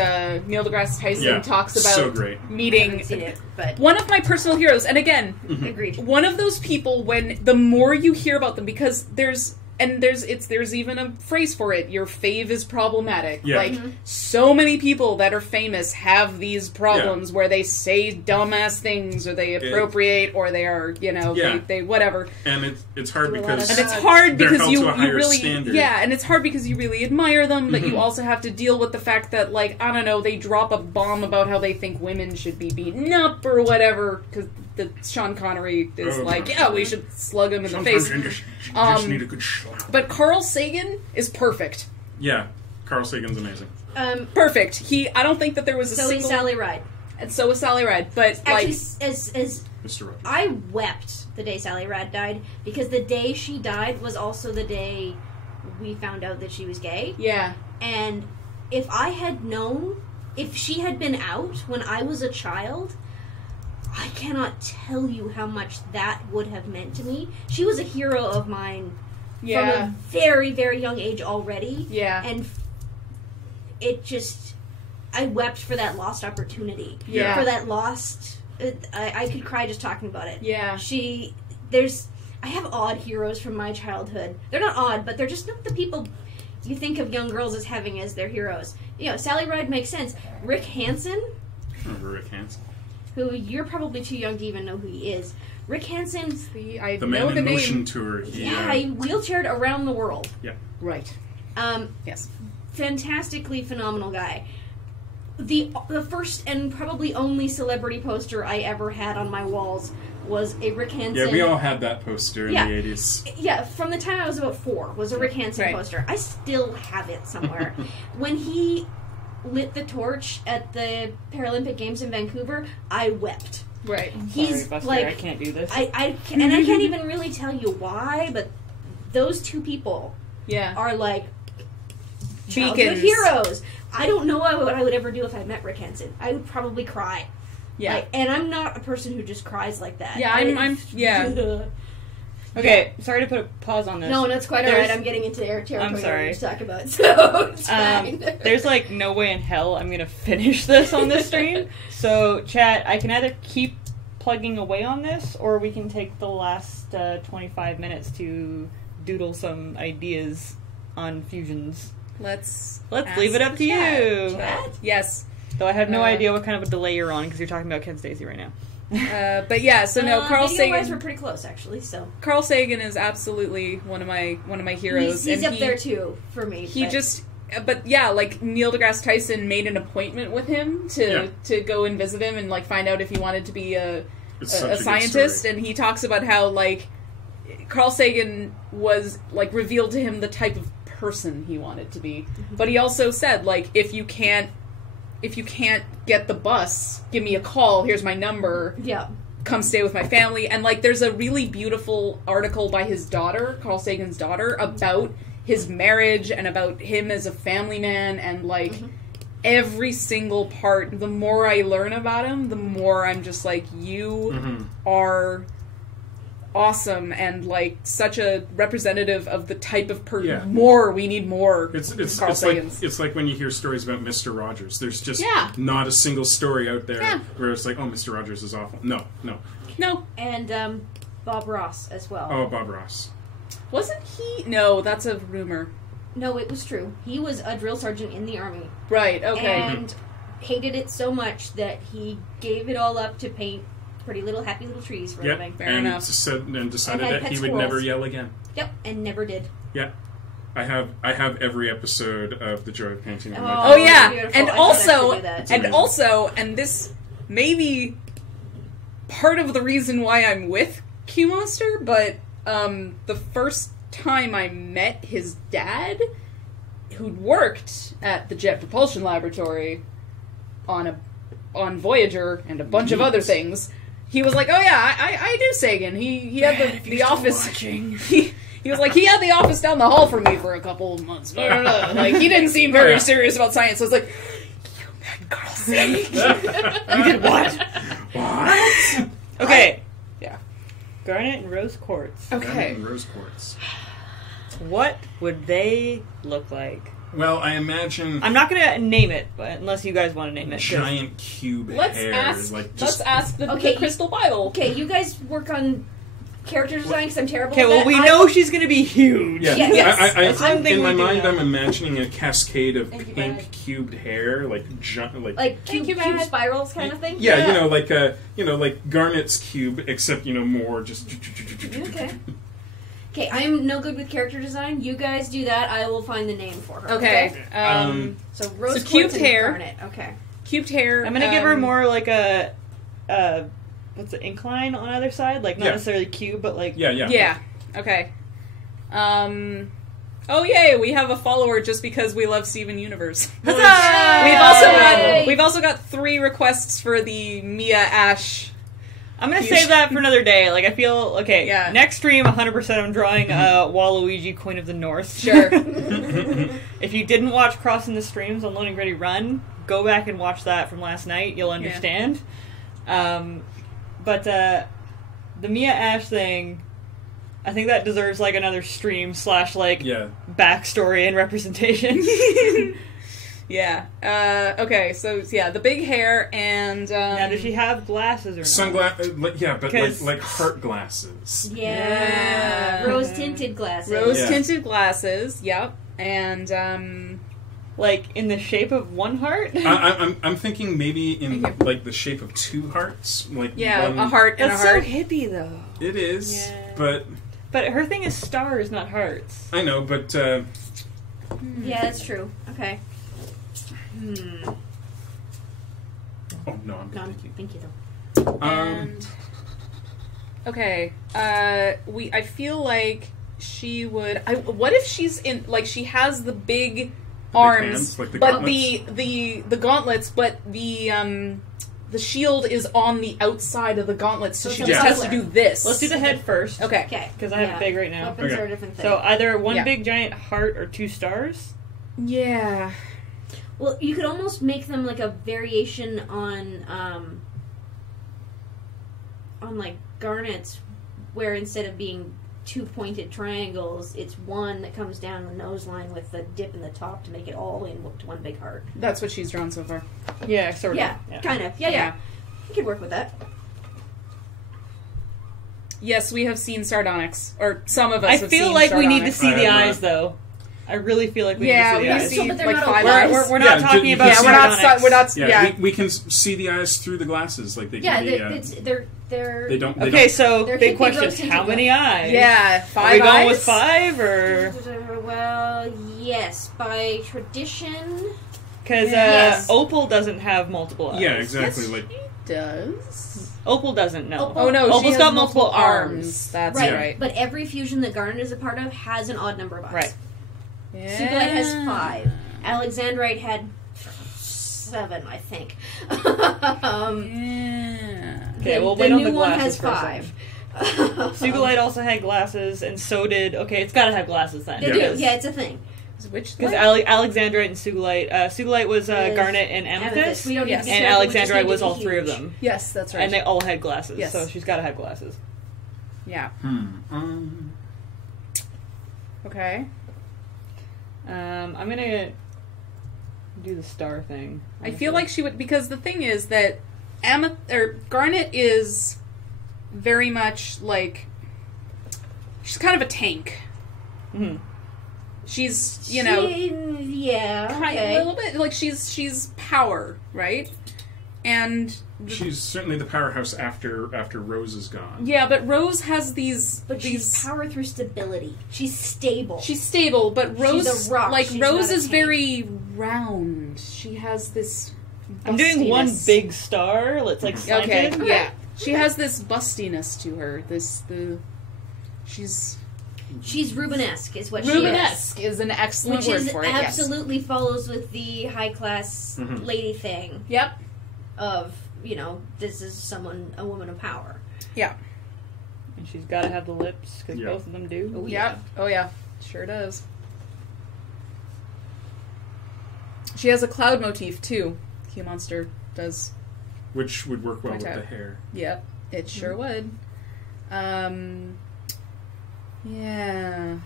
Neil deGrasse Tyson talks about so great. meeting I haven't seen it, but one of my personal heroes. And again, agreed. One of those people when the more you hear about them, because there's even a phrase for it. Your fave is problematic. Yeah. Like so many people that are famous have these problems where they say dumbass things, or they appropriate, or they are they whatever. And it's hard because it's hard because held you to a higher really standard. and it's hard because you really admire them, but you also have to deal with the fact that, like, I don't know, they drop a bomb about how they think women should be beaten up or whatever because Sean Connery is we should slug him in the face. Just need a good slap. But Carl Sagan is perfect. Yeah, Carl Sagan's amazing. Perfect. I don't think that there was a so single... is Sally Ride. And so was Sally Ride. But, actually, like... as Mr. Rogers. I wept the day Sally Ride died, because the day she died was also the day we found out that she was gay. Yeah. And if I had known, if she had been out when I was a child... I cannot tell you how much that would have meant to me. She was a hero of mine from a very, very young age already. Yeah. And it just... I wept for that lost opportunity. Yeah. For that lost... I could cry just talking about it. Yeah. I have odd heroes from my childhood. They're not odd, but they're just not the people you think of young girls as having as their heroes. Sally Ride makes sense. Rick Hansen... Remember Rick Hansen? Who you're probably too young to even know who he is. Rick Hansen, the Man in Motion tour. He wheelchaired around the world. Yeah. Right. Yes. Fantastically phenomenal guy. The first and probably only celebrity poster I ever had on my walls was a Rick Hansen. Yeah, we all had that poster in the 80s. Yeah, from the time I was about 4 was a Rick Hansen poster. I still have it somewhere. When he lit the torch at the Paralympic Games in Vancouver, I wept. Right. He's Sorry, Buster, like, I can't do this. I can't even really tell you why, but those two people are like childhood Beacons. heroes. I don't know what I would ever do if I met Rick Hansen. I would probably cry. Yeah. Like, and I'm not a person who just cries like that. Yeah, I'm yeah. Okay, sorry to put a pause on this. No, that's quite There's- alright. I'm getting into their territory I'm sorry. to talk about, so it's fine. There's like no way in hell I'm gonna finish this on this stream. So, chat, I can either keep plugging away on this, or we can take the last 25 minutes to doodle some ideas on fusions. Let's leave it up to you. Chat? Yes. Though I have no idea what kind of a delay you're on because you're talking about Ken Stacy right now. But yeah, so no, Carl Video-wise, Sagan. we're pretty close, actually, so. Carl Sagan is absolutely one of my heroes. He's and up there, too, for me. But yeah, like Neil deGrasse Tyson made an appointment with him to go and visit him and like find out if he wanted to be a scientist, and he talks about how like Carl Sagan was like revealed to him the type of person he wanted to be. But he also said like if you can't get the bus, give me a call, here's my number. Yeah. Come stay with my family. And like there's a really beautiful article by his daughter, Carl Sagan's daughter, about his marriage and about him as a family man, and like every single part, the more I learn about him, the more I'm just like, you are awesome and like such a representative of the type of person. Yeah. We need more. It's like when you hear stories about Mr. Rogers. There's just not a single story out there where it's like, oh, Mr. Rogers is awful. No. And Bob Ross as well. Oh, Bob Ross. Wasn't he? No, that's a rumor. No, it was true. He was a drill sergeant in the army. Right, okay. And hated it so much that he gave it all up to paint pretty little happy little trees for a living. Fair enough. And decided And had that pet he would squirrels. never yell again. Yep, and never did. Yeah. I have every episode of The Joy of Painting. on my Oh yeah, beautiful. and I should also, actually do that. and also, and this may be part of the reason why I'm with Q Monster, but the first time I met his dad, who'd worked at the Jet Propulsion Laboratory on Voyager and a bunch of other things, he was like, "Oh yeah, I do Sagan. He had the office." He was like, he had the office down the hall from me for a couple of months. Like, he didn't seem very serious about science. So I was like, you met Carl Sagan. You did what? What? Okay. Yeah. Garnet and Rose Quartz. Okay. And Rose Quartz. What would they look like? Well, I imagine I'm not gonna name it, but unless you guys want to name it. giant cube Let's hair. ask. Like Let's just ask the Crystal Bible. Okay, you guys work on character design because I'm terrible Okay, at well, that. we know she's gonna be huge. Yeah, Yes. That's one thing in my we do mind, know. I'm imagining a cascade of Thank you, pink Brad. cubed hair, like Like cube spirals kind of thing? yeah, like Garnet's cube, except more just. Okay. Okay, I'm no good with character design. You guys do that. I will find the name for her. Okay. So Rose cubed Quartz and hair. Garnet. Okay. Cubed hair. I'm gonna give her more like a what's the incline on either side? Like not necessarily cube, but like Yeah. Okay. Oh yay! We have a follower just because we love Steven Universe. Huzzah! We've also got 3 requests for the Mia Ash. I'm gonna save that for another day. Like I feel Yeah. Next stream, 100%. I'm drawing Waluigi, Queen of the North. Sure. If you didn't watch Crossing the Streams on Loading Ready Run, go back and watch that from last night. You'll understand. But the Mia Ash thing, I think that deserves like another stream / backstory and representation. Yeah. Okay. So yeah, the big hair and Now, does she have glasses or not? Sunglasses, but Because- like heart glasses. Yeah. Rose tinted glasses. rose tinted glasses. Yep. And like in the shape of one heart. I'm thinking maybe in like the shape of 2 hearts. Like one, a heart and That's a heart. so hippie though. It is, Yeah. But her thing is stars, not hearts. I know, but Yeah, that's true. Okay. oh no, I'm No, thinking. thank you though. And okay, I feel like she would. What if she's in like she has the big arms, hands, like the but gauntlets? the gauntlets, but the shield is on the outside of the gauntlets, so she just has to do this. Let's do the head first. Okay. Okay. because I have it big right now. Weapons Okay. are a different thing. So either one Yeah. big giant heart or 2 stars. Yeah. Well, you could almost make them like a variation on like Garnet's, where instead of being 2 pointed triangles, it's one that comes down the nose line with the dip in the top to make it all into one big heart. That's what she's drawn so far. Yeah, sort of. Yeah, kind of. Yeah. You could work with that. Yes, we have seen sardonyx, or some of us I have feel seen like we need to sardonyx. see the I have eyes, though. I really feel like we need Yeah, to see we the eyes. see but they're like not 5 all eyes. We're not Yeah, talking you- about Yeah, sardonyx. we're not. Yeah, Yeah. We can see the eyes through the glasses. Like they Yeah, can be. they're They don't. Okay, so There big could be question: roast how into many eyes? Yeah, Are 5 we going eyes. with 5 or well, yes, by tradition. because Yes. Opal doesn't have multiple eyes? Yeah, exactly. Yes, Like she does. Opal doesn't. No. Opal- Oh no, Opal's she has got multiple arms. That's Right, right. but every fusion that Garnet is a part of has an odd number of eyes. Right. Yeah. Sugilite has 5. Alexandrite had 7, I think. Yeah. Okay, we'll the wait on new the one glasses has for a 5. Sugilite also had glasses, and so did. Okay, it's got to have glasses then. They do. Yeah, it's a thing. Which Because what? Alexandrite and Sugilite. Sugilite was Garnet and Amethyst, We don't need Yes. to be and careful, we just Alexandrite need was to be all 3 of huge. them. Yes, that's right. And they all had glasses, Yes. so she's got to have glasses. Yeah. Okay. I'm gonna do the star thing. I feel like she would, because the thing is that Garnet is very much like, she's kind of a tank. Mhm. She's, Yeah, okay. a little bit like she's power, right? And she's certainly the powerhouse after Rose is gone. yeah, but Rose has these. But she's power through stability. She's stable. She's stable, but Rose, She's a rock. like She's Rose, not a is tank. very round. She has this. I'm doing one bustiness. big star. It's like Okay, slanted. yeah, she has this bustiness to her. She's Rubenesque, is what she is. Rubenesque is an excellent Which word is for it. Yes. absolutely follows with the high class lady thing Yep. of, this is a woman of power. Yeah. And she's got to have the lips, because Yeah. both of them do. Oh, Yep. Oh yeah. Sure does. She has a cloud motif too. Q Monster does. Which would work well Point with out. the hair. Yep. It sure would. Yeah.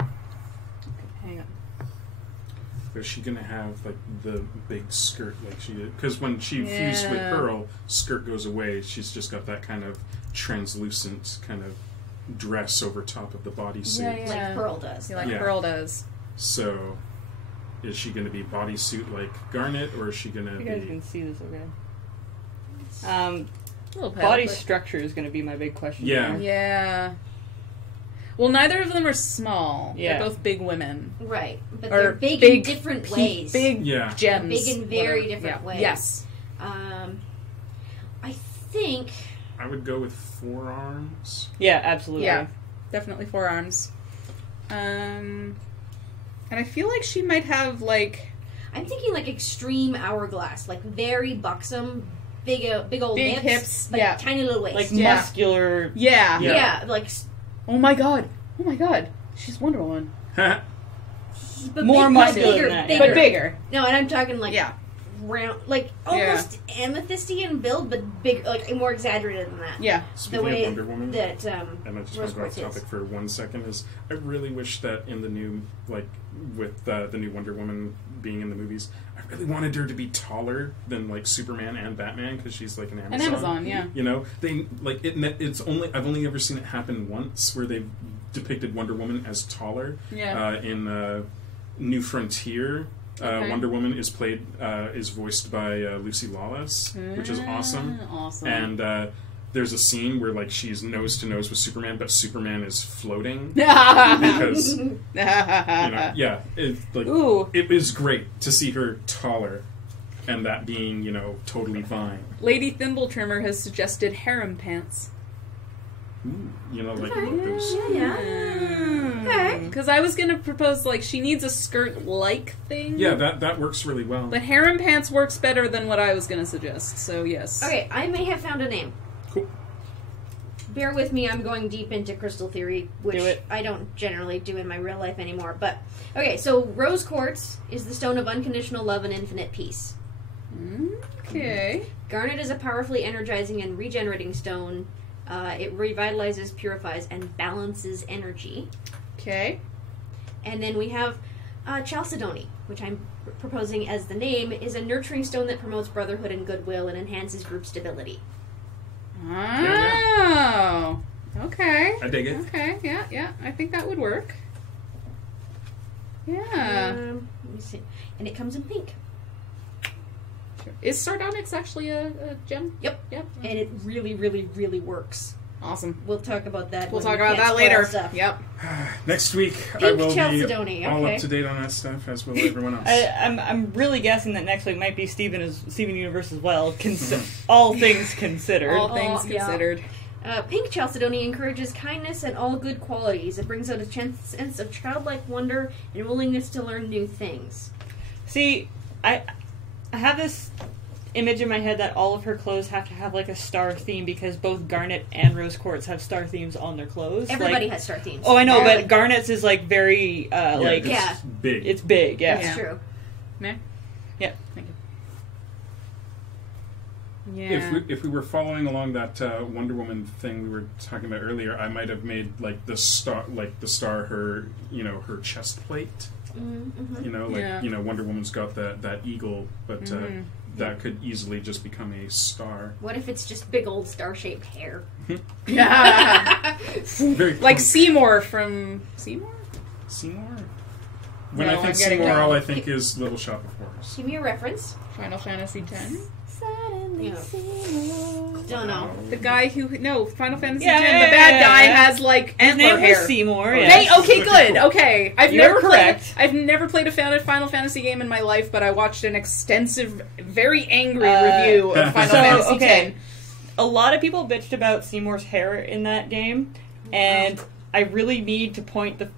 Okay, hang on. Is she gonna have like the big skirt like she did? Because when she fused with Yeah. Pearl, skirt goes away. She's just got that kind of translucent kind of dress over top of the bodysuit. Yeah, yeah. Like Pearl does. Like Yeah. Pearl does. So, is she gonna be bodysuit like Garnet, or is she gonna You guys be? can see this, okay? A little pale, Body but- structure is going to be my big question. Yeah. here. Yeah. Well, neither of them are small. Yeah. They're both big women. Right. But Or they're big in different pe- ways. Big Yeah. gems. Big in very whatever. different Yeah. ways. Yes. I think... I would go with forearms. Yeah, absolutely. Yeah. Definitely forearms. And I feel like she might have, like... I'm thinking like extreme hourglass. Like very buxom, big old Big hips. hips, But yeah. tiny little waist. Like Yeah. muscular. Yeah. Yeah, like... Oh my god. Oh my god. She's Wonder Woman. But More big, muscular bigger, than that, bigger. But bigger. No, and I'm talking like Yeah. round, like almost amethysty in build, but big, like more exaggerated than that. Yeah. Speaking The way of Wonder Woman, that and I just want to go off Rose Quartz topic for 1 second, is I really wish that in the new, like, with the new Wonder Woman being in the movies, I really wanted her to be taller than, like, Superman and Batman, because she's, like, an Amazon. An Amazon, yeah. You know? They, like, it's only, I've only ever seen it happen once, where they've depicted Wonder Woman as taller. Yeah. In New Frontier, Okay. Wonder Woman is voiced by Lucy Lawless, which is awesome. Awesome. And there's a scene where like she's nose to nose with Superman, but Superman is floating because because Ooh. it is great to see her taller, and that being totally fine. Lady Thimble Trimmer has suggested harem pants. Like Okay. those. Okay. Because I was going to propose, like, she needs a skirt-like thing. Yeah, that works really well. But harem pants works better than what I was going to suggest, so yes. Okay, I may have found a name. Cool. bear with me, I'm going deep into crystal theory, which Do it. I don't generally do in my real life anymore. But, okay, so rose quartz is the stone of unconditional love and infinite peace. Okay. Garnet is a powerfully energizing and regenerating stone. It revitalizes, purifies, and balances energy. Okay. And then we have chalcedony, which I'm proposing as the name, is a nurturing stone that promotes brotherhood and goodwill and enhances group stability. Oh. Okay. I dig it. Okay, yeah. I think that would work. Yeah. Let me see. And it comes in pink. Is sardonyx actually a gem? Yep. And it really, really, really works. Awesome. We'll talk about that. We'll when talk we about can't that spoil later. stuff. Yep. Next week, I Pink will chalcedony, be all okay. up to date on that stuff, as will everyone else. I'm really guessing that next week might be Steven Universe as well. All things considered. All things yeah. considered. Pink chalcedony encourages kindness and all good qualities. It brings out a sense of childlike wonder and willingness to learn new things. See, I have this image in my head that all of her clothes have to have like a star theme because both Garnet and Rose Quartz have star themes on their clothes. Everybody has star themes. Oh, I know, Everybody. but Garnet's is like very like Yeah. It's big. it's big. Yeah. That's true. Yeah. Yeah. Thank you. Yeah. If we were following along that Wonder Woman thing we were talking about earlier, I might have made like the star her her chest plate. Yeah. Wonder Woman's got that eagle, but that could easily just become a star. What if it's just big old star-shaped hair? Yeah. Very Like close. Seymour from Seymour? Seymour. When No, I think I'm getting Seymour, that. all I think is Little Shop of Horrors. Give me a reference. Final Fantasy X. Yeah. Don't know. The guy who Final Fantasy Yeah, X. yeah, The bad yeah, guy yeah. has like His antler name hair. was Seymour. Hey, Yeah. okay, good. Okay, I've You're never correct. played. I've never played a Final Fantasy game in my life, but I watched an extensive, very angry review of Final Fantasy X. A lot of people bitched about Seymour's hair in that game, and I really need to point the.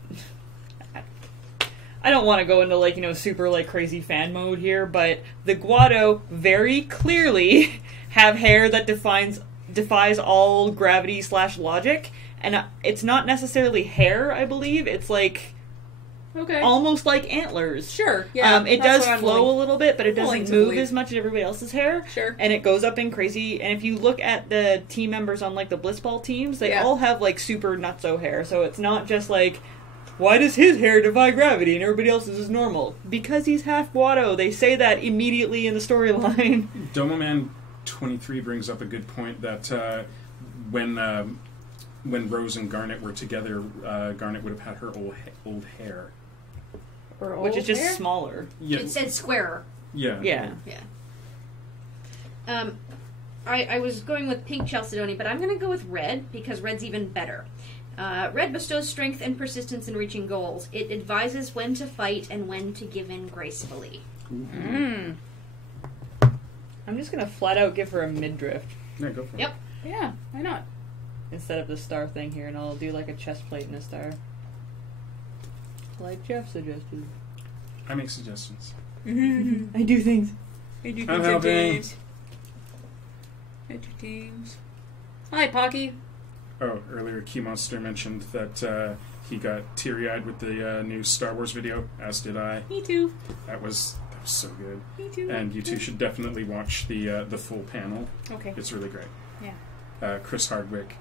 I don't want to go into super crazy fan mode here, but the Guado very clearly have hair that defies all gravity / logic, and it's not necessarily hair. I believe it's Okay. almost like antlers. Sure. Yeah. It that's does what I'm flow willing- a little bit, but it willing doesn't to move believe. as much as everybody else's hair. Sure. And it goes up in crazy. And if you look at the team members on the Blitzball teams, they Yeah. all have super nutso hair. So it's not just why does his hair defy gravity and everybody else's is normal? Because he's half Guado. They say that immediately in the storyline. Domoman23 brings up a good point that when Rose and Garnet were together, Garnet would have had her old hair. Which is just smaller. Yeah. It said squarer. Yeah. Yeah. I was going with pink chalcedony, but I'm going to go with red because red's even better. Red bestows strength and persistence in reaching goals. It advises when to fight and when to give in gracefully. Mm. I'm just going to flat out give her a midriff Yeah, go for it. Yep. Yeah. Why not? instead of the star thing here, and I'll do a chest plate and a star. Like Geoff suggested. I make suggestions. I do things. I do I'm helping. Teams. Hi, Pocky. Oh, earlier Key Monster mentioned that he got teary-eyed with the new Star Wars video, as did I. Me too. That was so good. Me too. And you two should definitely watch the full panel. Okay. It's really great. Yeah. Chris Hardwick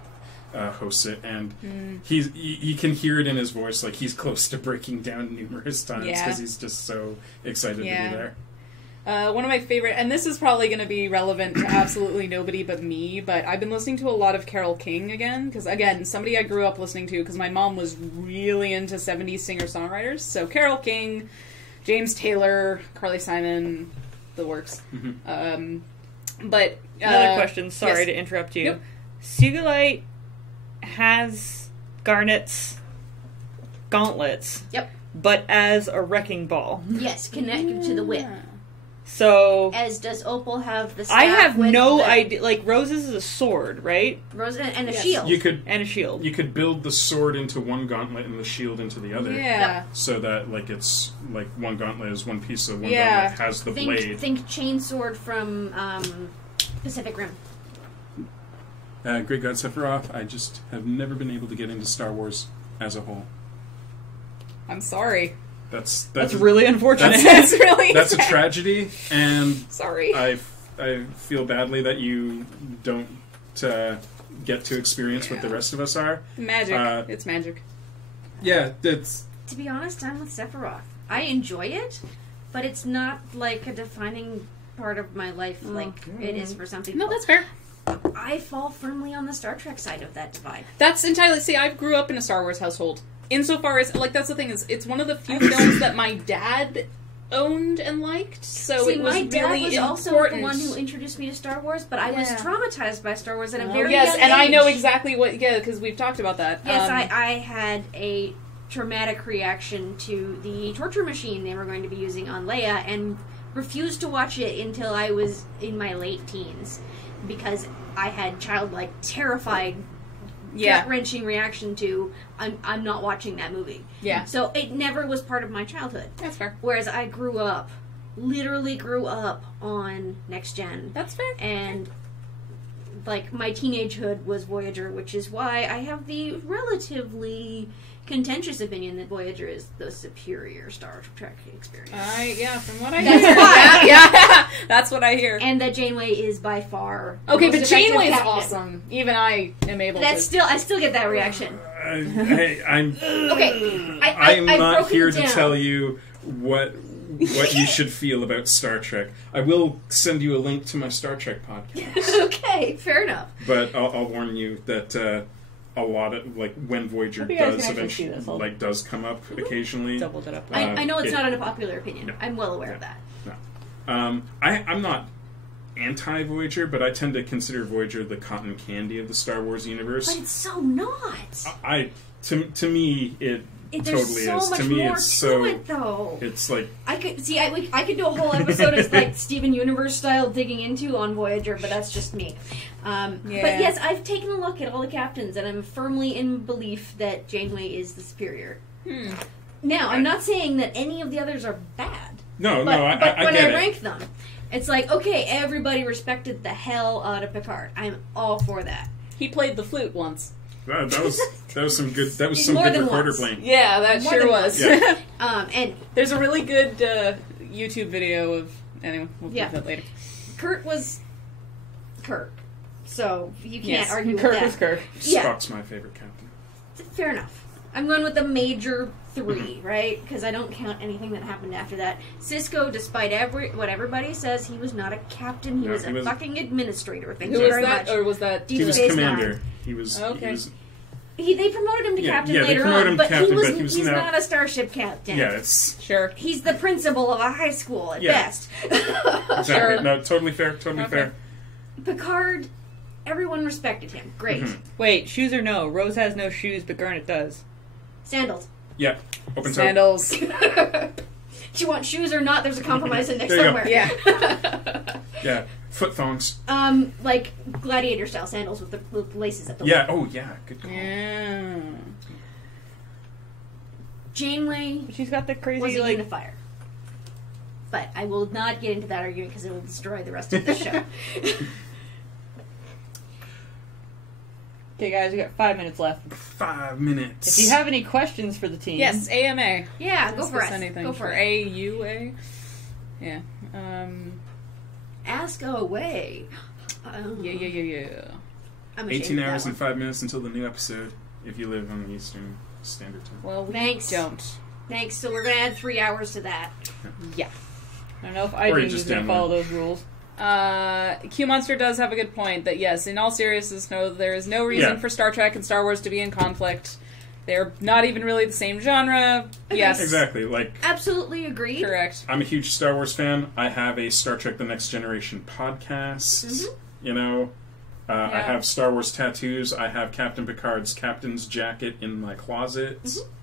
hosts it, and you can hear it in his voice, like he's close to breaking down numerous times because he's just so excited to be there. One of my favorite, and this is probably going to be relevant to absolutely nobody but me, but I've been listening to a lot of Carole King again, because again, somebody I grew up listening to, because my mom was really into 70s singer-songwriters, so Carole King, James Taylor, Carly Simon, the works. But Another question, sorry to interrupt you. Yep. Sugilite has Garnet's gauntlets. Yep. But as a wrecking ball. Yes, connected to the whip. So As does Opal have the staff I have with no the idea. Like Rose's is a sword, right? Rose and a Yes. shield. And a shield. You could build the sword into one gauntlet and the shield into the other. Yeah. So that it's like one gauntlet is one piece of one Yeah. gauntlet has the blade. Think chainsword from Pacific Rim. Great God Sephiroth, I just have never been able to get into Star Wars as a whole. I'm sorry. That's really unfortunate. That's really That's a sad. tragedy, and Sorry. I feel badly that you don't get to experience what the rest of us are. Magic. It's magic. Yeah, it's... To be honest, I'm with Sephiroth. I enjoy it, but it's not like a defining part of my life like it is for some people. No, that's fair. I fall firmly on the Star Trek side of that divide. That's entirely... See, I grew up in a Star Wars household. Insofar as... Like, that's the thing, is it's one of the few films that my dad owned and liked, so See, it was my really dad was also important. the one who introduced me to Star Wars, but I was Yeah. traumatized by Star Wars at a very yes, young and I age. know exactly what... Yeah, because we've talked about that. Yes, I had a traumatic reaction to the torture machine they were going to be using on Leia, and refused to watch it until I was in my late teens, because I had childlike, terrified, gut-wrenching reaction to, I'm not watching that movie. Yeah. So it never was part of my childhood. That's fair. Whereas I literally grew up on Next Gen. That's fair. And, like, my teenagehood was Voyager, which is why I have the relatively contentious opinion that Voyager is the superior Star Trek experience. From what I That's hear. why. Yeah, that's what I hear. And that Janeway is by far the Okay, most but effective Janeway's captain. awesome. Even I am able to... I still get that reaction. I'm Okay, I'm I've not broken here it to down. tell you what you should feel about Star Trek. I will send you a link to my Star Trek podcast, Okay, fair enough. but I'll warn you that a lot of, like, when Voyager Hope you guys does can actually eventually see this. I'll does come up occasionally. double that up. I know it's it- not an unpopular opinion. No. I'm well aware of that. I'm not anti-Voyager, but I tend to consider Voyager the cotton candy of the Star Wars universe. But it's so not. To me, it There's totally so is. much To me, more it's to so. it, though. It's like I could do a whole episode as like Steven Universe style digging into on Voyager, but that's just me. But yes, I've taken a look at all the captains, and I'm firmly in belief that Janeway is the superior. Now, I'm not saying that any of the others are bad. no, But, no. I but when get I it. rank them, it's like, okay, everybody respected the hell out of Picard. I'm all for that. He played the flute once. That was some good. That was some More good than recorder once. playing. Yeah, that More sure than was. Yeah. And There's a really good YouTube video of... Anyway, we'll Yeah. do that later. Kurt was Kurt. So you can't Yes, argue with Kirk that. is Kirk. Yeah. Spock's my favorite captain. Fair enough. I'm going with the major three, right? Because I don't count anything that happened after that. Cisco, despite what everybody says, he was not a captain. He No, was he a was- fucking administrator. Thank Who you was very that? much. Or was that... Deep He was Space commander. Nine. He was. Okay. He was. They promoted him to Yeah, captain yeah, they later promoted on, him but captain, he's but he was now- not a starship captain. Yeah, it's Sure. He's the principal of a high school at Yeah. best. exactly Sure. no, totally fair. Totally Okay. fair. Picard, everyone respected him. Great. Mhm. Wait, shoes or no? Rose has no shoes, but Garnet does. Sandals. Yeah, open toe. Sandals. Do you want shoes or not? There's a compromise in there There you go. somewhere. Yeah. Yeah, foot thongs. Like gladiator style sandals with the laces at the Yeah. Oh yeah. Good call. Yeah. Janeway But she's got the was crazy, a like... unifier. But I will not get into that argument because it will destroy the rest of the show. Okay, guys, we got 5 minutes left. 5 minutes. If you have any questions for the team... Yes, AMA. Yeah, go Ask for us it. anything. Go for it. AUA. Yeah. Ask away. Yeah. I'm ashamed 18 of that hours one. and 5 minutes until the new episode. If you live on the Eastern Standard Time. Well, we Thanks. don't. Thanks. So we're gonna add 3 hours to that. Yeah. I don't know if Or you IDing just is going download. to follow those rules. Q Monster does have a good point that yes, in all seriousness, no, there is no reason Yeah. for Star Trek and Star Wars to be in conflict. They're not even really the same genre. Yes, Exactly. Like, Absolutely agreed. correct. I'm a huge Star Wars fan. I have a Star Trek The Next Generation podcast. Mhm. You know, I Yeah. have Star Wars tattoos. I have Captain Picard's captain's jacket in my closet.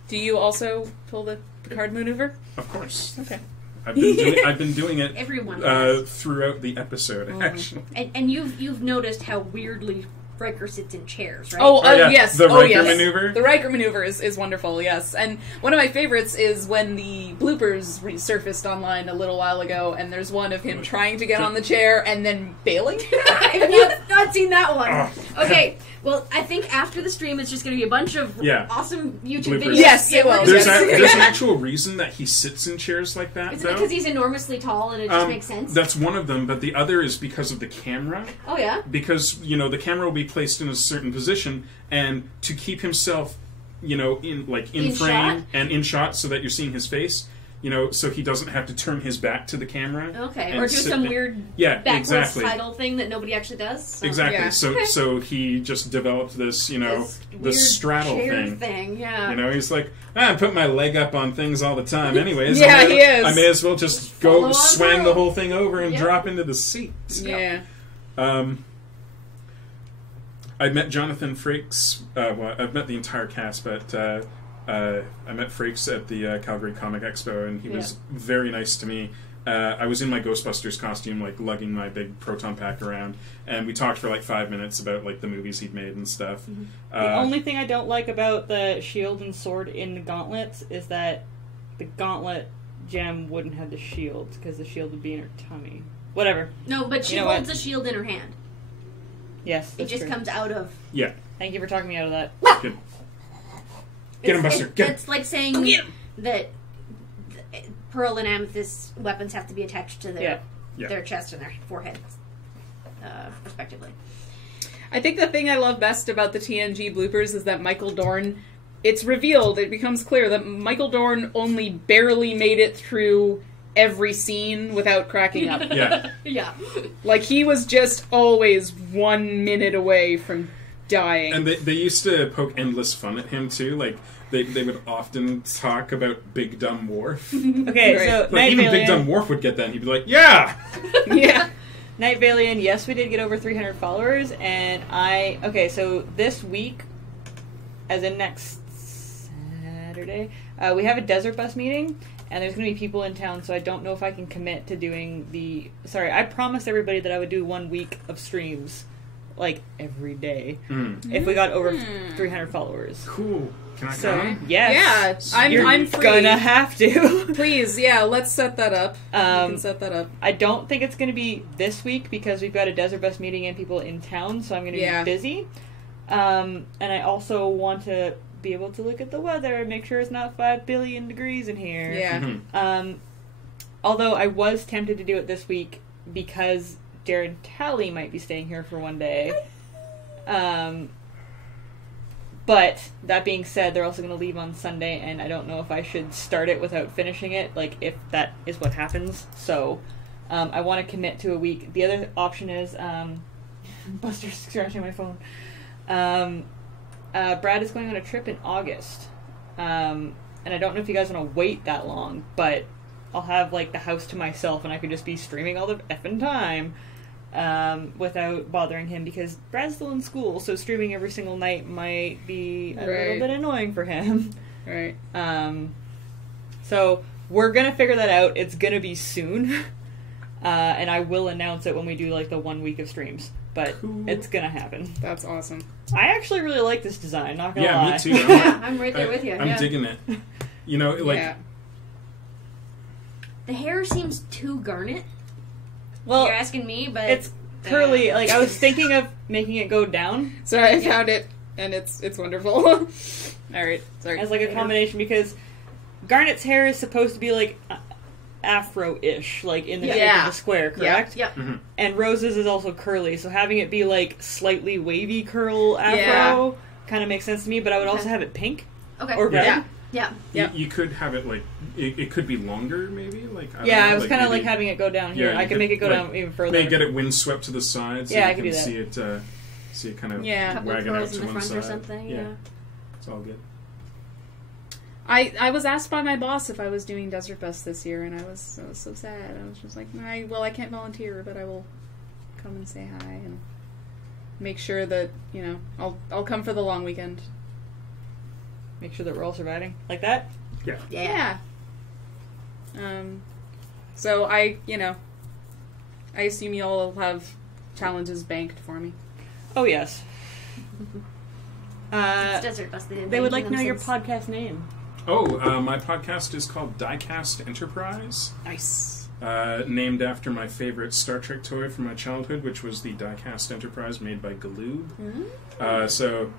Do you also pull the Picard maneuver? Of course. Okay. I've been doing it Everyone does. throughout the episode, actually. And you've noticed how weirdly Riker sits in chairs, right? Yes. The Riker yes. maneuver. The Riker maneuver is wonderful, yes. And one of my favorites is when the bloopers resurfaced online a little while ago, and there's one of him trying to get on the chair and then bailing. I have not seen that one. Okay, well, I think after the stream, it's just going to be a bunch of awesome YouTube Bloopers. videos. Yes, it will. There's an actual reason that he sits in chairs like that, Isn't it though. because he's enormously tall and it just makes sense? That's one of them, but the other is because of the camera. Oh, yeah? Because, the camera will be placed in a certain position, and to keep himself, in frame shot? and in shot so that you're seeing his face, so he doesn't have to turn his back to the camera. Okay, and or do some weird backwards exactly. title thing that nobody actually does. So. Exactly. Yeah. So he just developed this, the straddle thing. Yeah. He's like, I put my leg up on things all the time anyways. Yeah, he is. I may as well just Follow go on swang through. the whole thing over and drop into the seat. Yeah. I met Jonathan Frakes. I've met the entire cast, but I met Frakes at the Calgary Comic Expo, and he was very nice to me. I was in my Ghostbusters costume, lugging my big proton pack around, and we talked for 5 minutes about the movies he'd made and stuff. Mm-hmm. The only thing I don't like about the shield and sword in the gauntlets is that the gauntlet gem wouldn't have the shield, because the shield would be in her tummy. Whatever. No, but she holds a shield in her hand. Yes, it just comes out of... Yeah. Thank you for talking me out of that. Good. Get him, Buster. Get him. It's like saying that pearl and amethyst weapons have to be attached to their chest and their forehead, respectively. I think the thing I love best about the TNG bloopers is that Michael Dorn, it becomes clear that Michael Dorn only barely made it through every scene without cracking up. Yeah. He was just always 1 minute away from dying. And they used to poke endless fun at him, too. They would often talk about Big Dumb Worf. Okay, so even Big Dumb Worf would get that, and he'd be like, yeah! Yeah. Night Valian, yes, we did get over 300 followers, and so this week, as in next Saturday, we have a Desert Bus meeting, and there's going to be people in town, so I don't know if I can commit to doing I promised everybody that I would do 1 week of streams, every day, if we got over 300 followers. Cool. Can I come? come? Yes. Yeah, I'm You're free. gonna have to. Please, let's set that up. We can set that up. I don't think it's going to be this week because we've got a Desert Bus meeting and people in town, so I'm going to be busy. And I also want to be able to look at the weather and make sure it's not 5 billion degrees in here. Yeah. Mm-hmm. Although I was tempted to do it this week because Darren Talley might be staying here for 1 day. But that being said, they're also going to leave on Sunday, and I don't know if I should start it without finishing it, if that is what happens. So I want to commit to a week. The other option is Buster's scratching my phone. Brad is going on a trip in August, and I don't know if you guys want to wait that long, but I'll have the house to myself, and I could just be streaming all the effing time. Without bothering him, because Brad's still in school, so streaming every single night might be a little bit annoying for him. Right. So we're gonna figure that out. It's gonna be soon, and I will announce it when we do the 1 week of streams. But it's gonna happen. That's awesome. I actually really like this design. Not gonna lie. Yeah, me too. I'm right there with you. I'm digging it. The hair seems too garnet. Well, you're asking me, but it's curly. I was thinking of making it go down. Sorry, I found it, and it's wonderful. All right, sorry. As a combination, because Garnet's hair is supposed to be afro-ish, in the shape of a square, correct? Yeah. Mm-hmm. And Rose's is also curly, so having it be slightly wavy curl afro kind of makes sense to me. But I would also have it pink. Okay. Or red. Yeah. You could have it it could be longer, maybe. I was kind of having it go down here. I could make it go down even further. Maybe get it windswept to the sides. So I you could can do that. see it kind of couple of wagging out curls to in the one front side or something. Yeah. It's all good. I was asked by my boss if I was doing Desert Bus this year, and I was so sad. I was just like, I can't volunteer, but I will come and say hi and make sure that I'll come for the long weekend. Make sure that we're all surviving like that. Yeah. So I assume you all will have challenges banked for me. Oh yes. It's Desert Bus. They would like to know your podcast name. Oh, my podcast is called Diecast Enterprise. Nice. Named after my favorite Star Trek toy from my childhood, which was the Diecast Enterprise made by Galoob. So,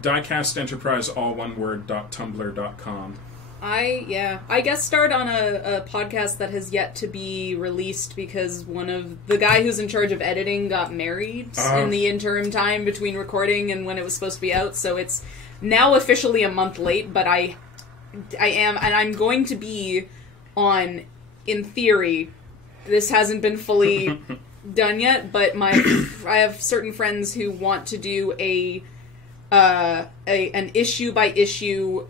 Diecast Enterprise, all one word, .tumblr.com. I guest starred on a podcast that has yet to be released because one of the guy who's in charge of editing got married in the interim time between recording and when it was supposed to be out, so it's now officially a month late, but I am, and I'm going to be on, in theory, this hasn't been fully done yet, but I have certain friends who want to do an issue by issue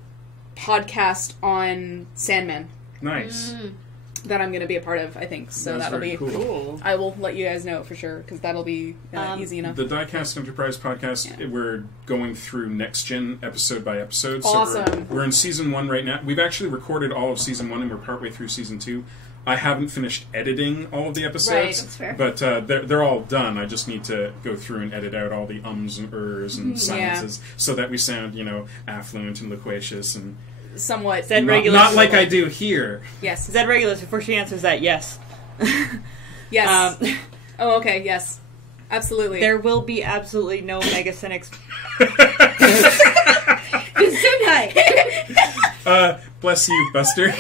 podcast on Sandman. Nice. That I'm going to be a part of, I think. So that'll be cool. I will let you guys know for sure, because that'll be easy enough. The Diecast Enterprise podcast, we're going through Next Gen episode by episode. Awesome. So we're in season 1 right now. We've actually recorded all of season 1 and we're partway through season 2. I haven't finished editing all of the episodes, right, that's fair. But they're all done. I just need to go through and edit out all the ums and ers and silences so that we sound, affluent and loquacious and somewhat. Not like I do here. Yes. Zed Regulus, before she answers that, yes. Yes. Oh, okay, yes. Absolutely. There will be absolutely no Megacynics. Bless you, Buster.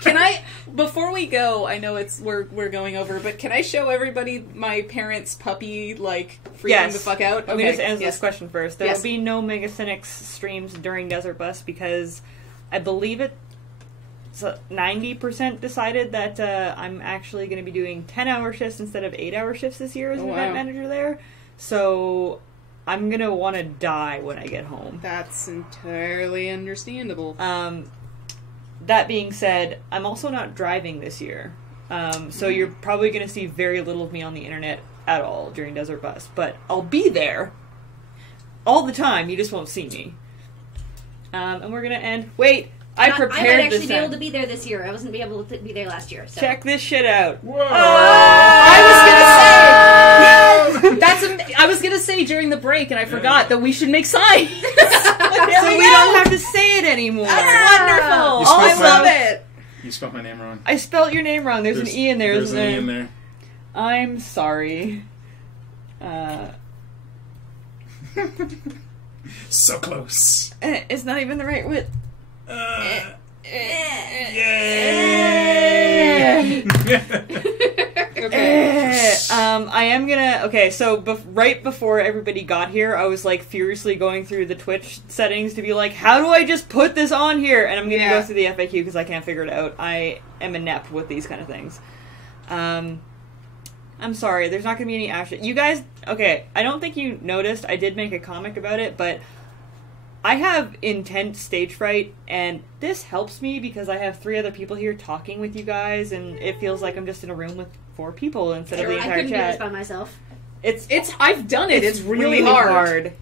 Can I, before we go, I know we're going over, but can I show everybody my parents' puppy, freaking the fuck out? Let me just answer this question first. There Yes. will be no Megacynics streams during Desert Bus because I believe it's 90% decided that I'm actually going to be doing 10-hour shifts instead of 8-hour shifts this year as an event manager there. So I'm going to want to die when I get home. That's entirely understandable. That being said, I'm also not driving this year. So you're probably going to see very little of me on the internet at all during Desert Bus. But I'll be there all the time. You just won't see me. And we're going to end... Wait! I prepared this. I might actually be able to be there this year. I wasn't able to be there last year. So. Check this shit out. Whoa! I was gonna say I was gonna say during the break, and I forgot that we should make signs. So we don't have to say it anymore. That's wonderful. I love it. You spelled my name wrong. I spelled your name wrong. There's an E in there, isn't there? There's an E in there. I'm sorry. So close. It's not even the right width. Yay! Okay. I am gonna... Okay, so right before everybody got here, I was, furiously going through the Twitch settings to be like, how do I just put this on here? And I'm gonna go through the FAQ because I can't figure it out. I am inept with these kind of things. I'm sorry, there's not gonna be any action. You guys... Okay, I don't think you noticed. I did make a comic about it, but... I have intense stage fright, and this helps me because I have 3 other people here talking with you guys, and it feels like I'm just in a room with 4 people instead of the entire I couldn't chat. do this by myself. I've done it. It's really hard.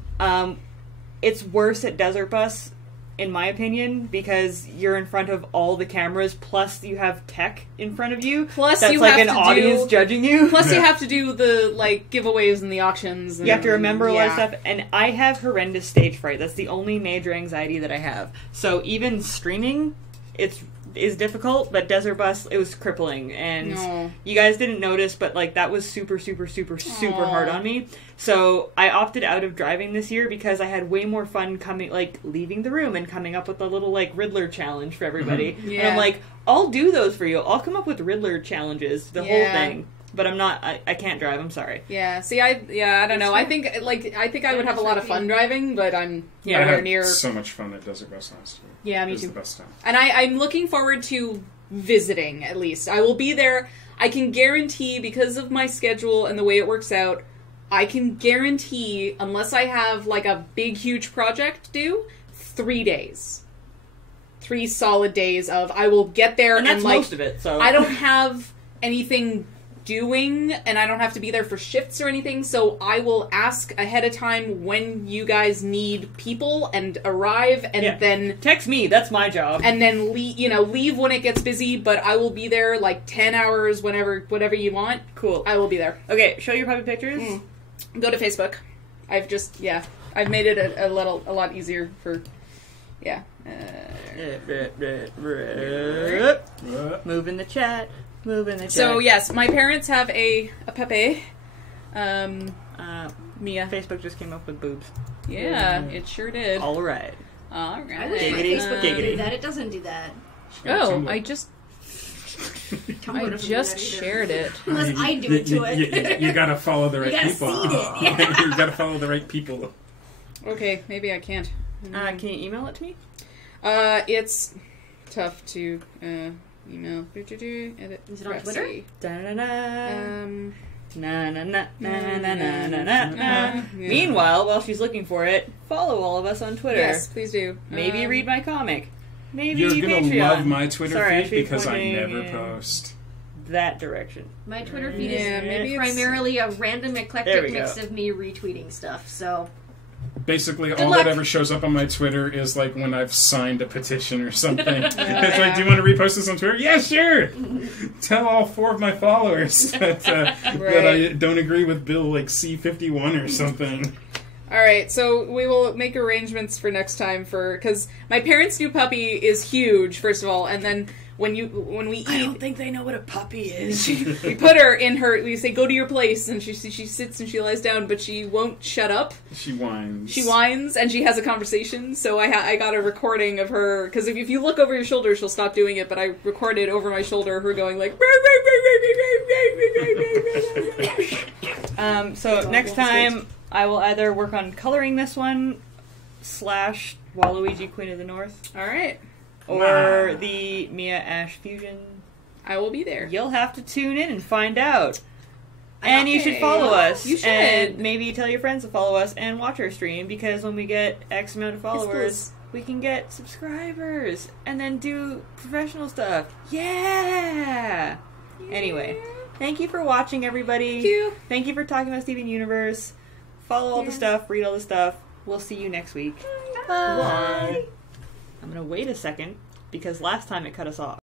It's worse at Desert Bus, in my opinion, because you're in front of all the cameras, plus you have tech in front of you. Plus that's you like have an to audience judging you. Plus you have to do the giveaways and the auctions. And, you have to remember a lot of stuff, and I have horrendous stage fright. That's the only major anxiety that I have. So even streaming, is difficult, but Desert Bus, it was crippling, and you guys didn't notice, but that was super, super, super, super hard on me. So I opted out of driving this year because I had way more fun leaving the room and coming up with a little Riddler challenge for everybody. Mm-hmm. Yeah. And I'm like, I'll do those for you. I'll come up with Riddler challenges, the whole thing. But I'm not. I can't drive. I'm sorry. Yeah. See, I don't know. I think I would have a lot of fun driving, but I'm nowhere near. So much fun at Desert Bus last year. Yeah, me it was too. The best time. And I'm looking forward to visiting. At least I will be there. I can guarantee, because of my schedule and the way it works out, I can guarantee, unless I have a big huge project due, 3 days. 3 solid days of I will get there, and that's most of it. So I don't have anything doing, and I don't have to be there for shifts or anything, so I will ask ahead of time when you guys need people and arrive, and then text me. That's my job. And then leave when it gets busy, but I will be there 10 hours whatever you want. Cool. I will be there. Okay, show your puppy pictures. Go to Facebook. I've just I've made it a lot easier for Move in the chat. Move in the chat. So yes, my parents have a Pepe. Mia. Facebook just came up with boobs. Yeah, it sure did. All right. All right. I wish my Giggity, Facebook giggity. could do that. It doesn't do that. Oh, I just Tumblr doesn't do that either. shared it. Unless I do it to it. You gotta follow the right gotta people. seed it, yeah. You gotta follow the right people. Okay, maybe I can't. Can you email it to me? It's tough to email. Edit. Is it on Twitter? Na na na na na na na na. Meanwhile, while she's looking for it, follow all of us on Twitter. Yes, please do. Maybe read my comic. Maybe You're gonna Patreon. love my Twitter Sorry, feed because I pointing never in post. that direction. My Twitter feed maybe is it's- primarily a random There eclectic we mix go. of me retweeting stuff, so... Basically, Good all luck. that ever shows up on my Twitter is like when I've signed a petition or something. It's like, do you want to repost this on Twitter? Yeah, sure. Tell all 4 of my followers that I don't agree with Bill like C-51 or something. All right, so we will make arrangements for next time because my parents' new puppy is huge. First of all, and then when we eat, I don't think they know what a puppy is. we put her in her. We say go to your place, and she sits and she lies down, but she won't shut up. She whines. She whines and she has a conversation. So I got a recording of her because if you look over your shoulder, she'll stop doing it. But I recorded over my shoulder her going like. So next time I will either work on coloring this one / Waluigi Queen of the North, All right, or the Mia Ash fusion. I will be there. You'll have to tune in and find out. And you should Okay. follow us. You should. And maybe tell your friends to follow us and watch our stream, because when we get X amount of followers, we can get subscribers and then do professional stuff. Yeah! Anyway, thank you for watching, everybody. Thank you. Thank you for talking about Steven Universe. Follow all the stuff, read all the stuff. We'll see you next week. Bye. I'm going to wait a second, because last time it cut us off.